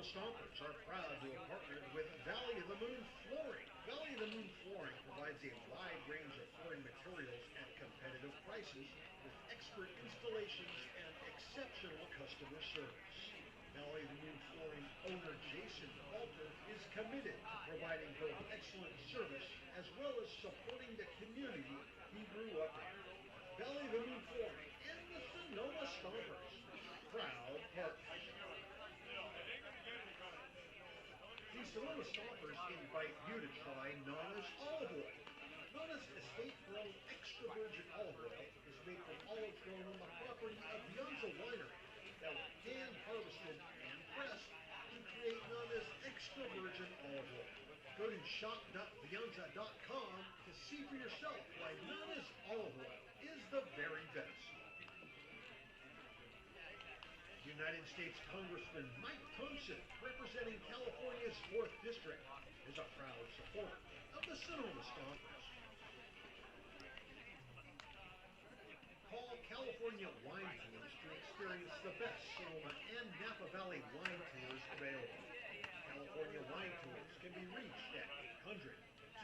Sonoma Stompers are proud to have partnered with Valley of the Moon Flooring. Valley of the Moon Flooring provides a wide range of flooring materials at competitive prices with expert installations and exceptional customer service. Valley of the Moon Flooring owner Jason Walter is committed to providing both excellent service as well as supporting the community he grew up in. Valley of the Moon Flooring and the Sonoma Stompers, proud partners. The Sonoma Stompers invite you to try Nana's Olive Oil. Nana's estate-grown extra virgin olive oil is made from olives grown on the property of Vianza Winery that were hand-harvested and pressed to create Nana's extra virgin olive oil. Go to shop.vianza.com to see for yourself why Nana's olive oil is the very best. United States Congressman Mike Thompson, representing California's 4th District, is a proud supporter of the Sonoma Stompers. Call California Wine Tours to experience the best Sonoma and Napa Valley wine tours available. California Wine Tours can be reached at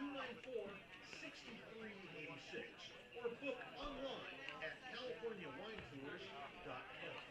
800-294-6386 or book online at californiawinetours.com.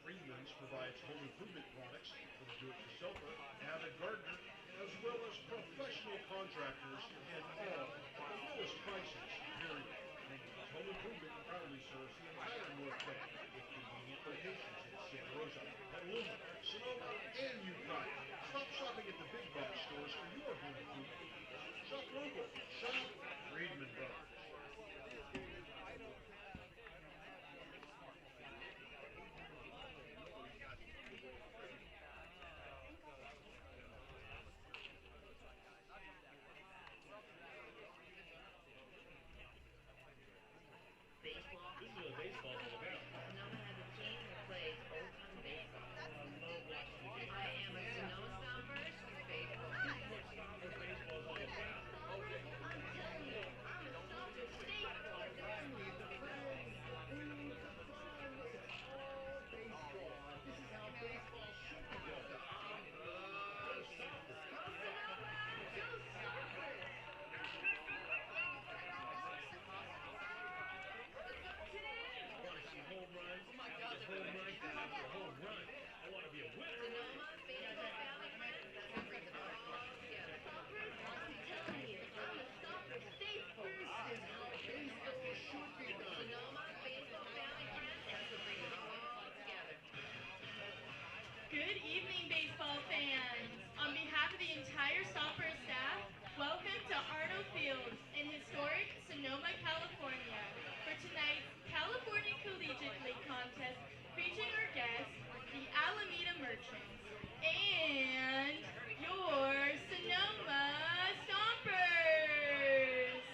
Freeman's provides home improvement products for the do-it-yourselfer, avid gardener, as well as professional contractors and all at the lowest prices, period. Freeman's Home Improvement proudly serves the entire North Bay with convenient locations in Santa Rosa, Petaluma, Sonoma, and Ukiah. Stop shopping at the big box stores for your home improvement. Shop local. Shop Friedman Brothers. Baseball. This is what baseball's all about. Sonoma has a team that plays old-time baseball. I love watching the game. I am a Sonoma Stompers baseball. This is what Stompers baseball's all about. I'm telling you, I'm a Stomper staple. This is how baseball should be done. I want to see home runs after home run after home run. I want to be a winner. Sonoma, baseball, family, friends, that brings it all together. I'm telling you, I'm a Stomper staple. This is how baseball should be done. Sonoma, baseball, family, friends, that's what brings it all together. Good evening, baseball fans. On behalf of the entire Stompers staff, welcome to Arno Field in historic Sonoma, California for tonight's California Collegiate League contest featuring our guests, the Alameda Merchants, and your Sonoma Stompers.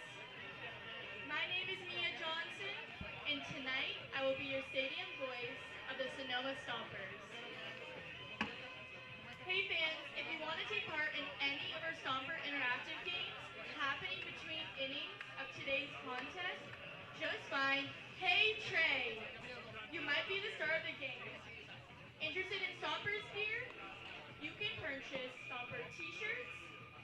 My name is Mia Johnson, and tonight I will be your stadium voice of the Sonoma Stompers. Hey fans, if you want to take part in any of our Stomper interactive games happening between innings of today's contest, just find Hey Trey. You might be the star of the game. Interested in Stompers gear? You can purchase Stomper t-shirts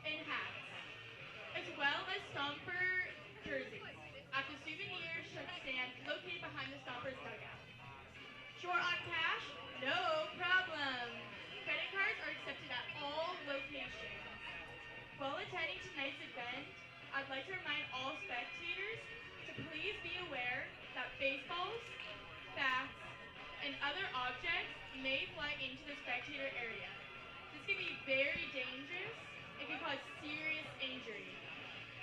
and hats, as well as Stomper jerseys at the souvenir stand located behind the Stompers dugout. Short on cash? No problem. Credit cards are accepted at all locations. While attending tonight's event, I'd like to remind all spectators to please be aware that baseballs, bats, and other objects may fly into the spectator area. This can be very dangerous and can cause serious injury.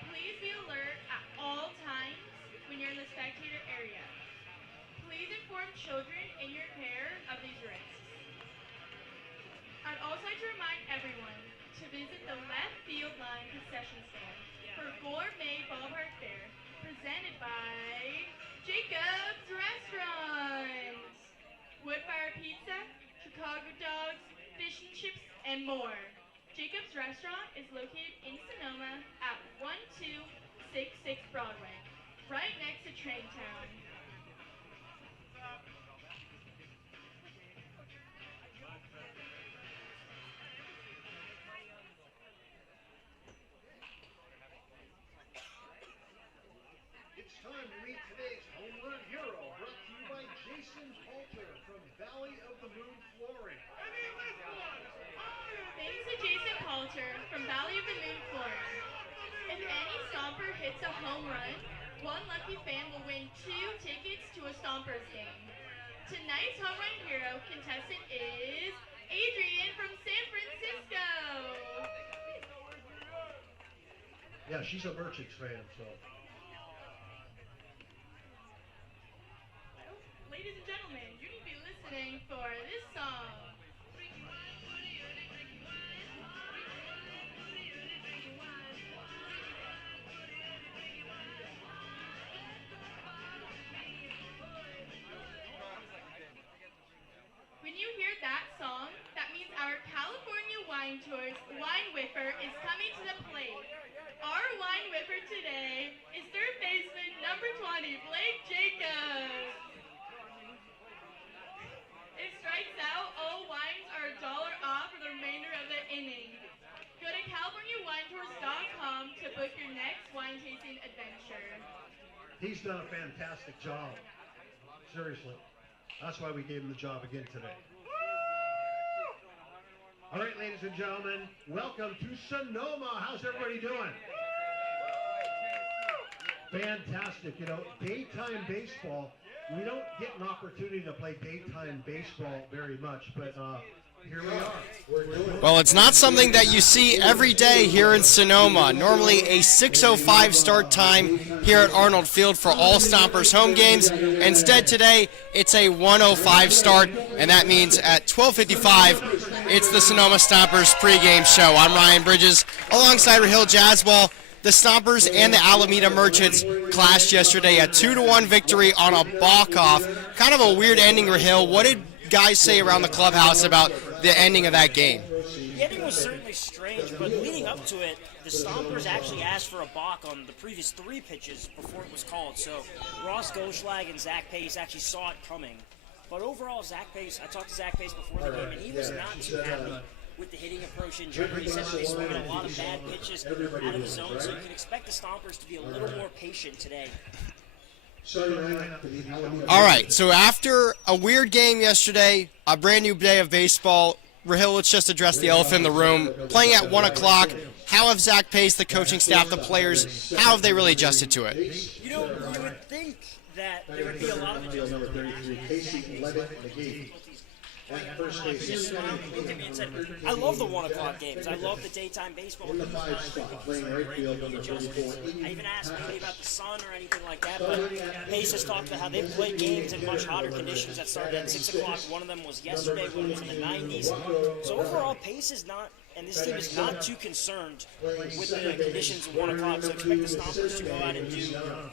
Please be alert at all times when you're in the spectator area. Please inform children in your care of these risks. I'd also like to remind everyone to visit the left field line concession stand for gourmet ballpark fare presented by Jacob's Restaurant. Woodfire pizza, Chicago dogs, fish and chips, and more. Jacob's Restaurant is located in Sonoma at 1266 Broadway. right next to Traintown. It's time to meet today's home run hero, brought to you by Jason Halter from Valley of the Moon Flooring. Thanks to Jason Coulter from Valley of the Moon Flooring. If any Stomper hits a home run, one lucky fan will win 2 tickets to a Stompers game. Tonight's home run hero contestant is Adrian from San Francisco. Yeah, she's a Merchants fan, so. Ladies and gentlemen, you need to be listening for this song. When you hear that song, that means our California Wine Tour's wine whipper is coming to the plate. Our wine whipper today is third baseman number 20, Blake Jacobs. If strikes out, all wines are $1 off for the remainder of the inning. Go to CaliforniaWineTours.com to book your next wine tasting adventure. He's done a fantastic job. Seriously. That's why we gave him the job again today. All right, ladies and gentlemen, welcome to Sonoma. How's everybody doing? Fantastic. You know, daytime baseball, we don't get an opportunity to play daytime baseball very much, but here we are. Well, it's not something that you see every day here in Sonoma. Normally a 6:05 start time here at Arnold Field for all Stompers home games. Instead today, it's a 1:05 start, and that means at 12:55, it's the Sonoma Stompers pregame show. I'm Ryan Bridges, alongside Rahil Jazzwall. The Stompers and the Alameda Merchants clashed yesterday, a 2-1 victory on a balk-off. Kind of a weird ending, Rahil. What did guys say around the clubhouse about the ending of that game? The ending was certainly strange, but leading up to it, the Stompers actually asked for a balk on the previous 3 pitches before it was called. So Ross Goschlag and Zach Pace actually saw it coming. But overall, I talked to Zach Pace before the game, and he was not too happy with the hitting approach in general. He said that they swung at a lot of bad pitches out of the zone, so you can expect the Stompers to be a little more patient today. All right, so after a weird game yesterday, a brand new day of baseball, Rahil, let's just address the elephant in the room. Playing at 1 o'clock, how have Zach Pace, the coaching staff, the players, how have they really adjusted to it? You know, you would think that there would be a lot of adjustments. Looked at me and said, I love the 1 o'clock games. I love the daytime baseball. I even asked maybe about the sun or anything like that, but Pace has talked about how they've played games in much hotter conditions that started at 6 o'clock. One of them was yesterday, one was in the 90s. So overall, Pace is not, and this team is not too concerned with the conditions of 1 o'clock. So expect the Stompers to go out and do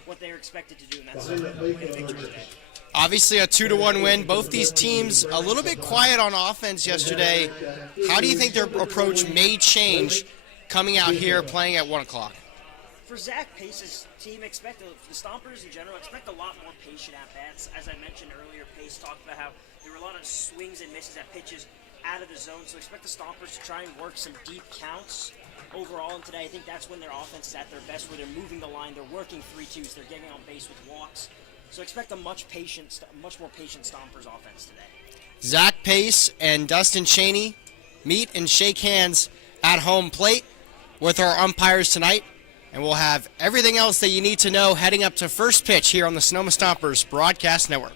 what they're expected to do, and that's get a victory today. Obviously a 2-1 win. Both these teams a little bit quiet on offense yesterday. How do you think their approach may change coming out here playing at 1 o'clock? For Zach Pace's team, the Stompers in general, expect a lot more patient at-bats. As I mentioned earlier, Pace talked about how there were a lot of swings and misses at pitches out of the zone, so expect the Stompers to try and work some deep counts overall. And today, I think that's when their offense is at their best, where they're moving the line, they're working 3-2s, they're getting on base with walks. So expect a much more patient Stompers offense today. Zach Pace and Dustin Cheney meet and shake hands at home plate with our umpires tonight, and we'll have everything else that you need to know heading up to first pitch here on the Sonoma Stompers Broadcast Network.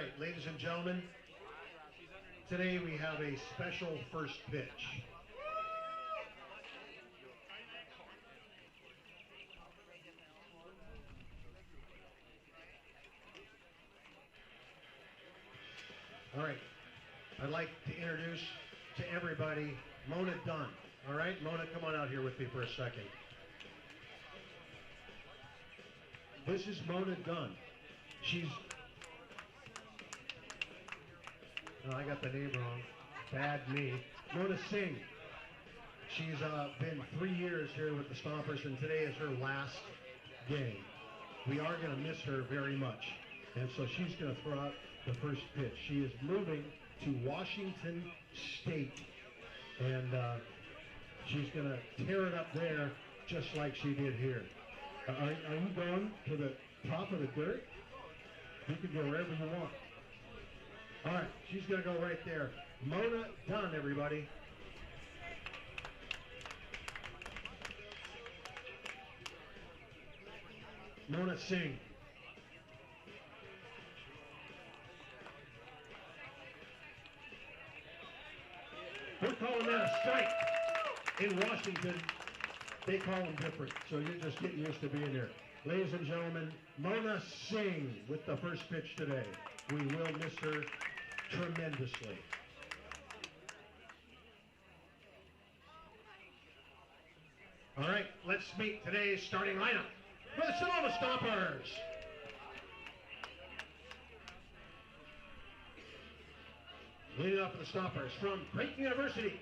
right, ladies and gentlemen, today we have a special first pitch. All right, I'd like to introduce to everybody Mona Dunn. All right, Mona, come on out here with me for a second. This is Mona Dunn. She's... Oh, I got the name wrong. Bad me. Mona Singh. She's been 3 years here with the Stompers, and today is her last game. We are going to miss her very much, and so she's going to throw out the first pitch. She is moving to Washington State, and she's going to tear it up there just like she did here. Are you going to the top of the dirt? You can go wherever you want. All right, she's going to go right there. Mona Dunn, everybody. Mona Singh. We're calling that a strike. In Washington, they call them different, so you're just getting used to being there. Ladies and gentlemen, Mona Singh with the first pitch today. We will miss her tremendously. All right, let's meet today's starting lineup for the Sonoma Stompers. Leading off for the Stompers from Creighton University,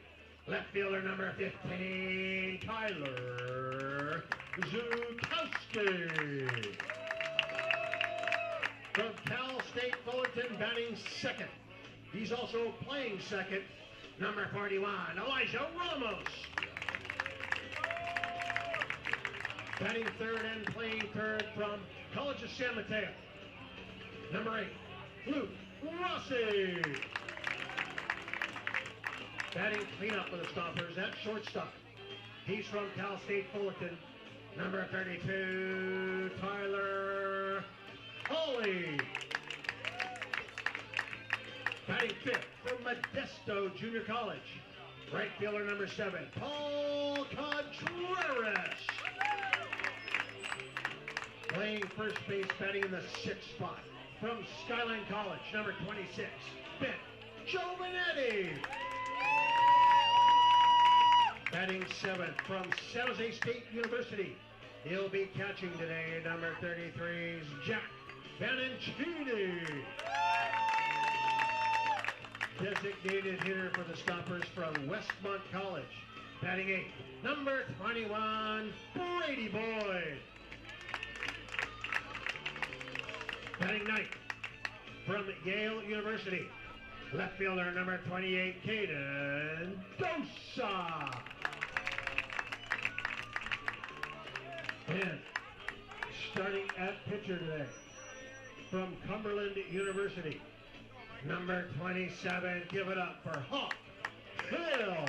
left fielder number 15, Tyler Zukowski. From Cal State Fullerton, batting second. He's also playing second, number 41, Elijah Ramos. Batting third and playing third from College of San Mateo, number 8, Luke Rossi. Batting cleanup for the Stompers at shortstop. He's from Cal State Fullerton, number 32, Tyler Hawley. Batting fifth from Modesto Junior College, right fielder number 7, Paul Contreras. Playing first base, batting in the 6th spot from Skyline College, number 26, Ben Giovanetti. Batting 7th from San Jose State University. He'll be catching today, number 33's Jack Vanancini. Designated hitter for the Stompers from Westmont College. Batting 8th, number 21, Brady Boyd. Batting 9th from Yale University, left fielder number 28, Caden Dosa. And starting at pitcher today, from Cumberland University, number 27, give it up for Hawk Hill.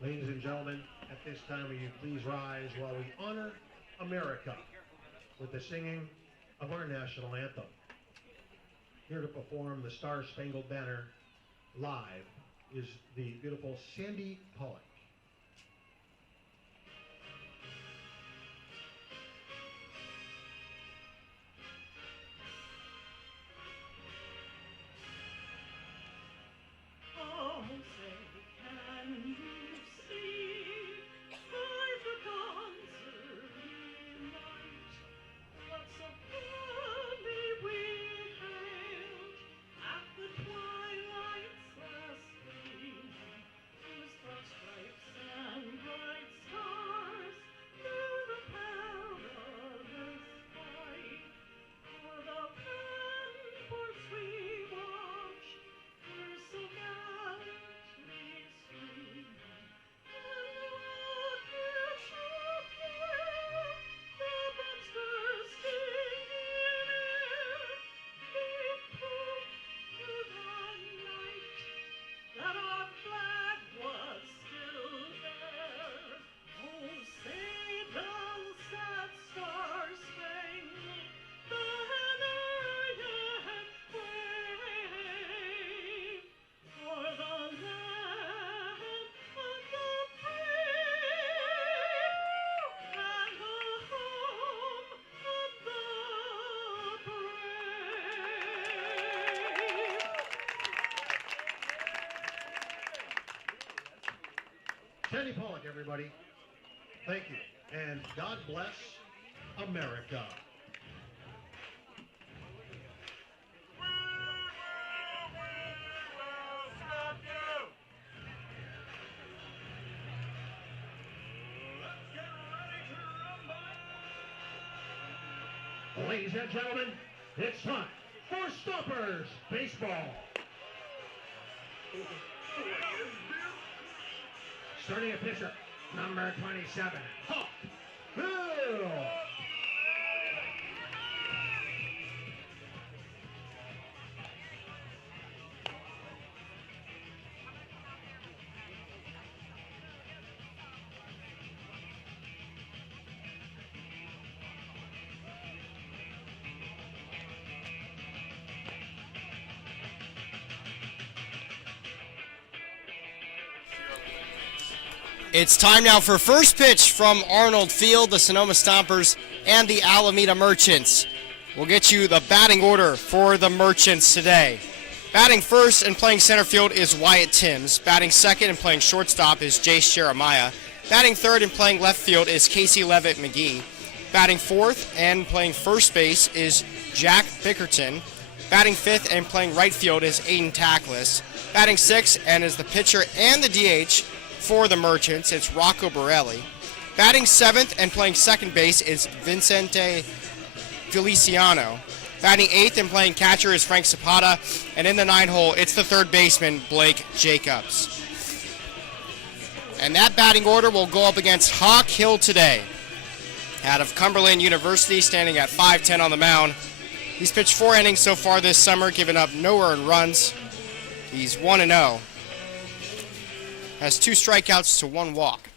Ladies and gentlemen, at this time, will you please rise while we honor America with the singing of our national anthem. Here to perform the Star-Spangled Banner live is the beautiful Sandy Pollock. Strike Sandy Pollock, everybody. Thank you. And God bless America. Ladies and gentlemen, it's time for Stompers Baseball. Starting a pitcher, number 27, Hawk Hill. It's time now for first pitch from Arnold Field, the Sonoma Stompers, and the Alameda Merchants. We'll get you the batting order for the Merchants today. Batting first and playing center field is Wyatt Timms. Batting second and playing shortstop is Jace Jeremiah. Batting third and playing left field is Casey Levitt McGee. Batting fourth and playing first base is Jack Bickerton. Batting fifth and playing right field is Aiden Tackless. Batting sixth and is the pitcher and the DH for the Merchants, it's Rocco Borelli. Batting seventh and playing second base is Vincente Feliciano. Batting eighth and playing catcher is Frank Zapata. And in the 9-hole, it's the third baseman, Blake Jacobs. And that batting order will go up against Hawk Hill today. Out of Cumberland University, standing at 5'10" on the mound. He's pitched 4 innings so far this summer, giving up no earned runs. He's 1-0. Has 2 strikeouts to 1 walk.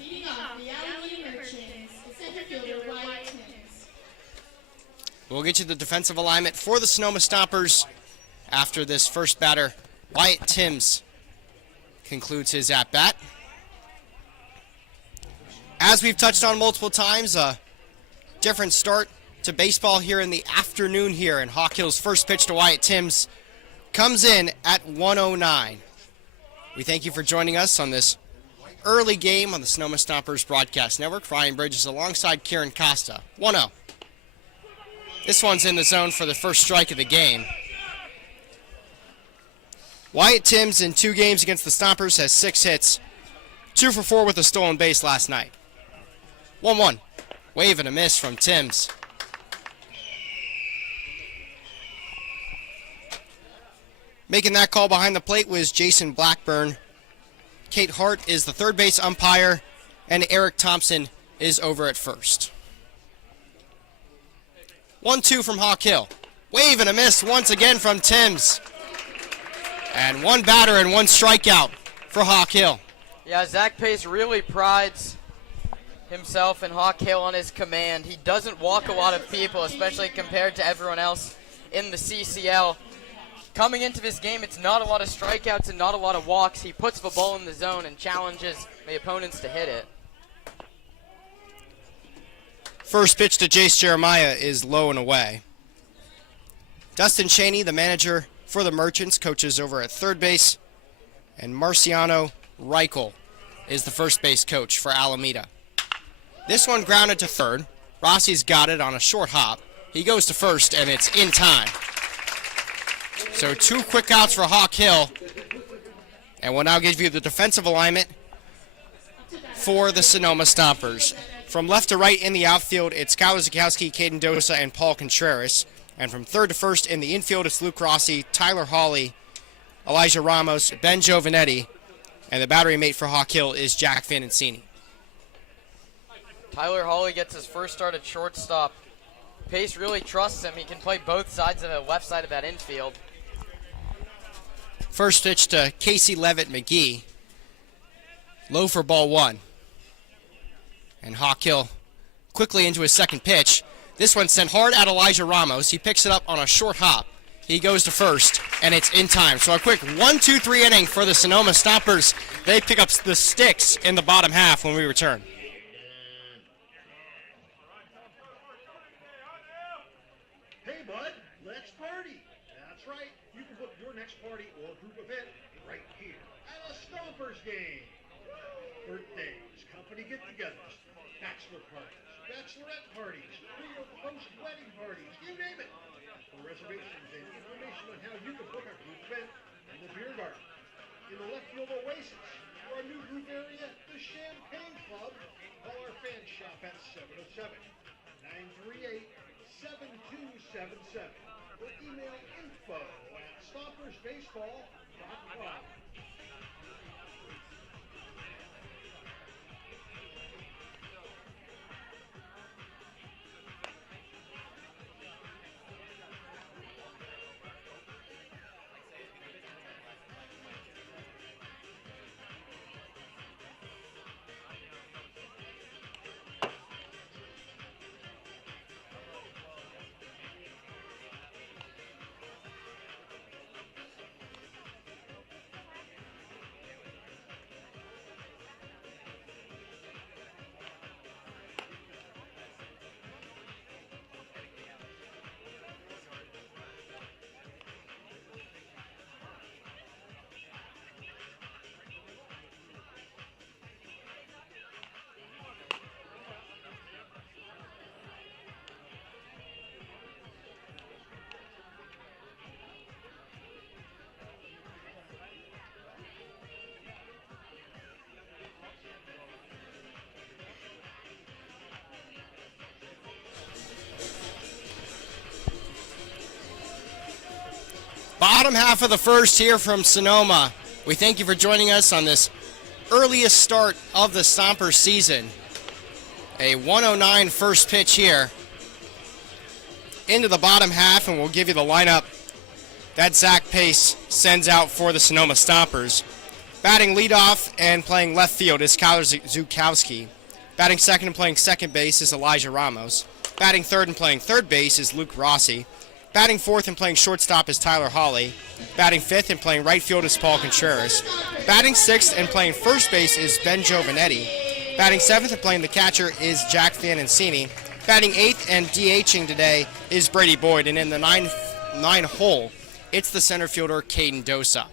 Leading off the Alameda Merchants, center fielder Wyatt Timms. We'll get you the defensive alignment for the Sonoma Stompers after this first batter. Wyatt Timms concludes his at-bat. As we've touched on multiple times, a different start to baseball here in the afternoon here, and Hawk Hill's first pitch to Wyatt Timms comes in at 1:09. We thank you for joining us on this early game on the Sonoma Stompers Broadcast Network. Ryan Bridges alongside Kieran Costa. 1-0. This one's in the zone for the first strike of the game. Wyatt Timms in 2 games against the Stompers has 6 hits. 2 for 4 with a stolen base last night. 1-1. Wave and a miss from Timms. Making that call behind the plate was Jason Blackburn. Kate Hart is the third base umpire, and Eric Thompson is over at first. 1-2 from Hawk Hill. Wave and a miss once again from Timms. And 1 batter and 1 strikeout for Hawk Hill. Yeah, Zach Pace really prides himself and Hawk Hill on his command. He doesn't walk a lot of people, especially compared to everyone else in the CCL. Coming into this game, it's not a lot of strikeouts and not a lot of walks. He puts the ball in the zone and challenges the opponents to hit it. First pitch to Jace Jeremiah is low and away. Dustin Cheney, the manager for the Merchants, coaches over at third base. And Marciano Reichel is the first base coach for Alameda. This one grounded to third. Rossi's got it on a short hop. He goes to first, and it's in time. So 2 quick outs for Hawk Hill. And we'll now give you the defensive alignment for the Sonoma Stompers. From left to right in the outfield, it's Skylar Zukowski, Caden Dosa, and Paul Contreras. And from third to first in the infield, it's Luke Rossi, Tyler Hawley, Elijah Ramos, Ben Giovanetti. And the battery mate for Hawk Hill is Jack Financini. Tyler Hawley gets his first start at shortstop. Pace really trusts him. He can play both sides of the left side of that infield. First pitch to Casey Levitt McGee. Low for ball 1. And Hawk Hill quickly into his second pitch. This one sent hard at Elijah Ramos. He picks it up on a short hop. He goes to first, and it's in time. So a quick 1-2-3 inning for the Sonoma Stompers. They pick up the sticks in the bottom half when we return. Hey, bud, let's party. That's right. You can book your next party or group event right here at a Stompers game. Birthdays, company get-togethers, bachelor parties, bachelorette parties, pre or post-wedding parties, you name it. For reservations and information on how you can book a group event in the beer garden, in the left field oasis, or our new group area, the Champagne Club, call our fan shop at 707-938-7277 or email info@stompersbaseball.com. Bottom half of the first here from Sonoma. We thank you for joining us on this earliest start of the Stompers season. A 109 first pitch here into the bottom half, and we'll give you the lineup that Zach Pace sends out for the Sonoma Stompers. Batting leadoff and playing left field is Kyler Zukowski. Batting second and playing second base is Elijah Ramos. Batting third and playing third base is Luke Rossi. Batting fourth and playing shortstop is Tyler Hawley. Batting fifth and playing right field is Paul Contreras. Batting sixth and playing first base is Ben Giovanetti. Batting seventh and playing the catcher is Jack Fannancini. Batting eighth and DHing today is Brady Boyd. And in the nine hole, it's the center fielder, Caden Dosa.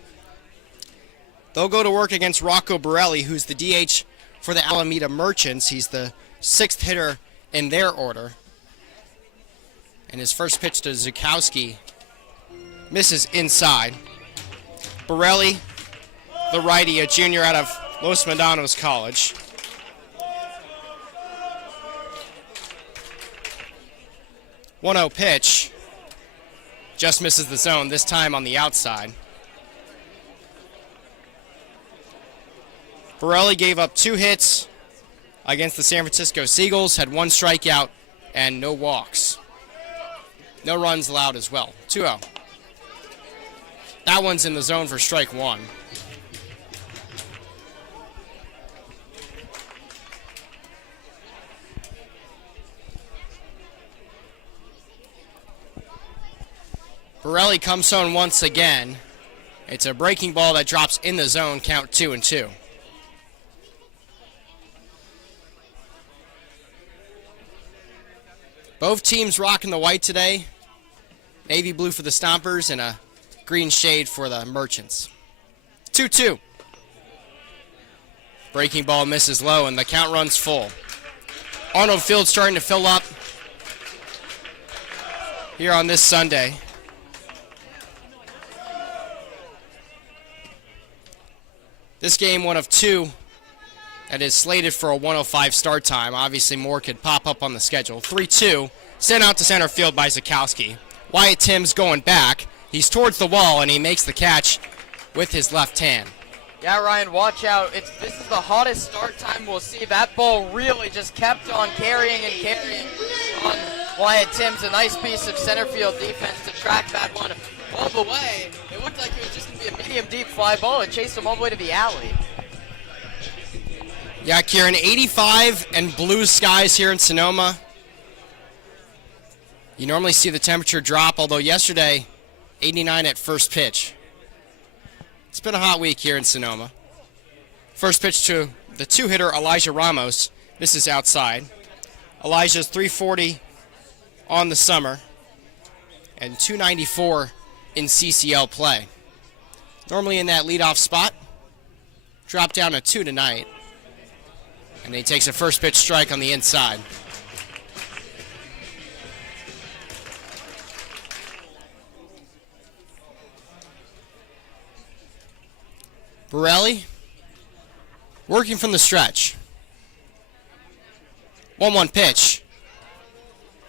They'll go to work against Rocco Borelli, who's the DH for the Alameda Merchants. He's the sixth hitter in their order. And his first pitch to Zukowski misses inside. Borelli, the righty, a junior out of Los Medanos College. One-0 pitch. Just misses the zone, this time on the outside. Borelli gave up 2 hits against the San Francisco Seagulls, had 1 strikeout and no walks. No runs allowed as well. 2-0. That one's in the zone for strike 1. Borelli comes on once again. It's a breaking ball that drops in the zone, count 2-2. Both teams rocking the white today. Navy blue for the Stompers and a green shade for the Merchants. 2-2. Breaking ball misses low and the count runs full. Arnold Field starting to fill up here on this Sunday. This game, one of 2 that is slated for a 1:05 start time. Obviously, more could pop up on the schedule. 3-2, sent out to center field by Zukowski. Wyatt Timms going back. He's towards the wall, and he makes the catch with his left hand. Yeah, Ryan, watch out. This is the hottest start time we'll see. That ball really just kept on carrying on Wyatt Timms. A nice piece of center field defense to track that one all the way. It looked like it was just going to be a medium deep fly ball. It chased him all the way to the alley. Yeah, Kieran, 85 and blue skies here in Sonoma. You normally see the temperature drop, although yesterday, 89 at first pitch. It's been a hot week here in Sonoma. First pitch to the 2-hitter, Elijah Ramos. This is outside. Elijah's 340 on the summer and 294 in CCL play. Normally in that leadoff spot. Dropped down to 2 tonight. And he takes a first pitch strike on the inside. Borelli working from the stretch. 1-1 pitch.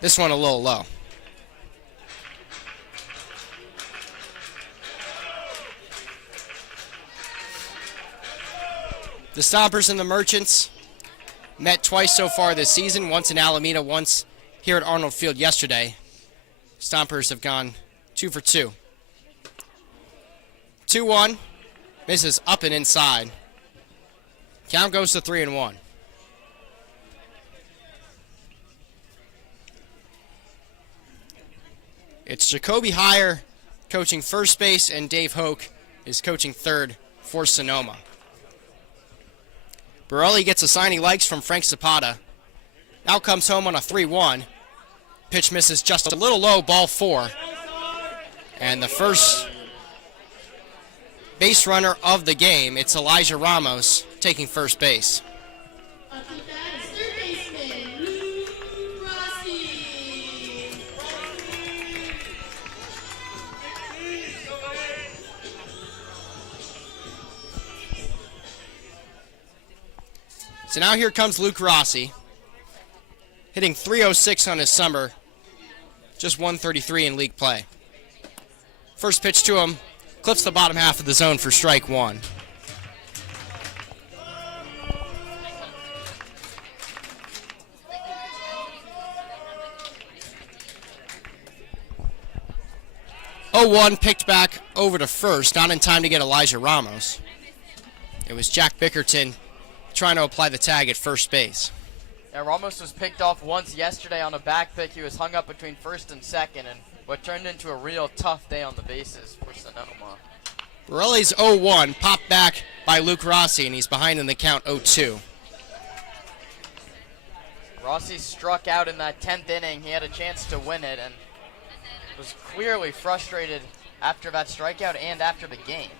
This one a little low. The Stompers and the Merchants met twice so far this season, once in Alameda, once here at Arnold Field yesterday. Stompers have gone 2 for 2. 2-1, misses up and inside. Count goes to 3-1. It's Jacoby Heyer coaching first base, and Dave Hoke is coaching third for Sonoma. Borelli gets a sign he likes from Frank Zapata. Now comes home on a 3-1. Pitch misses just a little low, ball 4. And the first base runner of the game, it's Elijah Ramos taking first base. Up to bat, third baseman, Lou Rossi. So now here comes Luke Rossi, hitting .306 on his summer, just .133 in league play. First pitch to him, clips the bottom half of the zone for strike 1. .01 picked back over to first, not in time to get Elijah Ramos. It was Jack Bickerton trying to apply the tag at first base. Yeah, Ramos was picked off once yesterday on a back pick. He was hung up between first and second, and what turned into a real tough day on the bases for Sonoma. Borelli's 0-1, popped back by Luke Rossi, and he's behind in the count 0-2. Rossi struck out in that 10th inning. He had a chance to win it and was clearly frustrated after that strikeout and after the game.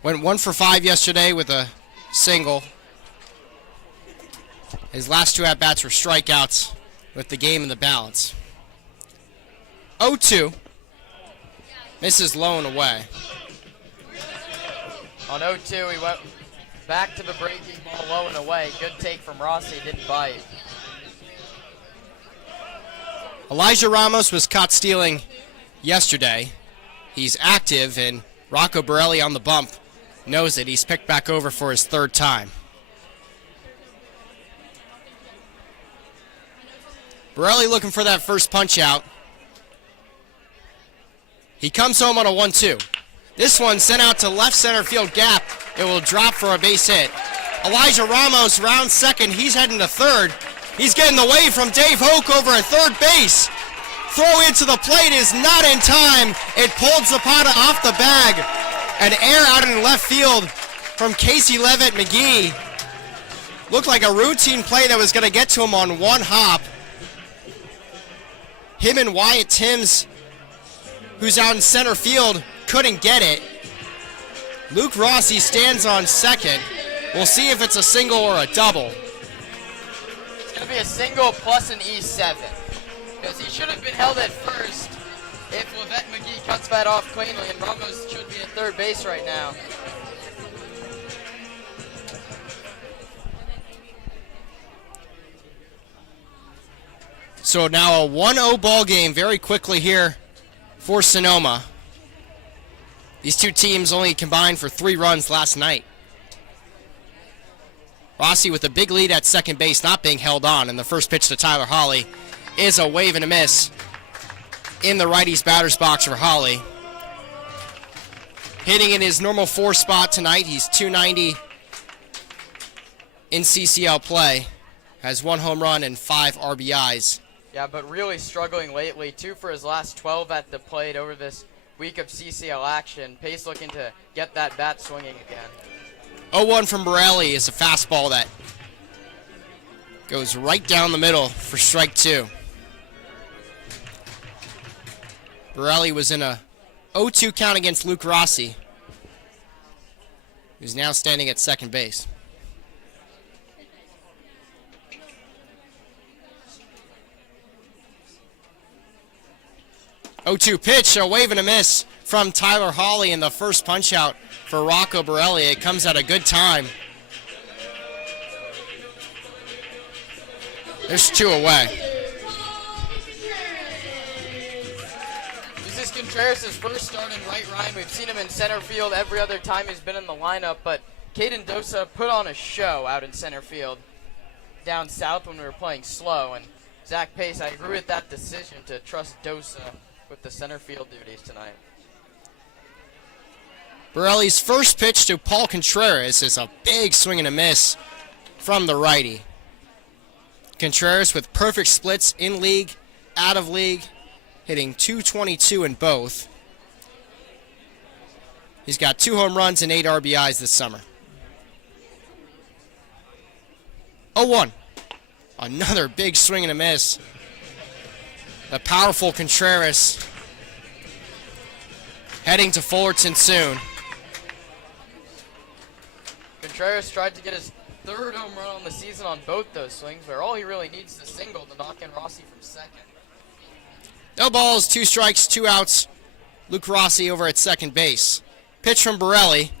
Went 1 for 5 yesterday with a single. His last 2 at-bats were strikeouts with the game in the balance. 0-2. Misses low and away. On 0-2, he went back to the breaking ball low and away. Good take from Rossi, didn't bite. Elijah Ramos was caught stealing yesterday. He's active, and Rocco Borelli on the bump knows it. He's picked back over for his 3rd time. Borelli looking for that first punch out. He comes home on a 1-2. This one sent out to left center field gap. It will drop for a base hit. Elijah Ramos rounds second. He's heading to third. He's getting away from Dave Hoke over at third base. Throw into the plate is not in time. It pulled Zapata off the bag. An air out in left field from Casey Levitt McGee. Looked like a routine play that was going to get to him on one hop. Him and Wyatt Timms, who's out in center field, couldn't get it. Luke Rossi stands on second. We'll see if it's a single or a double. It's going to be a single plus an E7. Because he should have been held at first if Levitt McGee cuts that off cleanly, and Ramos should be at third base right now. So now a 1-0 ball game very quickly here for Sonoma. These two teams only combined for 3 runs last night. Rossi with a big lead at second base, not being held on, and the first pitch to Tyler Hawley is a wave and a miss in the righty's batter's box for Hawley. Hitting in his normal 4 spot tonight. He's .290 in CCL play. Has 1 home run and 5 RBIs. Yeah, but really struggling lately. 2 for his last 12 at the plate over this week of CCL action. Pace looking to get that bat swinging again. 0-1 from Borelli is a fastball that goes right down the middle for strike 2. Borelli was in a 0-2 count against Luke Rossi. who's now standing at second base. 0-2 pitch, a wave and a miss from Tyler Hawley in the first punch out for Rocco Borelli. It comes at a good time. There's 2 away. This is Contreras' first start in right Ryan. We've seen him in center field every other time he's been in the lineup, but Caden Dosa put on a show out in center field down south when we were playing slow. And Zach Pace, I agree with that decision to trust Dosa with the center field duties tonight. Borelli's first pitch to Paul Contreras is a big swing and a miss from the righty. Contreras with perfect splits in league, out of league, hitting .222 in both. He's got 2 home runs and 8 RBIs this summer. 0-1. Another big swing and a miss. The powerful Contreras heading to Fullerton soon. Contreras tried to get his 3rd home run on the season on both those swings, where all he really needs is a single to knock in Rossi from second. No balls, 2 strikes, 2 outs. Luke Rossi over at second base. Pitch from Borelli,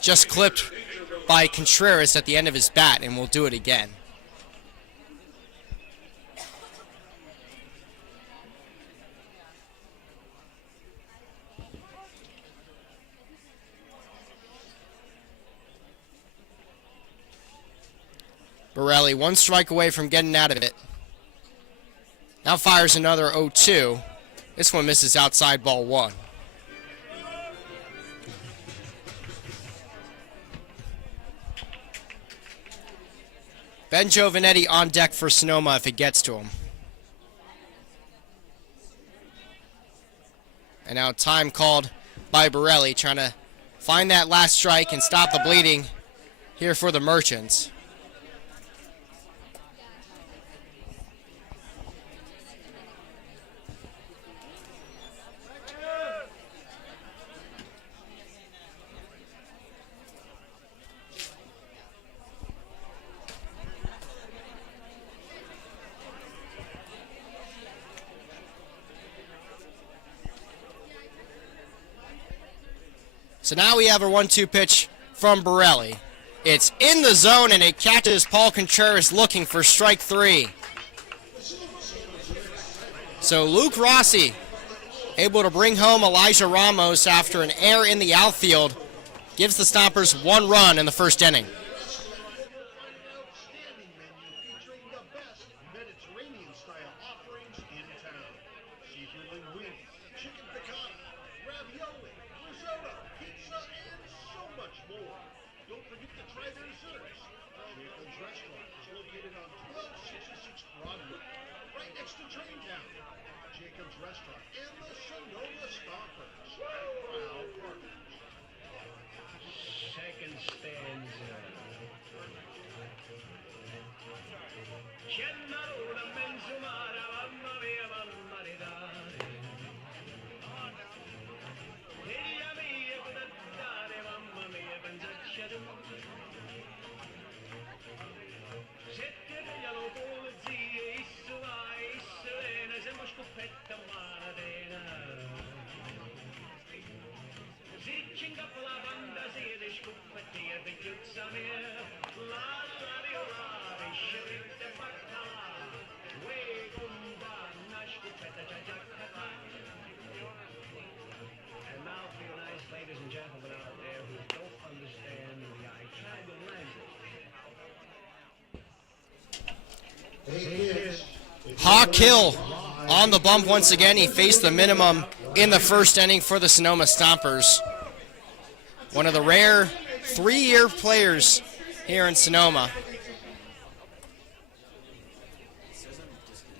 just clipped by Contreras at the end of his bat, and we'll do it again. Borelli 1 strike away from getting out of it. Now fires another 0-2. This one misses outside, ball 1. Ben Giovanetti on deck for Sonoma if it gets to him. And now time called by Borelli, trying to find that last strike and stop the bleeding here for the Merchants. So now we have a 1-2 pitch from Borelli. It's in the zone, and it catches Paul Contreras looking for strike 3. So Luke Rossi able to bring home Elijah Ramos after an error in the outfield. Gives the Stompers 1 run in the first inning. Outstanding menu featuring the best Mediterranean-style offerings in town. Seafood linguine, chicken piccata, ravioli, risotto, pizza, and so much more. Don't forget to try their desserts. Jacob's Restaurant is located on 1266 Broadway, right next to Traintown. Jacob's Restaurant and the Sonoma Stompers, proud partners. Second stanza. And now for you nice ladies and gentlemen out there who don't understand the tribal language. Hawk Hill on the bump once again. He faced the minimum in the first inning for the Sonoma Stompers. One of the rare 3-year players here in Sonoma.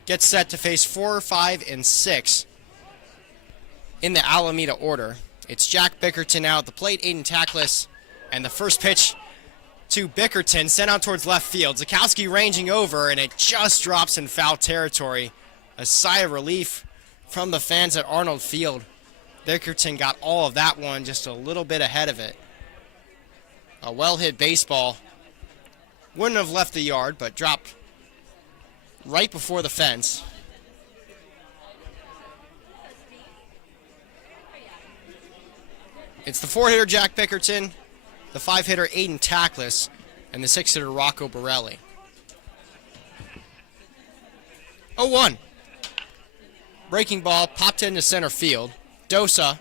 Gets set to face 4, 5, and 6 in the Alameda order. It's Jack Bickerton out at the plate, Aiden Tackless, and the first pitch to Bickerton sent out towards left field. Zakowski ranging over, and it just drops in foul territory. A sigh of relief from the fans at Arnold Field. Bickerton got all of that one, just a little bit ahead of it. A well-hit baseball. Wouldn't have left the yard, but dropped right before the fence. It's the 4-hitter Jack Bickerton, the 5-hitter Aiden Tackless, and the 6-hitter Rocco Borelli. 0-1. Breaking ball popped into center field. Dosa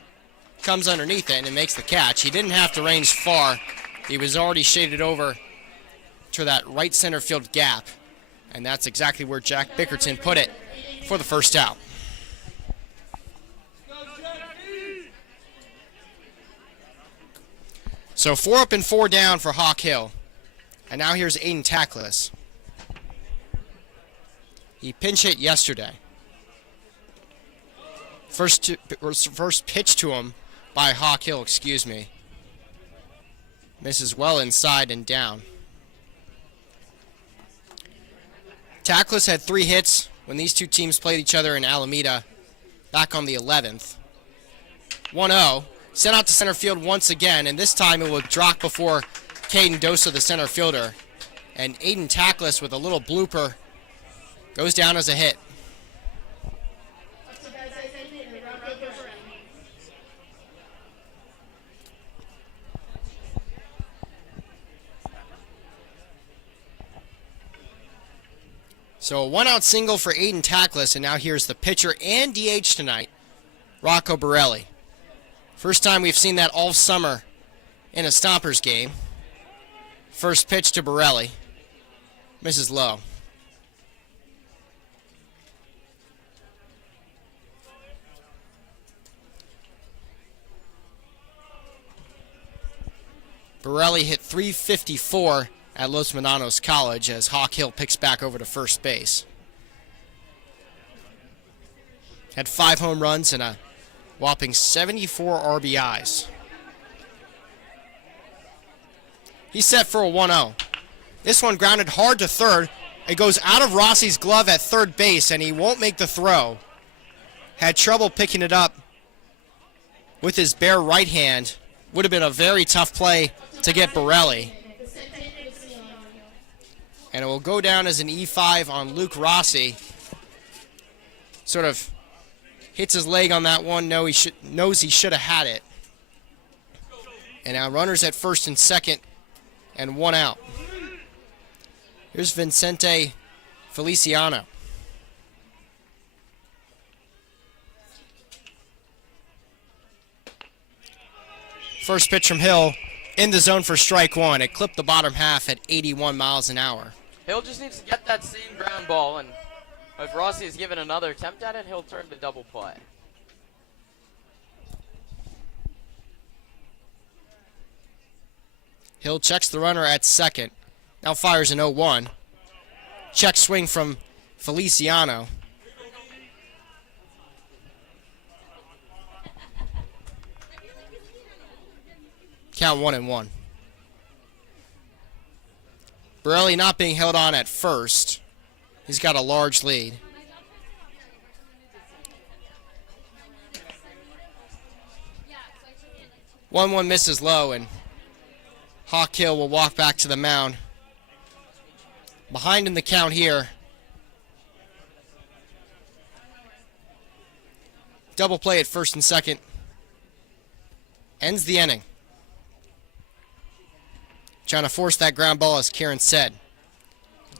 comes underneath it and makes the catch. He didn't have to range far. He was already shaded over to that right center field gap, and that's exactly where Jack Bickerton put it for the first out. So 4 up and 4 down for Hawk Hill. And now here's Aiden Tackless. He pinch hit yesterday. First pitch to him by Hawk Hill, misses well inside and down. Tackless had 3 hits when these two teams played each other in Alameda back on the 11th. 1-0. Sent out to center field once again, and this time it will drop before Caden Dosa, the center fielder. And Aiden Tackless with a little blooper goes down as a hit. So a 1-out single for Aiden Tackless, and now here's the pitcher and DH tonight, Rocco Borelli. First time we've seen that all summer in a Stompers game. First pitch to Borelli. Misses low. Borelli hit .354 at Los Menanos College as Hawk Hill picks back over to first base. Had 5 home runs and a whopping 74 RBIs. He's set for a 1-0. This one grounded hard to third. It goes out of Rossi's glove at third base, and he won't make the throw. Had trouble picking it up with his bare right hand. Would have been a very tough play to get Borelli. And it will go down as an E5 on Luke Rossi. Sort of hits his leg on that one. Knows he should have had it. And now runners at first and second and 1 out. Here's Vicente Feliciano. First pitch from Hill in the zone for strike 1. It clipped the bottom half at 81 miles an hour. Hill just needs to get that same ground ball, and if Rossi is given another attempt at it, he'll turn to double play. Hill checks the runner at second. Now fires an 0-1. Check swing from Feliciano. Count 1-1. Borelli not being held on at first. He's got a large lead. One misses low, and Hawk Hill will walk back to the mound. Behind in the count here. Double play at first and second. Ends the inning. Trying to force that ground ball, as Kieran said.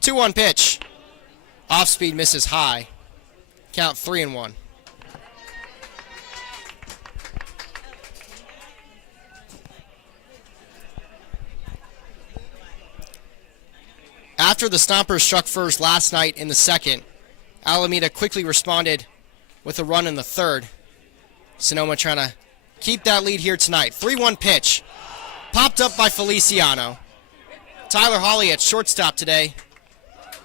2-1 pitch. Off speed misses high. Count 3-1. After the Stompers struck first last night in the second, Alameda quickly responded with a run in the third. Sonoma trying to keep that lead here tonight. 3-1 pitch. Popped up by Feliciano. Tyler Hawley at shortstop today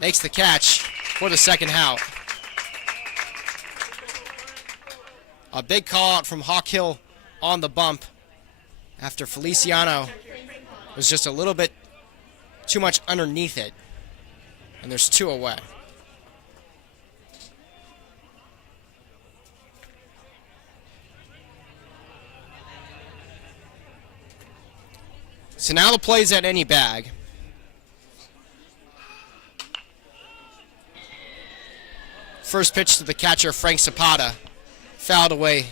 makes the catch for the second out. A big call out from Hawk Hill on the bump after Feliciano was just a little bit too much underneath it. And there's 2 away. So now the play's at any bag. First pitch to the catcher, Frank Zapata. Fouled away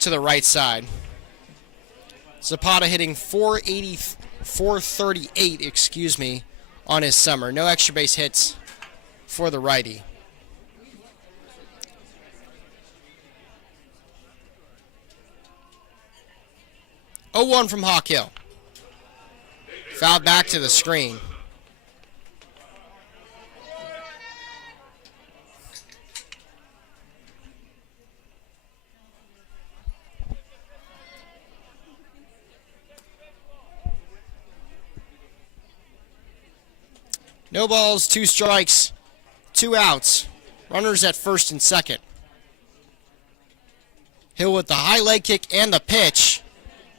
to the right side. Zapata hitting 438, on his summer. No extra base hits for the righty. Oh, 1 from Hawk Hill. Fouled back to the screen. No balls, 2 strikes, 2 outs. Runners at first and second. Hill with the high leg kick and the pitch.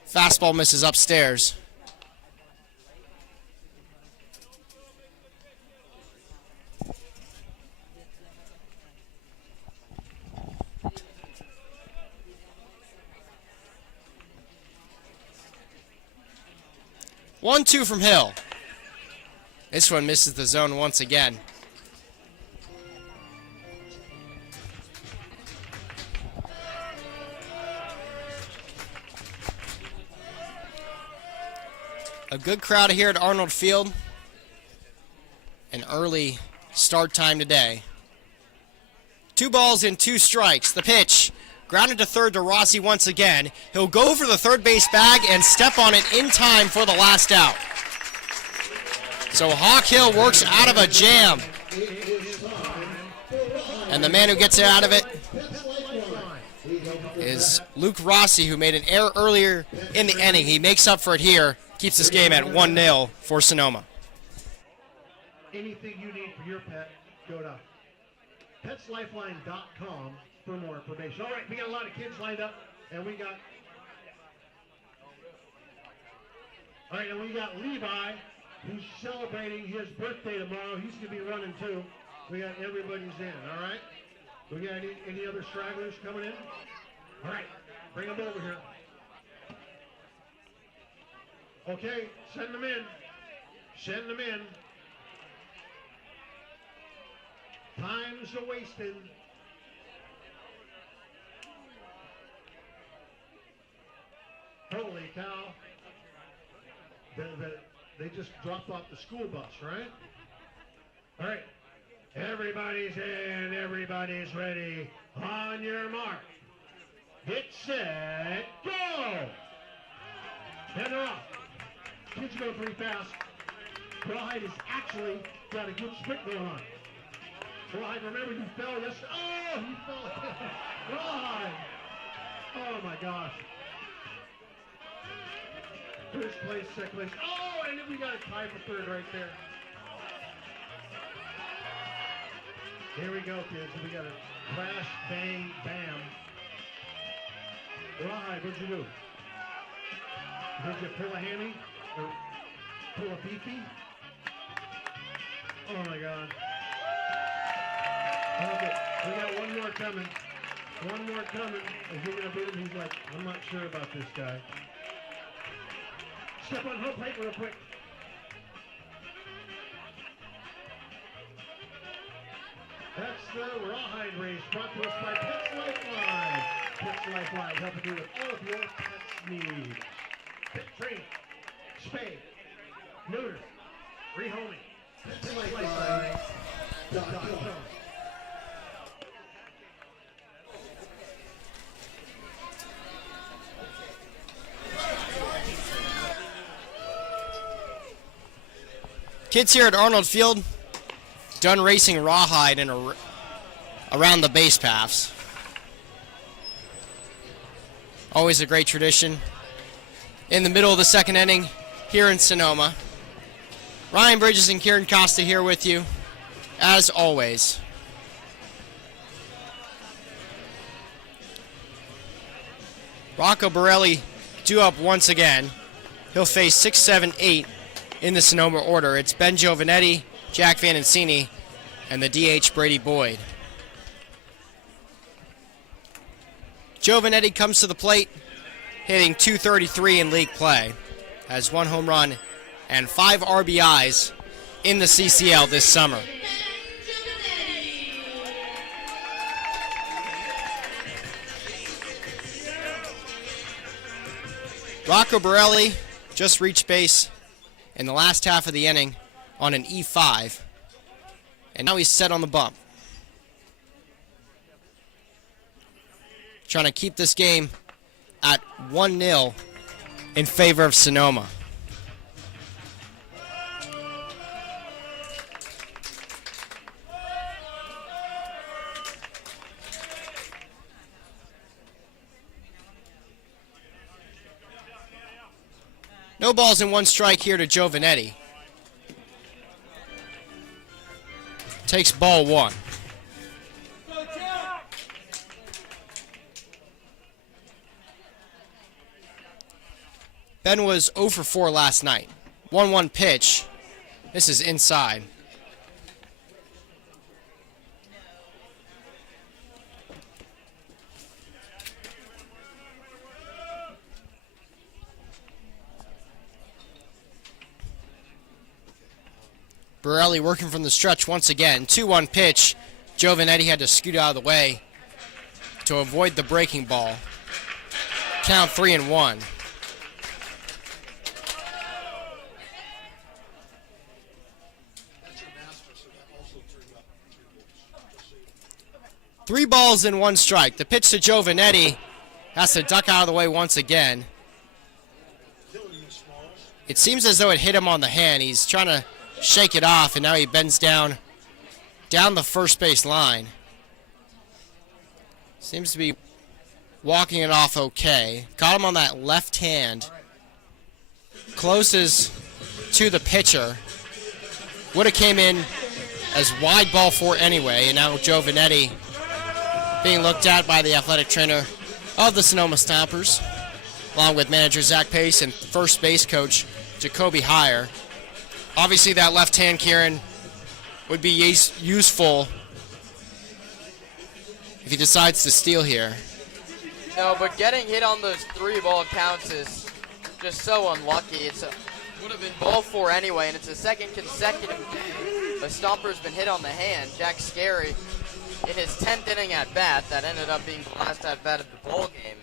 Fastball misses upstairs. One, 2 from Hill. This one misses the zone once again. A good crowd here at Arnold Field. An early start time today. 2 balls and 2 strikes. The pitch. Grounded to third to Rossi once again. He'll go for the third base bag and step on it in time for the last out. So Hawk Hill works out of a jam. And the man who gets out of it is Luke Rossi, who made an error earlier in the inning. He makes up for it here. Keeps this game at 1-0 for Sonoma. Anything you need for your pet, go to PetsLifeline.com for more information. All right, we got a lot of kids lined up, and we got Levi, who's celebrating his birthday tomorrow. He's going to be running too. We got everybody's in, all right? We got any other stragglers coming in? All right, bring them over here. Okay, send them in. Send them in. Time's a-wasting. Holy cow. They just dropped off the school bus, right? All right. Everybody's in. Everybody's ready. On your mark. Get set. Go! And they're off. Kids go pretty fast. Rawhide has actually got a good sprint going on. Rawhide, remember you fell yesterday. Oh, he fell. Rawhide. Oh, my gosh. First place, second place. Oh, and then we got a tie for third right there. Here we go, kids. We got a crash, bang, bam. Rawhide, what'd you do? Did you pull a hammy? Or pull a beefy? Oh, my God. Okay, we got one more coming. One more coming. Is he going to beat him? He's like, I'm not sure about this guy. Step on home plate real quick. That's the Rawhide race brought to us by Pets Lifeline. Pets Lifeline, helping you with all of your pets' needs. Pet training, spay, neuter, rehoming. Pets Lifeline.com. Kids here at Arnold Field done racing Rawhide and around the base paths. Always a great tradition. In the middle of the second inning here in Sonoma. Ryan Bridges and Kieran Costa here with you, as always. Rocco Borelli due up once again. He'll face 6, 7, 8 in the Sonoma order. It's Ben Giovanetti, Jack Vanencini, and the DH Brady Boyd. Giovanetti comes to the plate, hitting .233 in league play. has 1 home run and 5 RBIs in the CCL this summer. Rocco Borelli just reached base in the last half of the inning on an E5, and now he's set on the bump. Trying to keep this game at 1-0 in favor of Sonoma. No balls and 1 strike here to Giovanetti. Takes ball 1. Ben was 0 for 4 last night. 1-1 pitch. This is inside. Borelli working from the stretch once again. 2-1 pitch. Giovanetti had to scoot out of the way to avoid the breaking ball. Count 3-1. Three balls and 1 strike. The pitch to Giovanetti has to duck out of the way once again. It seems as though it hit him on the hand. He's trying to shake it off, and now he bends down the first base line. Seems to be walking it off okay. Got him on that left hand. Closes to the pitcher. Would have came in as wide ball 4 anyway, and now Giovanetti being looked at by the athletic trainer of the Sonoma Stompers, along with manager Zach Pace and first base coach Jacoby Heyer. Obviously, that left hand, Kieran, would be useful if he decides to steal here. No, but getting hit on those 3-ball counts is just so unlucky. Would have been ball 4 anyway, and it's the second consecutive game the Stomper's been hit on the hand. Jack Scarry, in his 10th inning at bat, that ended up being the last at bat of the ball game,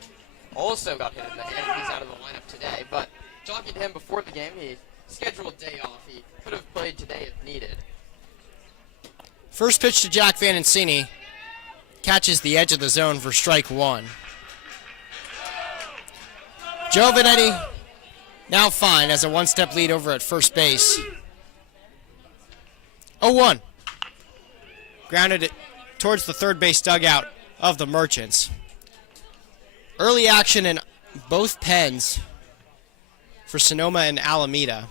also got hit in the hand. He's out of the lineup today. But talking to him before the game, he scheduled a day off. He could have played today if needed. First pitch to Jack Vannancini. Catches the edge of the zone for strike 1. Giovanetti now fine as a 1-step lead over at first base. 0-1. Grounded it towards the third base dugout of the Merchants. Early action in both pens for Sonoma and Alameda.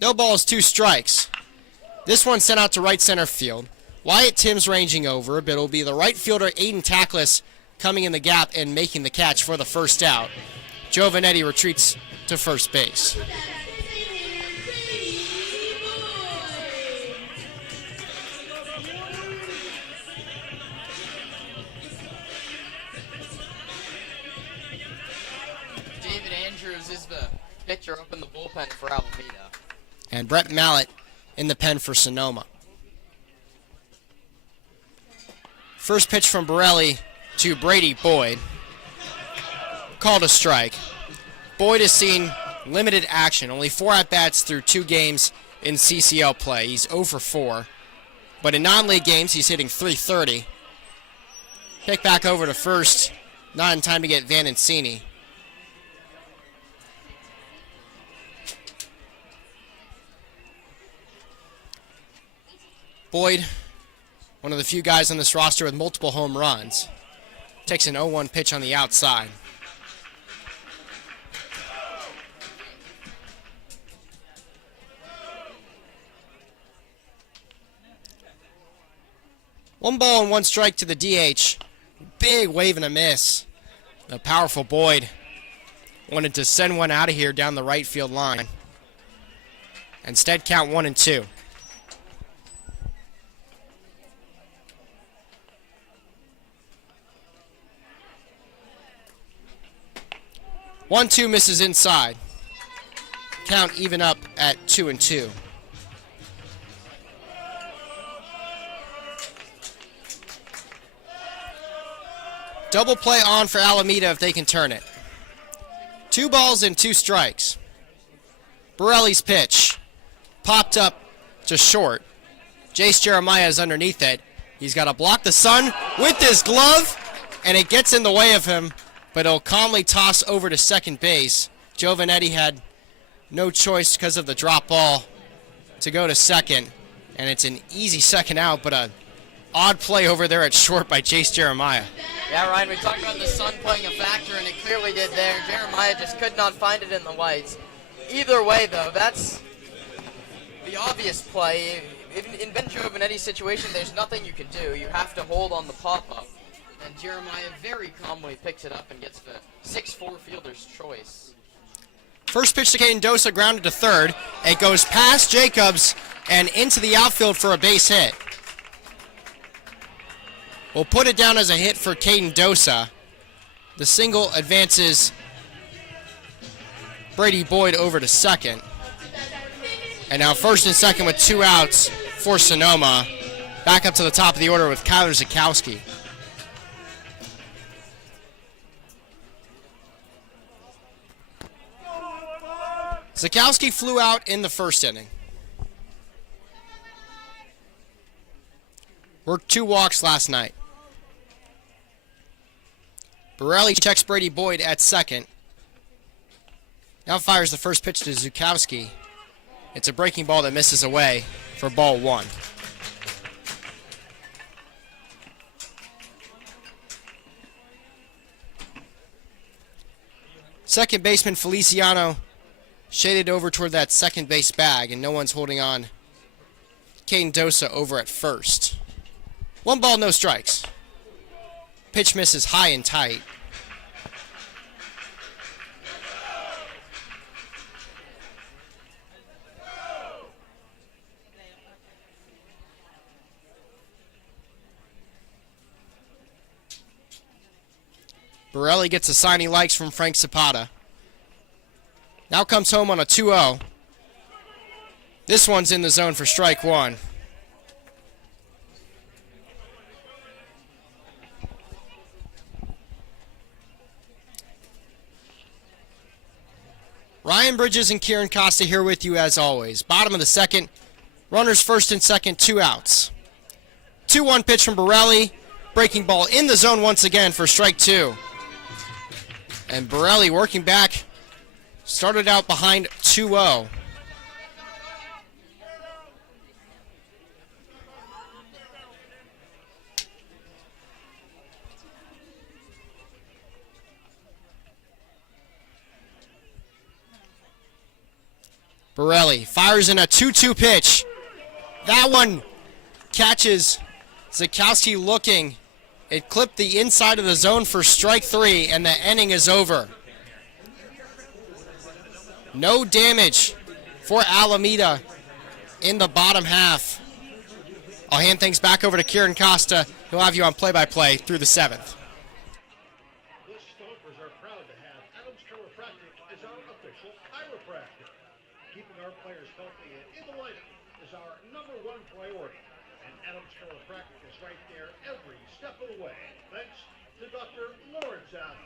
No balls, 2 strikes. This one sent out to right center field. Wyatt Timms ranging over, but it'll be the right fielder Aiden Tackless coming in the gap and making the catch for the first out. Giovanetti retreats to first base. David Andrews is the pitcher up in the bullpen for Alameda. And Brett Mallett in the pen for Sonoma. First pitch from Borelli to Brady Boyd. Called a strike. Boyd has seen limited action, only 4 at-bats through 2 games in CCL play. He's 0 for 4. But in non-league games, he's hitting .330. Kick back over to first. Not in time to get Vannancini. Boyd, one of the few guys on this roster with multiple home runs, takes an 0-1 pitch on the outside. One ball and 1 strike to the DH. Big wave and a miss. The powerful Boyd wanted to send one out of here down the right field line. Instead, count 1-2. 1-2 misses inside. Count even up at 2-2. Double play on for Alameda if they can turn it. 2 balls and 2 strikes. Borelli's pitch. Popped up to short. Jace Jeremiah is underneath it. He's got to block the sun with his glove, and it gets in the way of him, but he'll calmly toss over to second base. Giovanetti had no choice because of the drop ball to go to second, and it's an easy second out, but a odd play over there at short by Jace Jeremiah. Yeah, Ryan, we talked about the sun playing a factor, and it clearly did there. Jeremiah just could not find it in the whites. Either way, though, that's the obvious play. In Ben Giovanetti's situation, there's nothing you can do. You have to hold on the pop-up. And Jeremiah very calmly picks it up and gets the 6-4 fielder's choice. First pitch to Caden Dosa, grounded to third. It goes past Jacobs and into the outfield for a base hit. We'll put it down as a hit for Caden Dosa. The single advances Brady Boyd over to second. And now first and second with 2 outs for Sonoma. Back up to the top of the order with Kyler Zukowski. Zukowski flew out in the first inning. Worked 2 walks last night. Borelli checks Brady Boyd at second. Now fires the first pitch to Zukowski. It's a breaking ball that misses away for ball 1. Second baseman Feliciano shaded over toward that second base bag, and no one's holding on Caden Dosa over at first. 1 ball, no strikes. Pitch misses high and tight. Borelli gets a sign he likes from Frank Zapata. Now comes home on a 2-0. This one's in the zone for strike 1. Ryan Bridges and Kieran Costa here with you as always. Bottom of the second. Runners first and second, 2 outs. 2-1 pitch from Borelli. Breaking ball in the zone once again for strike 2. And Borelli working back. Started out behind 2-0. Borelli fires in a 2-2 pitch. That one catches Zukowski looking. It clipped the inside of the zone for strike 3, and the inning is over. No damage for Alameda in the bottom half. I'll hand things back over to Kieran Costa, who'll have you on play-by-play through the 7th. The Stompers are proud to have Adams Chiropractic as our official chiropractor. Keeping our players healthy and in the lineup is our #1 priority. And Adams Chiropractic is right there every step of the way. Thanks to Dr. Lawrence Adams.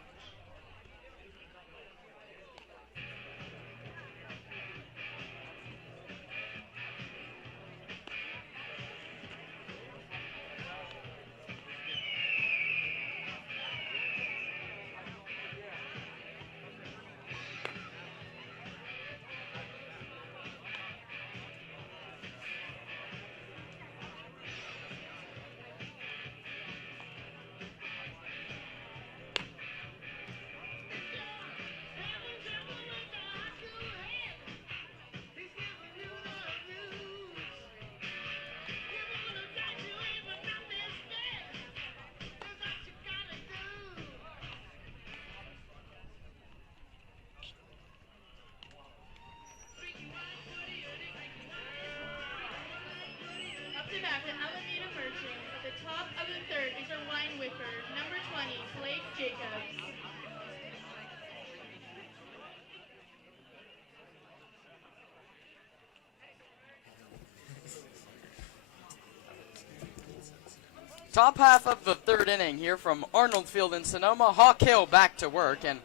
Top half of the third inning here from Arnold Field in Sonoma. Hawk Hill back to work, and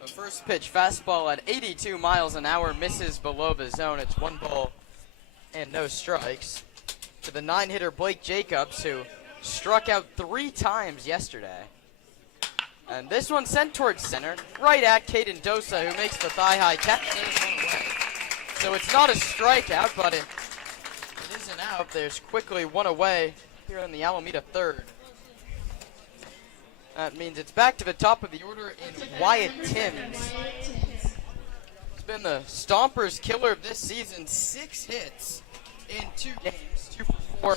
the first pitch fastball at 82 miles an hour misses below the zone. It's 1 ball and no strikes to the 9-hitter Blake Jacobs, who struck out 3 times yesterday. And this one sent towards center, right at Caden Dosa, who makes the thigh-high catch. There's one away. So it's not a strikeout, but it is an out. There's quickly one away here in the Alameda third. That means it's back to the top of the order in Wyatt Timms. He's been the Stompers' killer of this season. 6 hits in 2 games, 2 for 4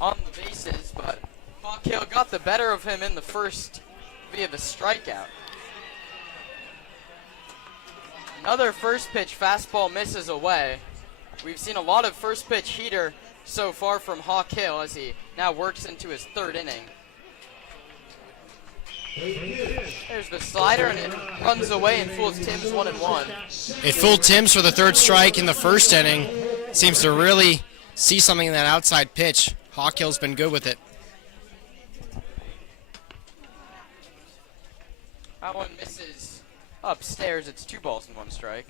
on the bases, but Hawk Hill got the better of him in the first via the strikeout. Another first pitch fastball misses away. We've seen a lot of first pitch heater so far from Hawk Hill as he now works into his third inning. There's the slider, and it runs away and fools Timms 1-1. It fooled Timms for the third strike in the first inning. Seems to really see something in that outside pitch. Hawk Hill's been good with it. That one misses upstairs. It's 2 balls and 1 strike.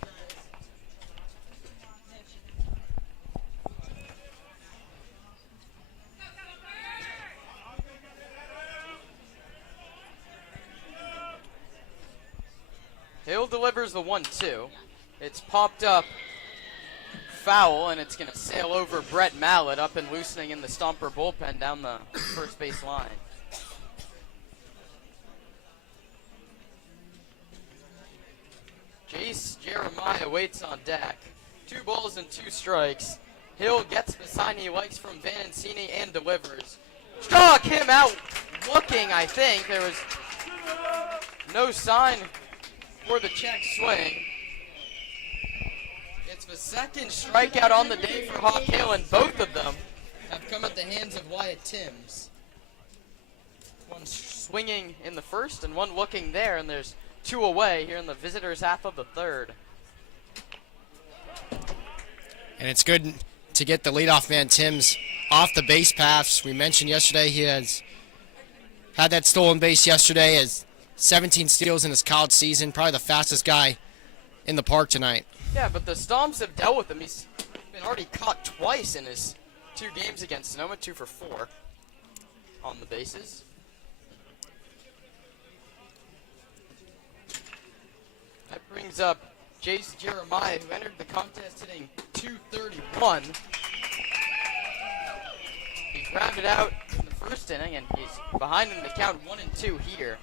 Hill delivers the 1-2. It's popped up foul, and it's going to sail over Brett Mallett, up and loosening in the Stomper bullpen down the first base line. Jace Jeremiah waits on deck. 2 balls and 2 strikes. Hill gets the sign he likes from Vanencini and delivers. Struck him out looking, I think. There was no sign for the check swing. It's the second strikeout on the day for Hawk Hill, and both of them have come at the hands of Wyatt Timms. One swinging in the first and one looking there, and there's 2 away here in the visitors' half of the third. And it's good to get the leadoff man Timms off the base paths. We mentioned yesterday he has had that stolen base yesterday, as 17 steals in his college season, probably the fastest guy in the park tonight. Yeah, but the Stomps have dealt with him. He's been already caught twice in his 2 games against Sonoma, 2 for 4 on the bases. That brings up Jace Jeremiah, who entered the contest hitting .231. He grounded out in the first inning, and he's behind in the count 1-2 here.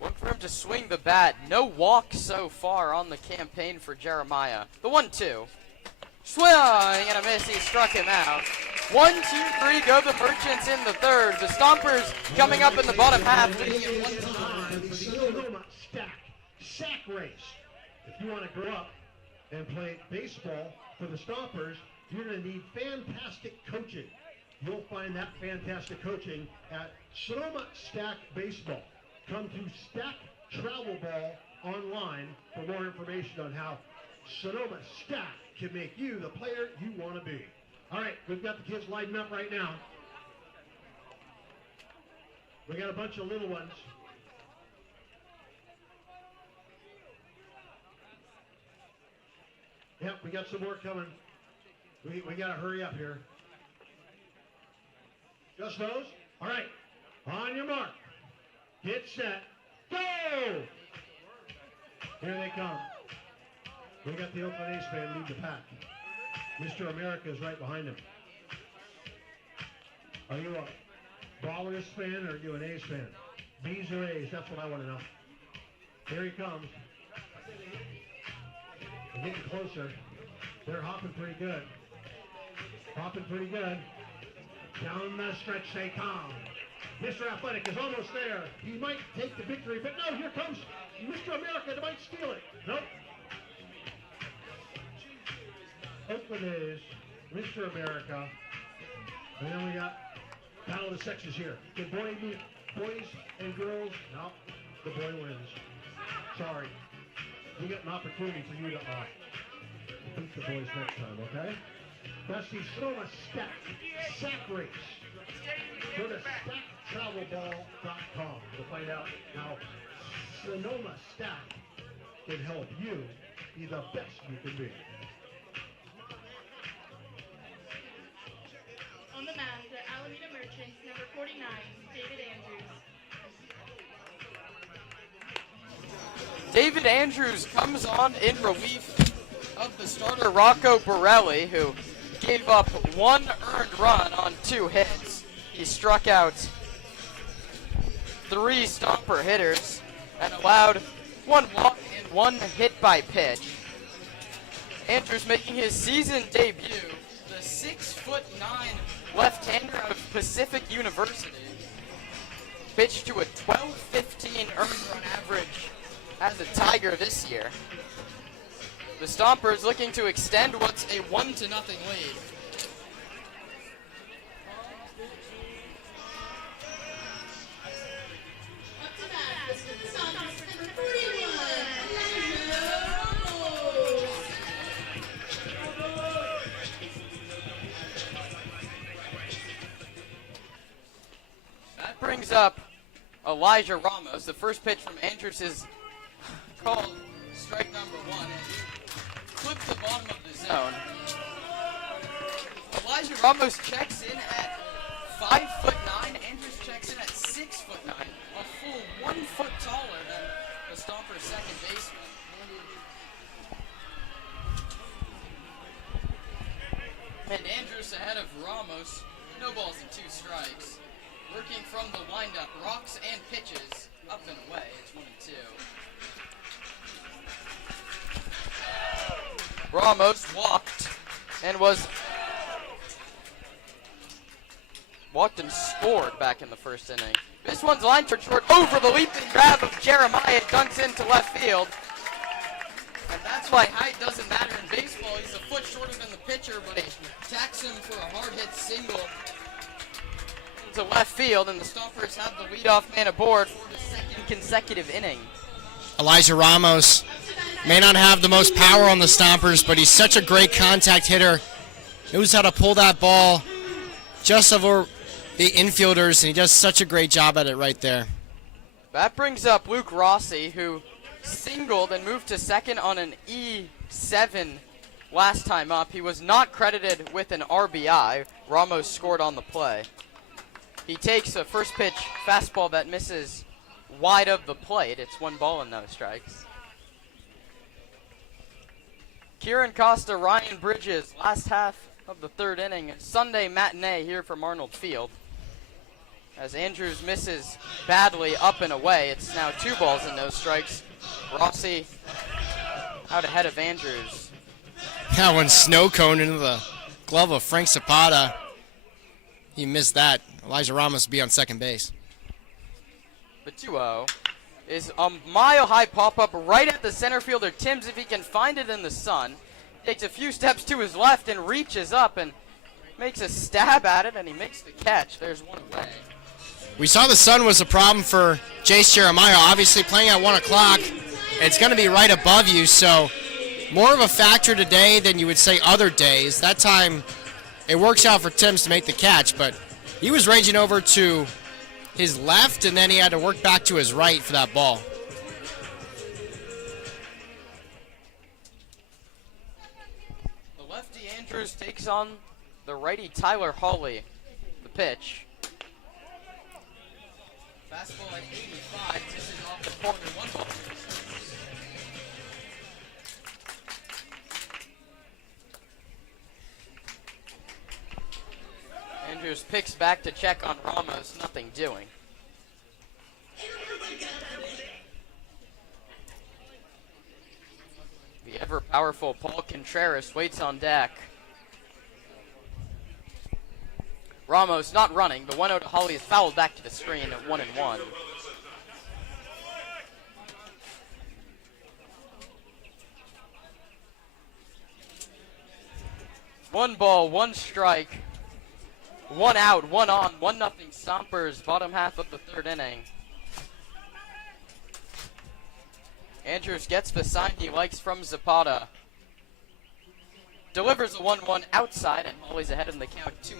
Look for him to swing the bat. No walk so far on the campaign for Jeremiah. The 1-2. Swing and a miss. He struck him out. 1, 2, 3 go the Merchants in the third. The Stompers coming up in the bottom half. The Sonoma sack race. If you want to grow up and play baseball for the Stompers, you're going to need fantastic coaching. You'll find that fantastic coaching at Sonoma Stack Baseball. Come to Stack Travel Ball online for more information on how Sonoma Stack can make you the player you want to be. All right, we've got the kids lighting up right now. We got a bunch of little ones. Yep, we got some more coming. We got to hurry up here. Just those? All right, on your mark. Get set. Go! Here they come. We got the Oakland A's fan lead the pack. Mr. America is right behind him. Are you a Ballers fan or are you an A's fan? B's or A's? That's what I want to know. Here he comes. They're getting closer. They're hopping pretty good. Hopping pretty good. Down the stretch they come. Mr. Athletic is almost there. He might take the victory, but no, here comes Mr. America that might steal it. Nope. Oakland A's, Mr. America. And then we got Battle of the Sexes here. Can boys and girls? No, the boy wins. Sorry. We got an opportunity for you to beat the boys next time, okay? That's the Sonoma Stack Sack Race. Go to stacktravelball.com to find out how Sonoma Stack can help you be the best you can be. On the mound, the Alameda Merchants, number 49, David Andrews. David Andrews comes on in relief of the starter Rocco Borelli, who gave up 1 earned run on 2 hits. He struck out 3 Stomper hitters and allowed 1 walk and 1 hit by pitch. Andrews making his season debut, the 6'9" left-hander out of Pacific University, pitched to a 12.15 earned run average as a Tiger this year. The Stompers looking to extend what's a 1-0 lead. Up to bat, the Stompers, number 41, That brings up Elijah Ramos. The first pitch from Andrews is called strike number 1, and he clipped the bottom of the zone. Elijah Ramos checks in at 5'9". Andrews checks in at 6'9", a full 1 foot taller than the Stompers' second baseman. And Andrews ahead of Ramos. No balls and 2 strikes. Working from the windup, rocks and pitches, up and away. It's 1-2. Ramos walked and scored back in the first inning. This one's lined toward short over the leaping grab of Jeremiah, dunks into left field. And that's why height doesn't matter in baseball. He's a foot shorter than the pitcher, but he tacks him for a hard hit single to left field, and the Stompers have the leadoff man aboard for the second consecutive inning. Elijah Ramos may not have the most power on the Stompers, but he's such a great contact hitter. Knows how to pull that ball just over the infielders, and he does such a great job at it right there. That brings up Luke Rossi, who singled and moved to second on an E7 last time up. He was not credited with an RBI. Ramos scored on the play. He takes a first pitch fastball that misses wide of the plate. It's 1 ball and no strikes. Kieran Costa, Ryan Bridges, last half of the 3rd inning. Sunday matinee here from Arnold Field. As Andrews misses badly up and away, it's now 2 balls and no strikes. Rossi out ahead of Andrews. That one snow cone into the glove of Frank Zapata. He missed that. Elijah Ramos will be on second base. The 2-0 is a mile-high pop-up right at the center fielder Timms if he can find it in the sun. Takes a few steps to his left and reaches up and makes a stab at it, and he makes the catch. There's 1 away. We saw the sun was a problem for Jace Jeremiah, obviously playing at 1 o'clock. It's going to be right above you, so more of a factor today than you would say other days. That time, it works out for Timms to make the catch, but he was ranging over to his left, and then he had to work back to his right for that ball. The lefty Andrews takes on the righty Tyler Hawley. The pitch. Fastball at 85, this is off the corner, 1 ball. Andrews picks back to check on Ramos, nothing doing. The ever-powerful Paul Contreras waits on deck. Ramos not running. The 1-0 to Hawley is fouled back to the screen at 1-1. One ball, 1 strike. 1 out, 1 on, 1-0 Stompers, bottom half of the 3rd inning. Andrews gets the sign he likes from Zapata. delivers a 1-1 outside, and Holly's ahead in the count 2-1.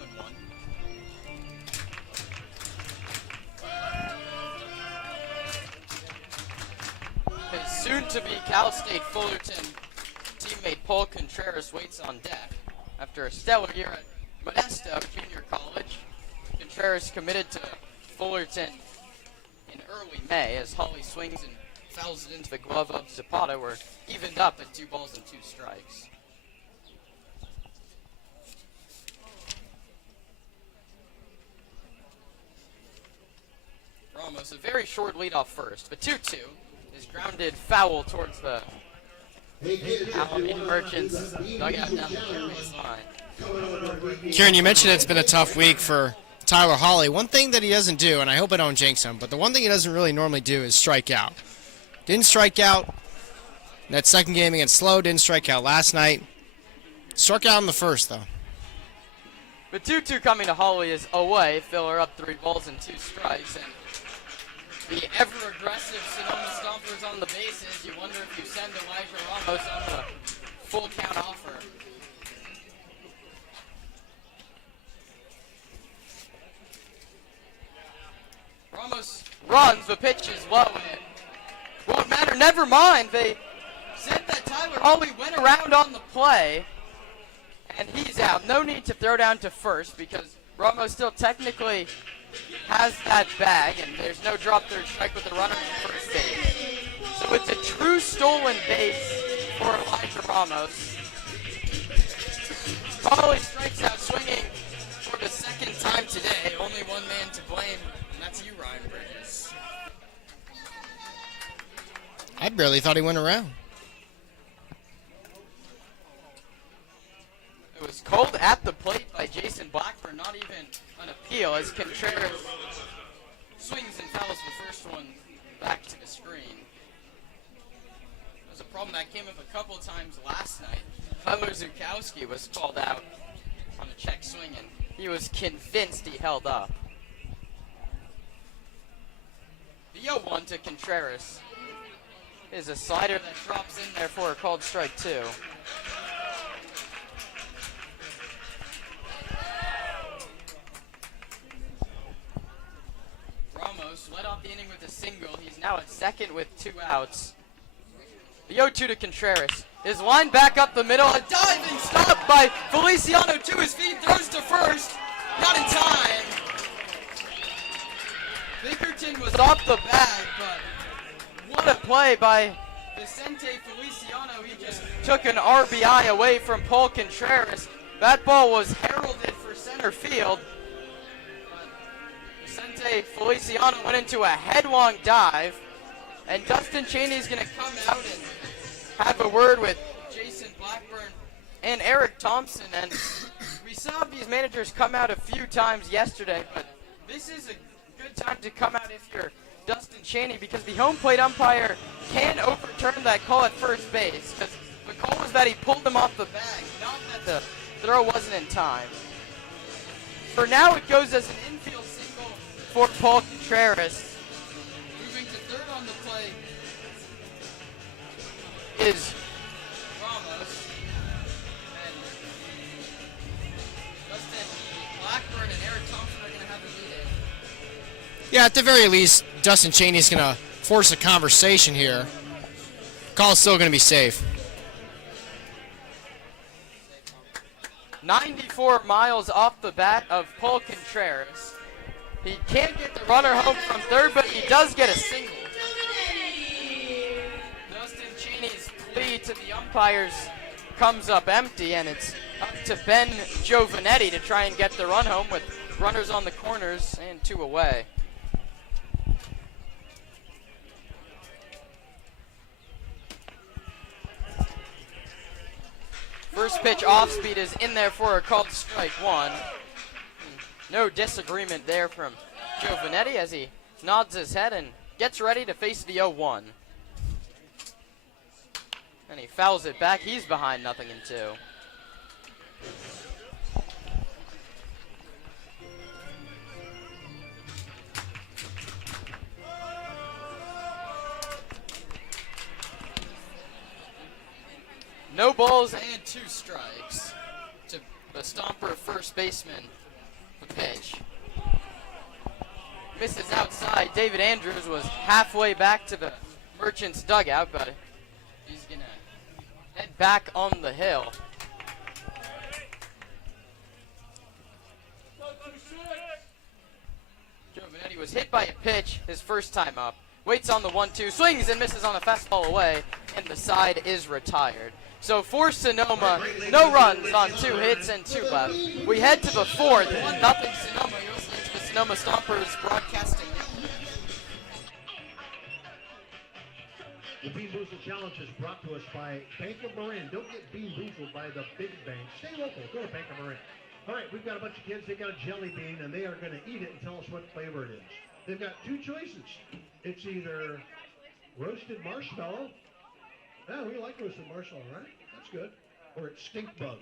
His soon-to-be Cal State Fullerton teammate Paul Contreras waits on deck. After a stellar year at Modesto Junior College, Contreras committed to Fullerton in early May as Holly swings and fouls it into the glove of Zapata, were evened up at 2 balls and 2 strikes. Ramos, a very short leadoff first, but 2-2 is grounded foul towards the Alameda Merchants dugout down the third base line. Kieran, you mentioned it's been a tough week for Tyler Holly. One thing that he doesn't do, and I hope I don't jinx him, but the one thing he doesn't really normally do is strike out. Didn't strike out in that second game against Slow, didn't strike out last night. Struck out in the first, though. The 2-2 coming to Holly is away. Filler up 3 balls and 2 strikes, and the ever-aggressive Sonoma Stompers on the bases. You wonder if you send Elijah Ramos on the full count offer. Ramos runs, the pitch is low, and it won't matter. Never mind, they said that Tyler Holly went around on the play, and he's out. No need to throw down to first because Ramos still technically has that bag, and there's no drop third strike with the runner on first base. So it's a true stolen base for Elijah Ramos. Holly strikes out swinging for the second time today. Only one man to blame, and that's you, Ryan Bridges. I barely thought he went around. It was called at the plate by Jason Blackburn, not even an appeal, as Contreras swings and fouls the first one back to the screen. It was a problem that came up a couple times last night. Tyler Zukowski was called out on a check swing, and he was convinced he held up. The 0-1 to Contreras is a slider that drops in there for a called strike 2. Ramos led off the inning with a single. He's now at second with 2 outs. The 0-2 to Contreras. His line back up the middle. A diving stop by Feliciano to his feet. Throws to first. Not in time. Bickerton was off the bag, but what a play by Vicente Feliciano. He just took an RBI away from Paul Contreras. That ball was heralded for center field. Vicente Feliciano went into a headlong dive, and Dustin Cheney's going to come out and have a word with Jason Blackburn and Eric Thompson. And we saw these managers come out a few times yesterday, but this is a good time to come out if you're Dustin Cheney, because the home plate umpire can overturn that call at first base, because the call was that he pulled him off the bag, not that the throw wasn't in time. For now, it goes as an infield single for Paul Contreras. Moving to third on the play is Ramos, and Dustin Blackburn and Eric Thompson are going to have a meeting. Yeah, at the very least, Dustin Cheney's going to force a conversation here. Call's still going to be safe. 94 miles off the bat of Paul Contreras. He can't get the runner home from third, but he does get a single. Dustin Cheney's plea to the umpires comes up empty, and it's up to Ben Giovanetti to try and get the run home with runners on the corners and 2 away. First pitch off speed is in there for a called strike 1. No disagreement there from Giovanetti as he nods his head and gets ready to face the 0-1. And he fouls it back. He's behind 0-2. No balls and 2 strikes to the Stomper first baseman. The pitch. Misses outside. David Andrews was halfway back to the Merchants dugout, but he's going to head back on the hill. Giovanetti was hit by a pitch his first time up. Waits on the 1-2, swings and misses on a fastball away, and the side is retired. So for Sonoma, no runs on 2 hits and 2 left. We head to the 4th, 1-0 Sonoma. You're listening to the Sonoma Stompers broadcasting. The Bean Boozled Challenge is brought to us by Bank of Marin. Don't get bean boozled by the big bank. Stay local. Go to Bank of Marin. All right, we've got a bunch of kids. They got a jelly bean, and they are going to eat it and tell us what flavor it is. They've got 2 choices. It's either roasted marshmallow. Oh, we like roasted marshmallow, right? That's good. Or it's stink bug.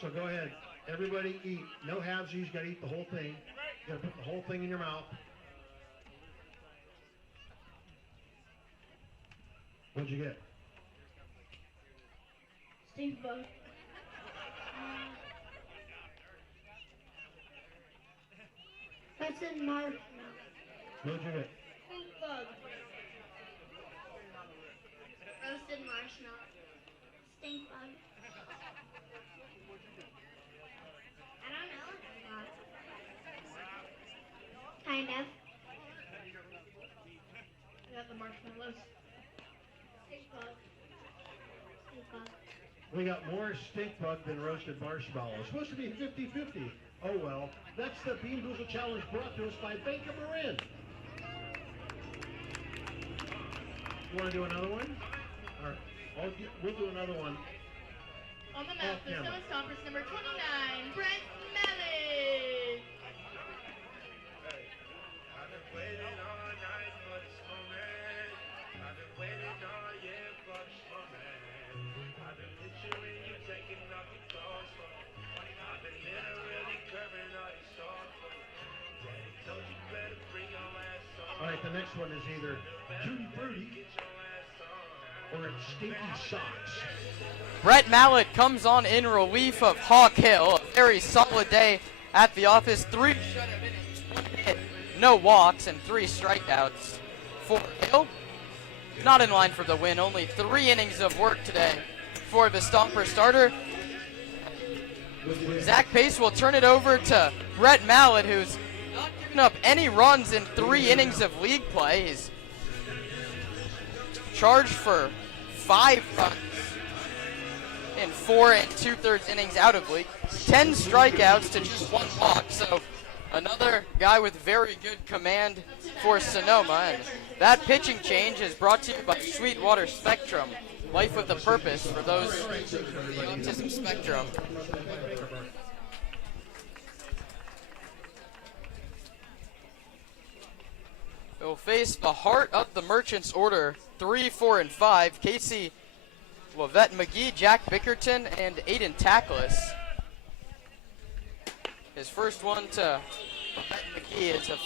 So go ahead. Everybody eat. No halvesies. You got to eat the whole thing. You got to put the whole thing in your mouth. What'd you get? Stink bug. That's in marshmallow. What'd you get? Stink bug. Roasted marshmallow. Stink bug. I don't know what it's called. Kind of. I got the marshmallows. Stink bug. Stink bug. We got more stink bug than roasted marshmallow. It's supposed to be 50-50. Oh well. That's the Bean Boozled Challenge brought to us by Bank of Marin. You want to do another one? All right. We'll do another one. On the mound, the Sonoma Stompers, number 29, Brent Mallett. I've been waiting all night for this moment. I've been waiting all year for this moment. I've been picturing you taking off your clothes. I've been literally curving all your short clothes. Daddy told you better bring your ass on. All right, the next one is either Tutti Frutti or it's Stinky Socks. Brett Mallett comes on in relief of Hawk Hill. A very solid day at the office. 3 shutout innings, 1 hit, no walks, and 3 strikeouts for Hill. Not in line for the win. Only 3 innings of work today for the Stomper starter. Zach Pace will turn it over to Brett Mallett, who's not given up any runs in 3 innings of league play. He's charged for 5 runs in 4 2/3 innings out of league. 10 strikeouts to just 1 walk. So another guy with very good command for Sonoma. And that pitching change is brought to you by Sweetwater Spectrum. Life with a purpose for those with the autism spectrum. Will face the heart of the Merchants order, 3, 4, and 5. Casey Lavette McGee, Jack Bickerton, and Aiden Tackless. His first one to Lavette McGee is a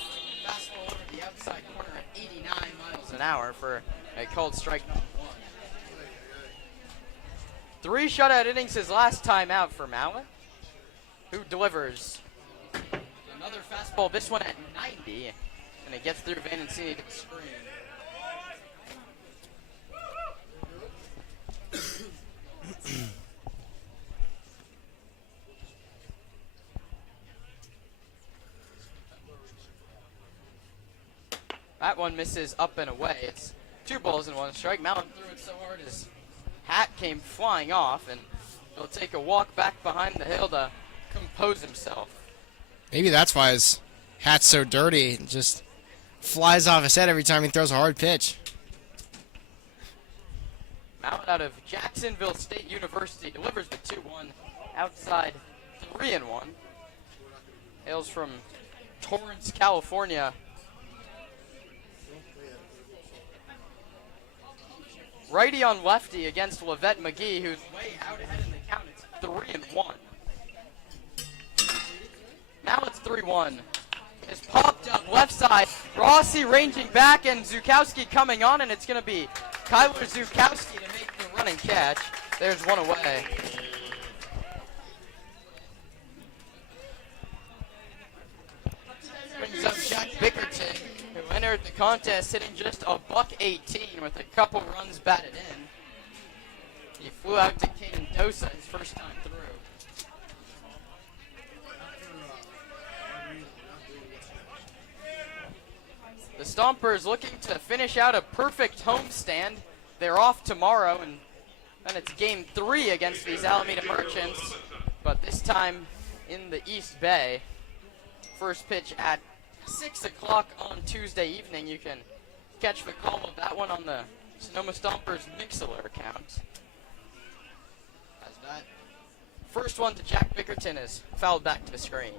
fastball over the outside corner at 89 miles an hour for a called strike number 1. 3 shutout innings his last time out for Mallett, who delivers another fastball, this one at 90. And it gets through Vanencini to the screen. That one misses up and away. It's 2 balls and 1 strike. Mallett threw it so hard his hat came flying off, and he'll take a walk back behind the hill to compose himself. Maybe that's why his hat's so dirty. It just flies off his head every time he throws a hard pitch. Mallett out of Jacksonville State University delivers the 2-1 outside 3-1. Hails from Torrance, California. Righty on lefty against Lavette McGee, who's way out ahead in the count. It's 3-1. Now it's 3-1. Is popped up left side. Rossi ranging back and Zukowski coming on, and it's going to be Kyler Zukowski to make the running catch. There's one away. Brings up Jack Bickerton, who entered the contest hitting just a $118 with a couple runs batted in. He flew out to Caden Dosa his first time through. The Stompers looking to finish out a perfect homestand. They're off tomorrow, and then it's game 3 against these Alameda Merchants, but this time in the East Bay. First pitch at 6 o'clock on Tuesday evening. You can catch the call of that one on the Sonoma Stompers Mixler account. As that first one to Jack Bickerton is fouled back to the screen.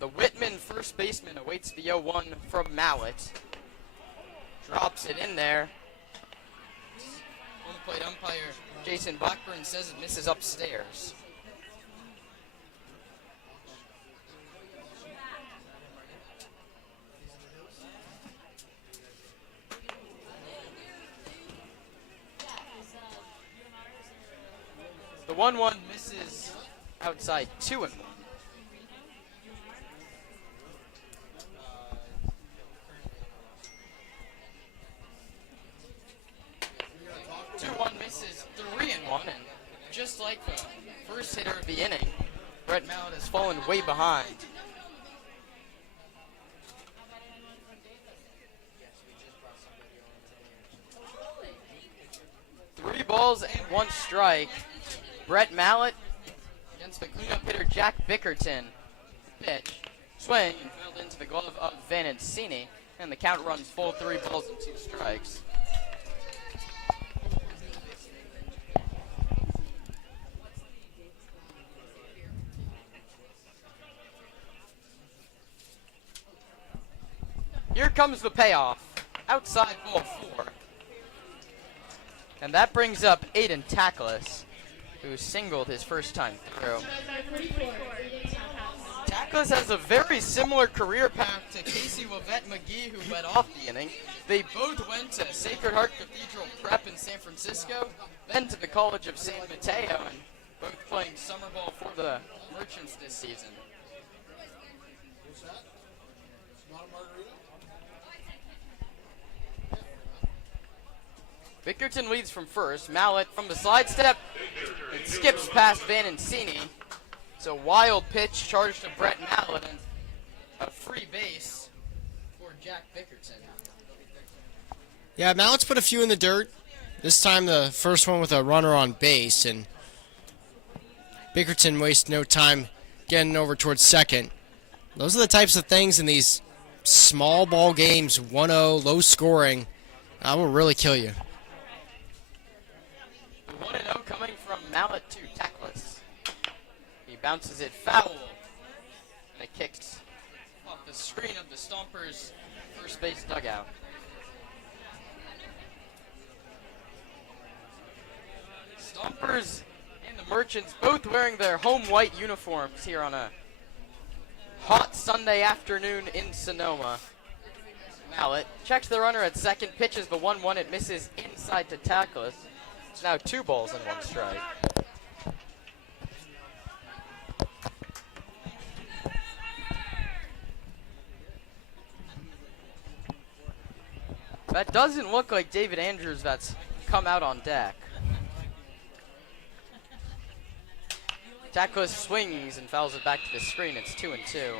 The Whitman first baseman awaits the 0-1 from Mallet. Drops it in there. Home plate umpire Jason Blackburn says it misses upstairs. The 1-1 misses outside 2-1. 2-1 misses 3-1, and just like the first hitter of the inning, Brett Mallet has fallen way behind. Three balls and 1 strike. Brett Mallet against the cleanup hitter Jack Bickerton. Pitch, swing, and fell into the glove of Vanencini, and the count runs full 3 balls and 2 strikes. Here comes the payoff. Outside ball 4. And that brings up Aiden Tackless, who singled his first time through. Tackless has a very similar career path to Casey Wavette McGee, who led off the inning. They both went to Sacred Heart Cathedral Prep in San Francisco, then to the College of San Mateo, and both playing summer ball for the Merchants this season. Bickerton leads from first. Mallet from the slide step. It skips past Vanencini. It's a wild pitch charged to Brett Mallet and a free base for Jack Bickerton. Yeah, Mallet's put a few in the dirt. This time the first one with a runner on base, and Bickerton wastes no time getting over towards second. Those are the types of things in these small ball games, 1-0, low scoring, that will really kill you. 1-0 coming from Mallet to Tackless. He bounces it foul, and it kicks off the screen of the Stompers' first base dugout. Stompers and the Merchants both wearing their home white uniforms here on a hot Sunday afternoon in Sonoma. Mallet checks the runner at second, pitches the 1-1, it misses inside to Tackless. It's now 2 balls and 1 strike. That doesn't look like David Andrews that's come out on deck. Tackless swings and fouls it back to the screen. It's 2-2.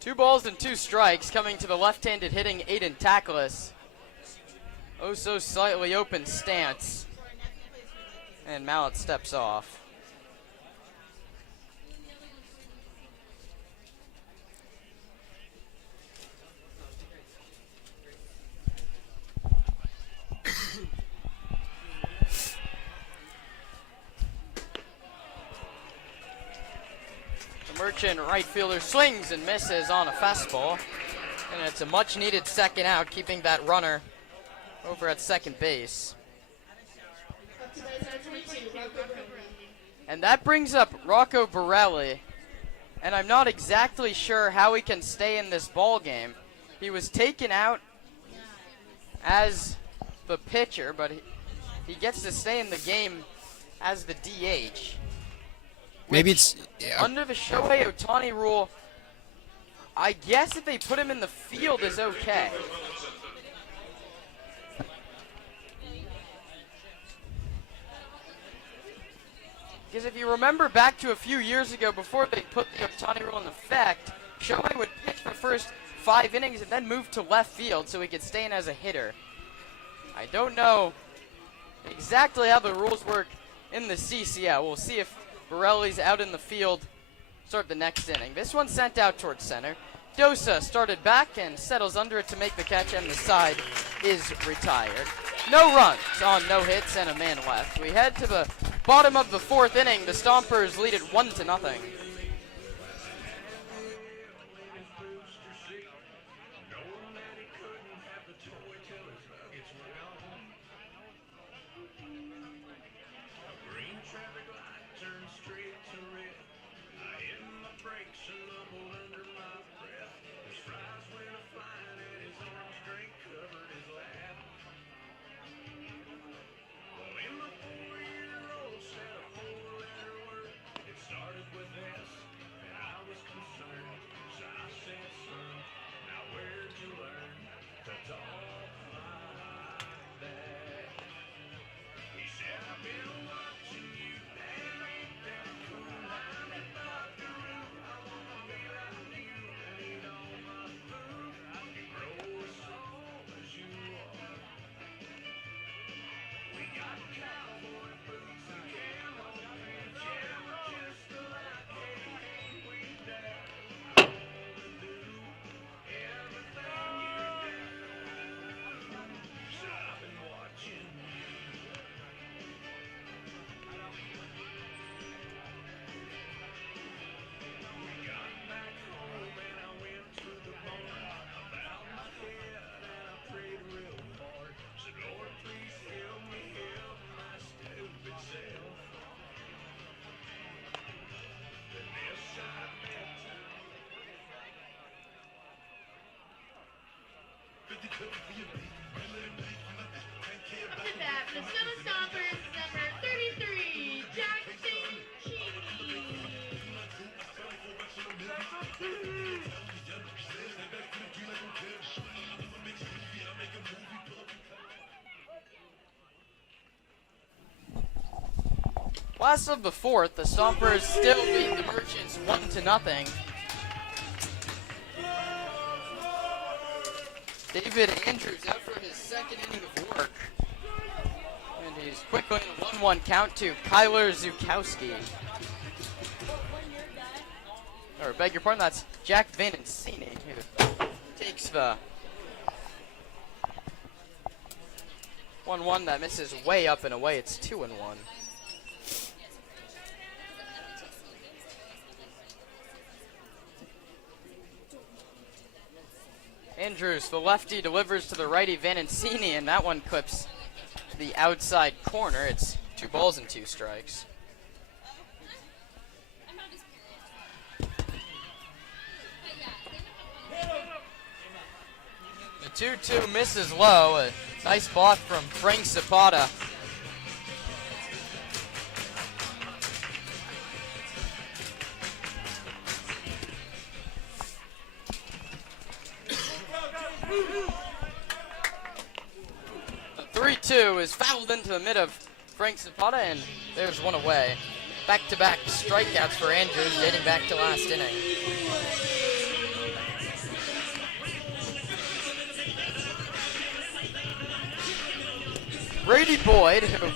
Two balls and 2 strikes coming to the left-handed hitting Aiden Tackless. Oh, so slightly open stance. And Mallet steps off. The Merchant right fielder swings and misses on a fastball. And it's a much-needed second out, keeping that runner over at second base. And that brings up Rocco Borelli. And I'm not exactly sure how he can stay in this ball game. He was taken out as the pitcher, but he gets to stay in the game as the DH. Maybe it's Under the Shohei Ohtani rule, I guess if they put him in the field is okay. Because if you remember back to a few years ago, before they put the Ohtani rule in effect, Shohei would pitch the first 5 innings and then move to left field so he could stay in as a hitter. I don't know exactly how the rules work in the CCL. We'll see if Borelli's out in the field, start the next inning. This one sent out towards center. Dosa started back and settles under it to make the catch, and the side is retired. No runs on no hits and a man left. We head to the bottom of the 4th inning. The Stompers lead it 1-0. Up to bat, the Sonoma Stompers, number 33, Jack Last of the 4th, the Stompers still beat the Merchants 1-0. David Andrews out for his 2nd inning of work. And he's quickly in a 1-1 count to Kyler Zukowski. Or beg your pardon, that's Jack Vanencini who takes the 1-1 that misses way up and away. It's 2-1. Andrews, the lefty, delivers to the righty Vanencini, and that one clips the outside corner. It's 2 balls and 2 strikes. The 2-2 misses low. A nice block from Frank Zapata. The 3-2 is fouled into the mid of Frank Zapata, and there's one away. Back-to-back strikeouts for Andrews dating back to last inning. Brady Boyd, who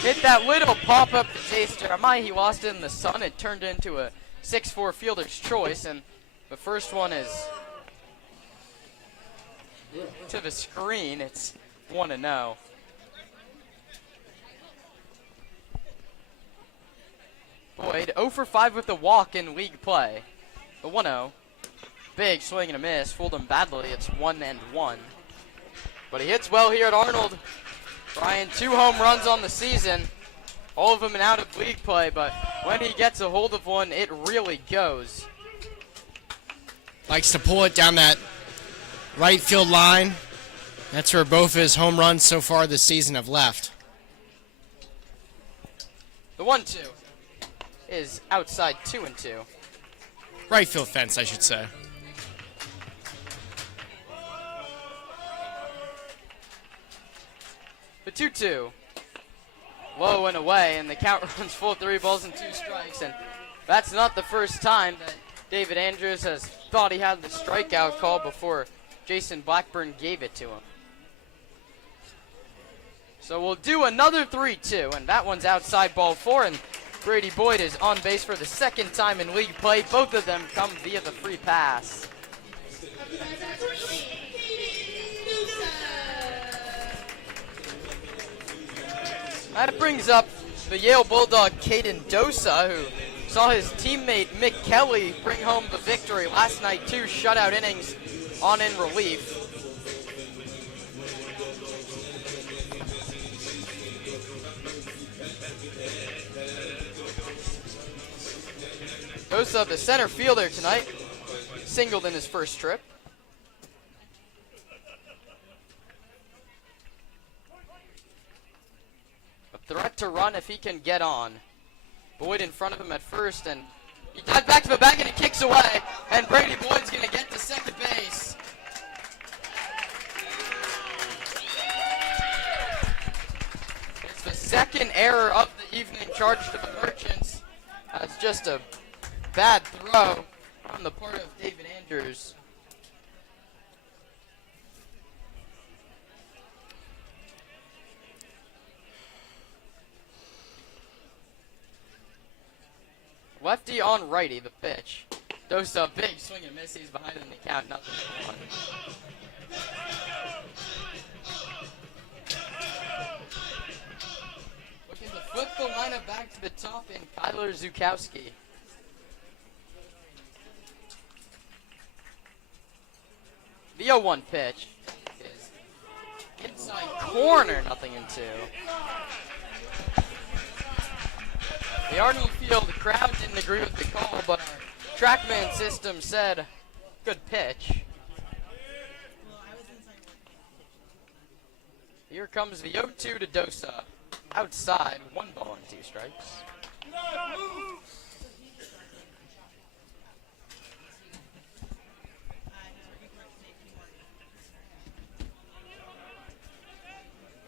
hit that little pop-up to Chase Jeremiah, he lost it in the sun. It turned into a 6-4 fielder's choice, and the first one is to the screen. It's 1-0. Boyd 0 for 5 with the walk in league play. The 1-0. big swing and a miss. Fooled him badly. It's 1-1. But he hits well here at Arnold. Brian, 2 home runs on the season. All of them in out of league play, but when he gets a hold of one, it really goes. Likes to pull it down that right field line. That's where both of his home runs so far this season have left. The 1-2 is outside 2-2. Right field fence, I should say. The 2-2. Low and away, and the count runs full 3 balls and 2 strikes. And that's not the first time that David Andrews has thought he had the strikeout call before Jason Blackburn gave it to him. So we'll do another 3-2, and that one's outside ball 4, and Brady Boyd is on base for the second time in league play. Both of them come via the free pass. That brings up the Yale Bulldog Caden Dosa, who saw his teammate Mick Kelly bring home the victory last night. 2 shutout innings on in relief. Dosa, the center fielder tonight, singled in his first trip. A threat to run if he can get on. Boyd in front of him at first, and he dives back to the bag and he kicks away, and Brady Boyd's going to get to second base. It's the second error of the evening charged to the Merchants. That's just a bad throw on the part of David Andrews. Lefty on righty, the pitch. Dosa, big swing and miss. He's behind in the count. Nothing. Looking to flip the lineup back to the top in Kyler Zukowski. The 0-1 pitch is inside corner, 0-2. The Arnold Field crowd didn't agree with the call, but our TrackMan system said, good pitch. Here comes the 0-2 to Dosa. Outside, 1 ball and 2 strikes.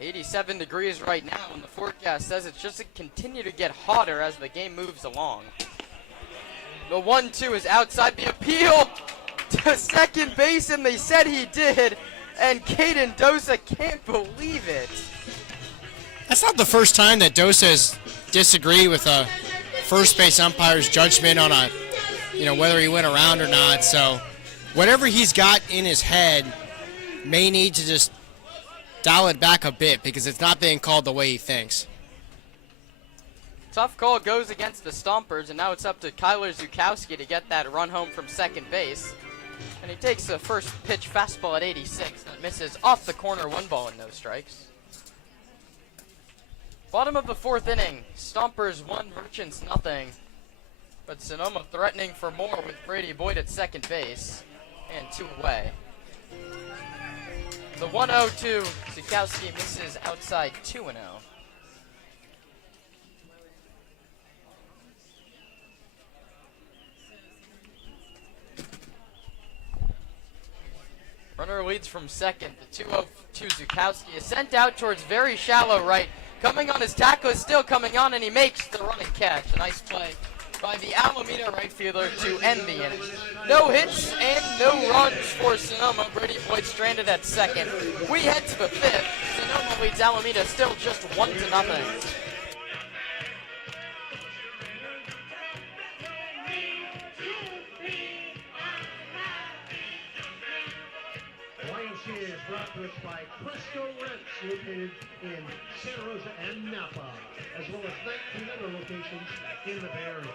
.87 degrees right now, and the forecast says it's just to continue to get hotter as the game moves along. The 1-2 is outside. The appeal to second base, and they said he did, and Caden Dosa can't believe it. That's not the first time that Dosa has disagreed with a first base umpire's judgment on a, whether he went around or not. So whatever he's got in his head may need to just dial it back a bit because it's not being called the way he thinks. Tough call goes against the Stompers, and now it's up to Kyler Zukowski to get that run home from second base. And he takes the first pitch fastball at 86 that misses off the corner, 1 ball and no strikes. Bottom of the 4th inning, Stompers 1, Merchants 0. But Sonoma threatening for more with Brady Boyd at second base and 2 away. The 1-0 to Zukowski misses outside 2-0. Runner leads from second. The 2-0 to Zukowski is sent out towards very shallow right. Coming on his tackle is still coming on, and he makes the running catch. A nice play by the Alameda right fielder to end the inning. No hits and no runs for Sonoma. Brady Boyd stranded at second. We head to the 5th. Sonoma leads Alameda still just 1-0. is brought to us by Presto Rents, located in Santa Rosa and Napa, as well as 19 other locations in the Bay Area.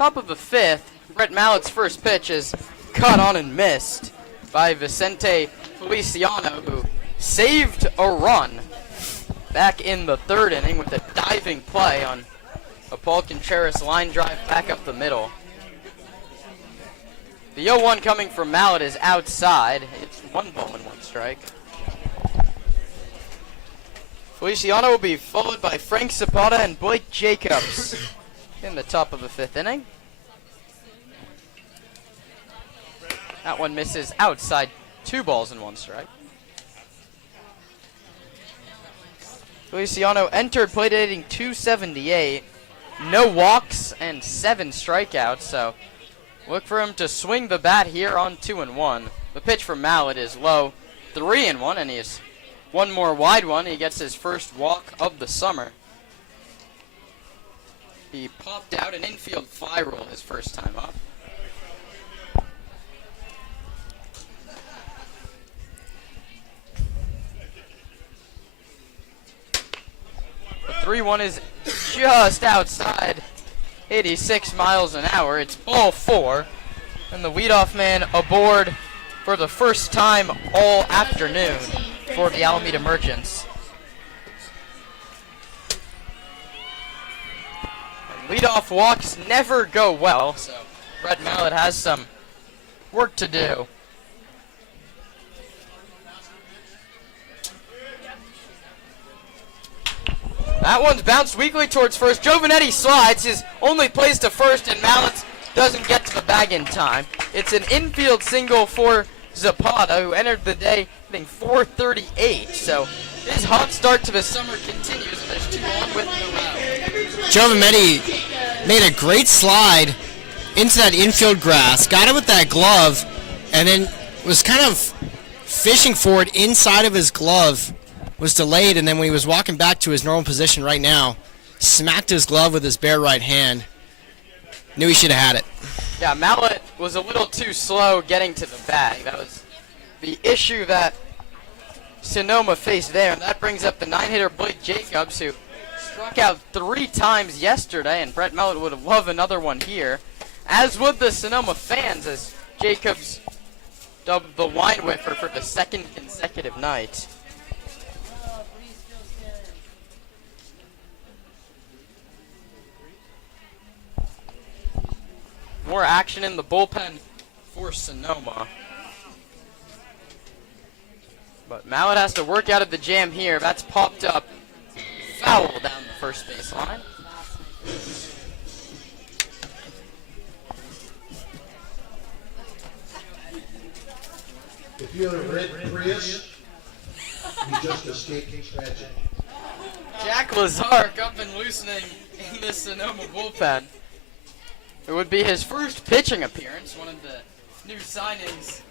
Top of the fifth, Brett Mallett's first pitch is cut on and missed by Vicente Feliciano, who saved a run back in the third inning with a diving play on a Paul Contreras line drive back up the middle. The 0-1 coming from Mallett is outside. It's 1 ball and 1 strike. Feliciano will be followed by Frank Zapata and Blake Jacobs in the top of the fifth inning. That one misses outside, 2 balls and 1 strike. Feliciano entered plate hitting .278, no walks and 7 strikeouts, so look for him to swing the bat here on 2-1. The pitch from Mallett is low, 3-1, and he has one more wide one. He gets his first walk of the summer. He popped out an infield fly roll his first time up. The 3-1 is just outside, 86 miles an hour. It's ball 4, and the leadoff man aboard for the first time all afternoon for the Alameda Merchants. And leadoff walks never go well, so Brett Mallett has some work to do. That one's bounced weakly towards first. Giovanetti slides, his only plays to first, and Mallett doesn't get to the bag in time. It's an infield single for Zapata, who entered the day hitting .438. So his hot start to the summer continues, and there's 2 on with no out. Giovanetti made a great slide into that infield grass, got it with that glove, and then was kind of fishing for it inside of his glove. Was delayed, and then when he was walking back to his normal position right now, smacked his glove with his bare right hand. Knew he should have had it. Yeah, Mallett was a little too slow getting to the bag. That was the issue that Sonoma faced there, and that brings up the 9-hitter Blake Jacobs, who struck out 3 times yesterday, and Brett Mallett would love another one here, as would the Sonoma fans, as Jacobs dubbed the wine whiffer for the 2nd consecutive night. More action in the bullpen for Sonoma. But Mallett has to work out of the jam here. That's popped up. Foul down the first baseline. If you're a red Prius, you just escaped tragedy. Jack Lazark up and loosening in the Sonoma bullpen. It would be his first pitching appearance, one of the new signings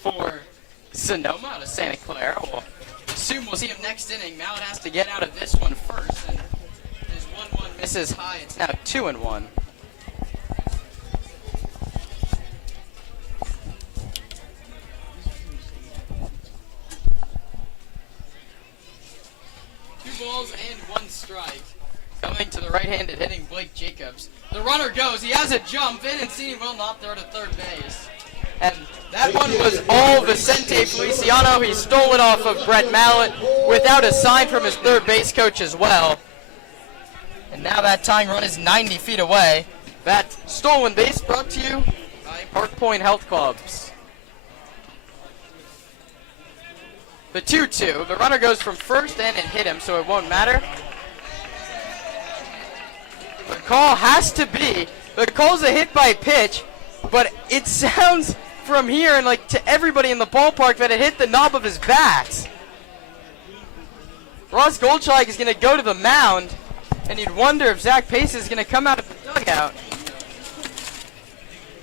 for Sonoma out of Santa Clara. We'll assume we'll see him next inning. Mallett has to get out of this one first, and his 1-1 misses high. It's now 2-1. Two balls and 1 strike. Coming to the right-handed hitting Blake Jacobs. The runner goes. He has a jump. Vincini will not throw to third base. And that one was all Vicente Feliciano. He stole it off of Brett Mallett without a sign from his third base coach as well. And now that tying run is 90 feet away. That stolen base brought to you by Park Point Health Clubs. The 2-2. The runner goes from first and it hit him, so it won't matter. The call has to be, the call's a hit by pitch, but it sounds from here and like to everybody in the ballpark that it hit the knob of his bat. Ross Goldschlag is going to go to the mound, and you'd wonder if Zach Pace is going to come out of the dugout.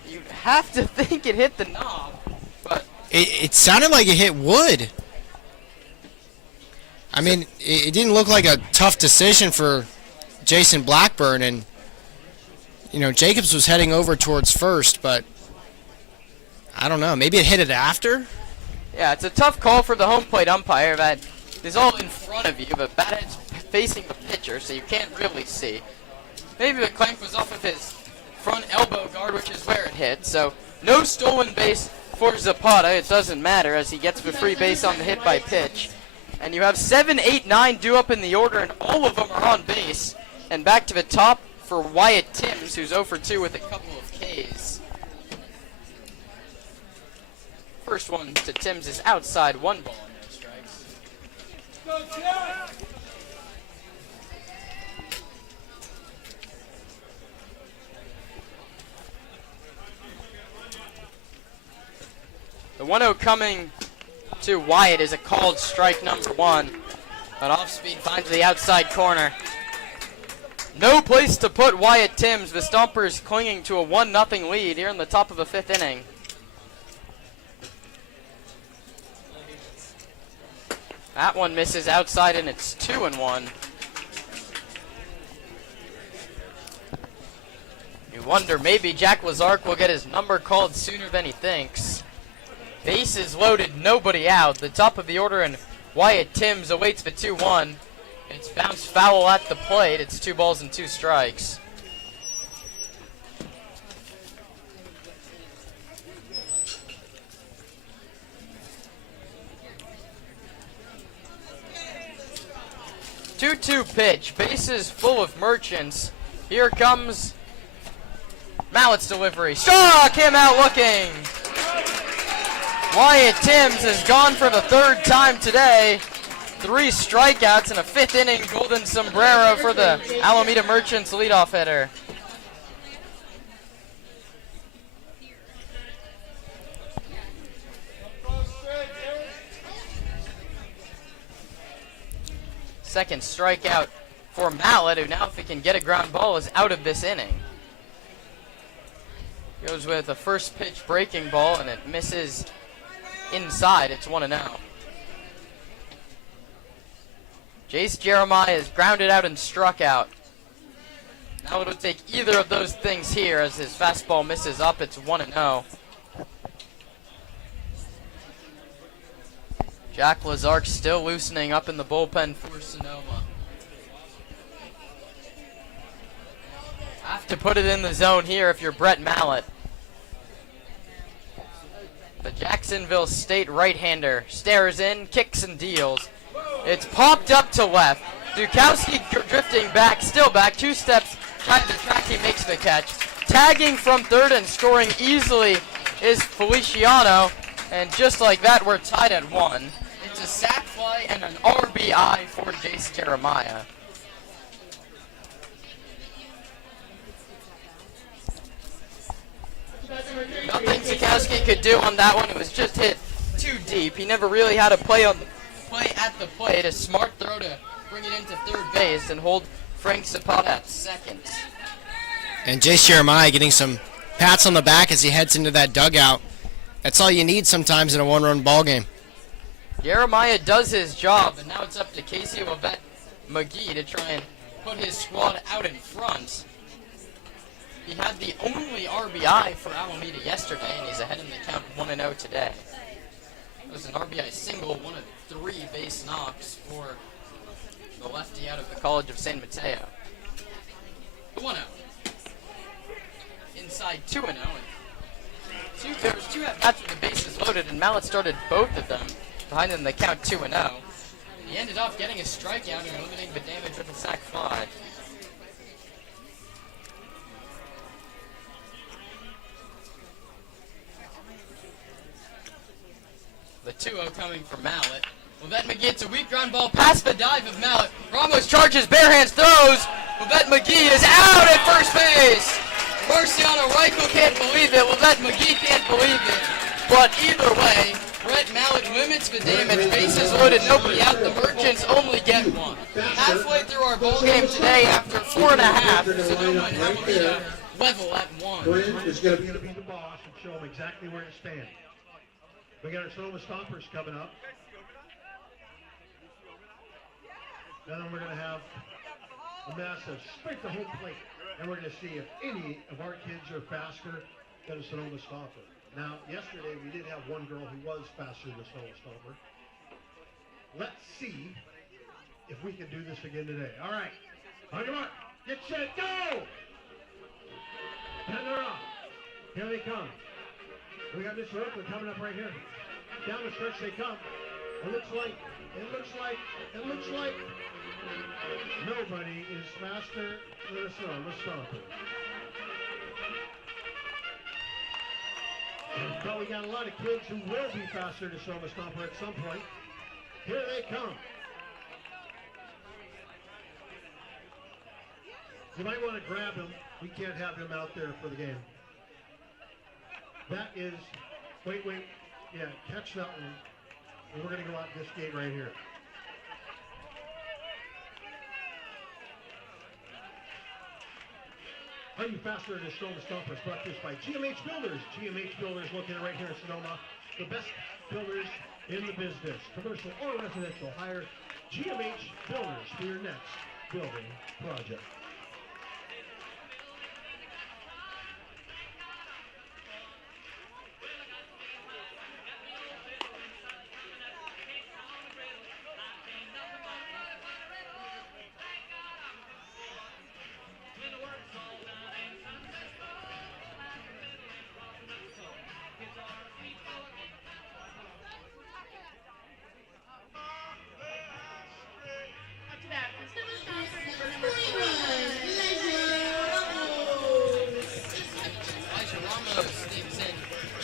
You'd have to think it hit the knob, but It sounded like it hit wood. I mean, it didn't look like a tough decision for Jason Blackburn, and you know, Jacobs was heading over towards first, but I don't know, maybe it hit it after? yeah, it's a tough call for the home plate umpire that is all in front of you. The bat head's facing the pitcher, so you can't really see. Maybe the clank was off of his front elbow guard, which is where it hit. So no stolen base for Zapata. It doesn't matter as he gets the free base on the hit by pitch. And you have 7, 8, 9 due up in the order, and all of them are on base. And back to the top for Wyatt Timms, who's 0 for 2 with a couple of Ks. First one to Timms is outside, 1 ball and no strikes. The 1-0 coming to Wyatt is a called strike number 1. An off-speed finds the outside corner. No place to put Wyatt Timms. The Stompers clinging to a 1-0 lead here in the top of the 5th inning. That one misses outside, and it's 2-1. You wonder, maybe Jack Lazark will get his number called sooner than he thinks. Bases loaded, nobody out. The top of the order, and Wyatt Timms awaits the 2-1. It's bounced foul at the plate. It's 2 balls and 2 strikes. Two-two pitch. Bases full of merchants. Here comes Mallett's delivery. Struck him out looking. Wyatt Timms has gone for the 3rd time today. 3 strikeouts in a 5th inning golden sombrero for the Alameda Merchants leadoff hitter. Second strikeout for Mallett, who now, if he can get a ground ball, is out of this inning. Goes with a first pitch breaking ball, and it misses inside. It's 1-0. Jace Jeremiah is grounded out and struck out. Now it'll take either of those things here as his fastball misses up. It's 1-0. Jack Lazark still loosening up in the bullpen for Sonoma. Have to put it in the zone here if you're Brett Mallett. The Jacksonville State right-hander stares in, kicks and deals. It's popped up to left. Dukowski drifting back, still back, 2 steps, trying to track, he makes the catch. Tagging from third and scoring easily is Feliciano, and just like that, we're tied at 1. It's a sac fly and an RBI for Jace Jeremiah. Nothing Dukowski could do on that one. It was just hit too deep. He never really had a play at the plate. A smart throw to bring it into third base and hold Frank Zapata at second. And Jace Jeremiah getting some pats on the back as he heads into that dugout. That's all you need sometimes in a 1-run ball game. Jeremiah does his job, and now it's up to Casey Lovett McGee to try and put his squad out in front. He had the only RBI for Alameda yesterday, and he's ahead in the count 1-0 today. It was an RBI single, 1 of 3 base knocks for the lefty out of the College of San Mateo. 1-0. Inside 2-0. There was 2 at-bats with the bases loaded, and Mallett started both of them behind in the count 2-0. He ended up getting a strikeout and limiting the damage with a sac fly. The 2-0 coming from Mallett. Lovett McGee gets a weak ground ball past the dive of Mallett. Ramos charges, bare hands, throws. Lovett McGee is out at first base. Marciano Reichel can't believe it. Lovett McGee can't believe it. But either way, Brett Mallett limits the damage. Bases loaded, nobody out. The Merchants only get 1. Halfway through our ball game today, after 4.5, Sonoma and Alameda level at 1. Brent is going to be the boss and show them exactly where to stand. We got our Sonoma Stompers coming up. Then we're going to have a massive straight to home plate. And we're going to see if any of our kids are faster than a Sonoma Stomper. Now, yesterday we did have one girl who was faster than a Sonoma Stomper. Let's see if we can do this again today. All right. On your mark. Get set. Go! And they're off. Here they come. We got Mr. Oakland coming up right here. Down the stretch they come. It looks like nobody is faster than a Sonoma Stomper. But we got a lot of kids who will be faster than Sonoma Stomper at some point. Here they come. You might want to grab him. We can't have him out there for the game. That is, wait, yeah, catch that one. And we're going to go out this gate right here. Are you faster than Sonoma Stompers? Brought to us by GMH Builders. GMH Builders located right here in Sonoma. The best builders in the business. Commercial or residential. Hire GMH Builders for your next building project.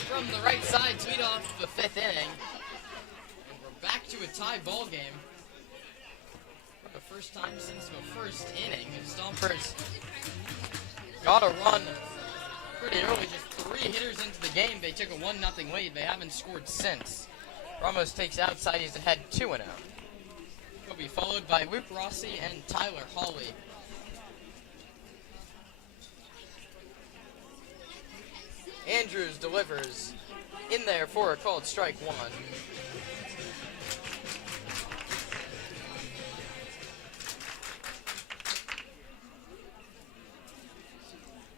From the right side to lead off the 5th inning. And we're back to a tie ball game. For the first time since the first inning, the Stompers got a run pretty early, just 3 hitters into the game. They took a 1-0 lead. They haven't scored since. Ramos takes outside, he's ahead 2-0. He'll be followed by Luke Rossi and Tyler Hawley. Andrews delivers in there for a called strike 1.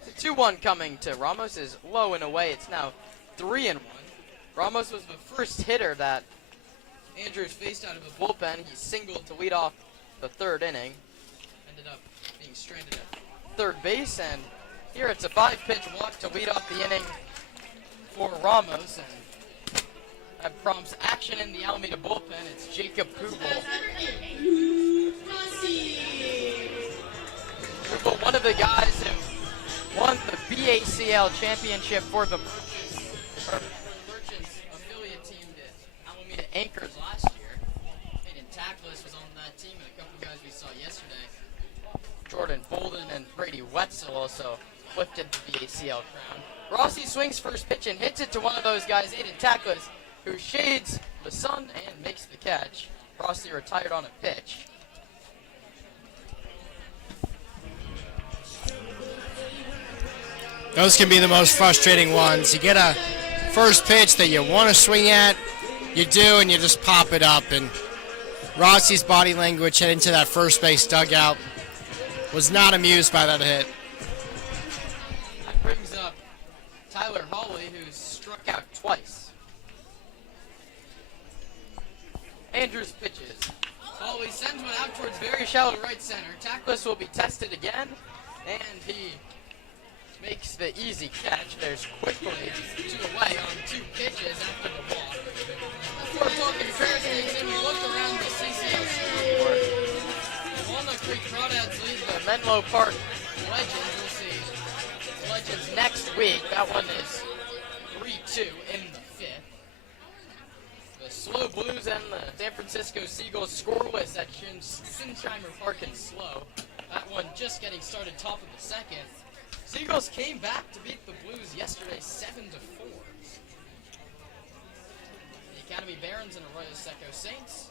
The 2-1 coming to Ramos is low and away. It's now 3-1. Ramos was the first hitter that Andrews faced out of a bullpen. He singled to lead off the 3rd inning. Ended up being stranded at third base, and here it's a 5-pitch walk to lead off the inning for Ramos, and that prompts action in the Alameda bullpen. It's Jacob Kugel. Kugel, one of the guys who won the BACL championship for the Merchants affiliate team, the Alameda Anchors, last year. Hayden Tackless was on that team, and a couple guys we saw yesterday. Jordan Bolden and Brady Wetzel also lifted the BACL crown. Rossi swings first pitch and hits it to one of those guys, Aiden Tackless, who shades the sun and makes the catch. Rossi retired on a pitch. Those can be the most frustrating ones. You get a first pitch that you want to swing at, you do, and you just pop it up. And Rossi's body language heading to that first base dugout was not amused by that hit. That brings up Tyler Hawley, who's struck out twice. Andrews pitches. Hawley sends one out towards very shallow right center. Tackless will be tested again, and he makes the easy catch. There's quickly to the way on 2 pitches after the walk. Before talking fair stakes, and we look around the CCL scoreboard. The Walnut Creek Crawdads lead the Menlo Park Legends. We'll see the Legends next week. That one is 3-2 in the 5th. The Slow Blues and the San Francisco Seagulls scoreless at Sinsheimer Park in Slow. That one just getting started top of the 2nd. Seagulls came back to beat the Blues yesterday 7-4. The Academy Barons and Arroyo Seco Saints,